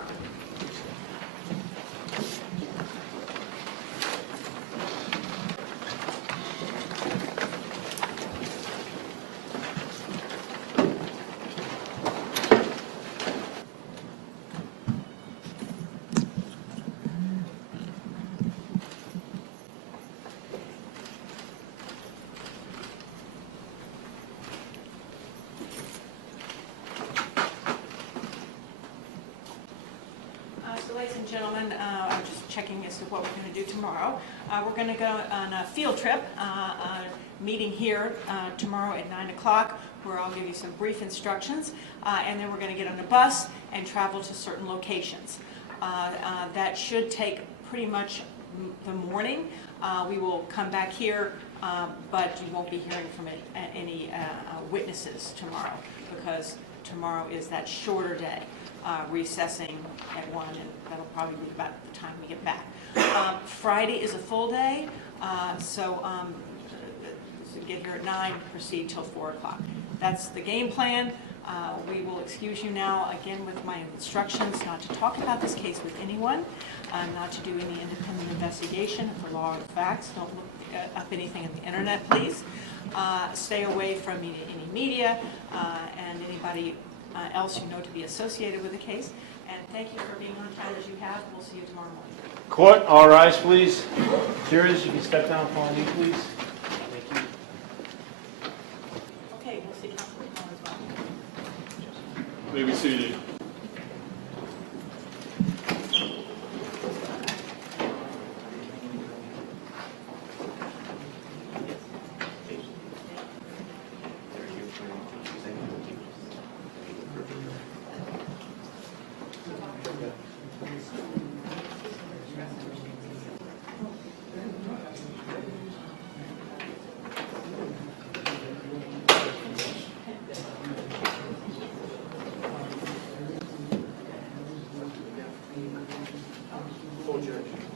So ladies and gentlemen, I'm just checking as to what we're going to do tomorrow. We're going to go on a field trip, meeting here tomorrow at 9 o'clock, where I'll give you some brief instructions, and then we're going to get on a bus and travel to certain locations. That should take pretty much the morning. We will come back here but you won't be hearing from any witnesses tomorrow, because tomorrow is that shorter day, recessing at 1, and that'll probably be about the time we get back. Friday is a full day, so get here at 9, proceed till 4 o'clock. That's the game plan. We will excuse you now, again, with my instructions not to talk about this case with anyone, not to do any independent investigation for law or facts. Don't look up anything on the internet, please. Stay away from any media and anybody else you know to be associated with the case. And thank you for being on time as you have. We'll see you tomorrow morning. Court, all rise, please. Jurors, you can step down for me, please. Thank you. Okay, we'll see Councilman Collins as well. May be seated. Full judge.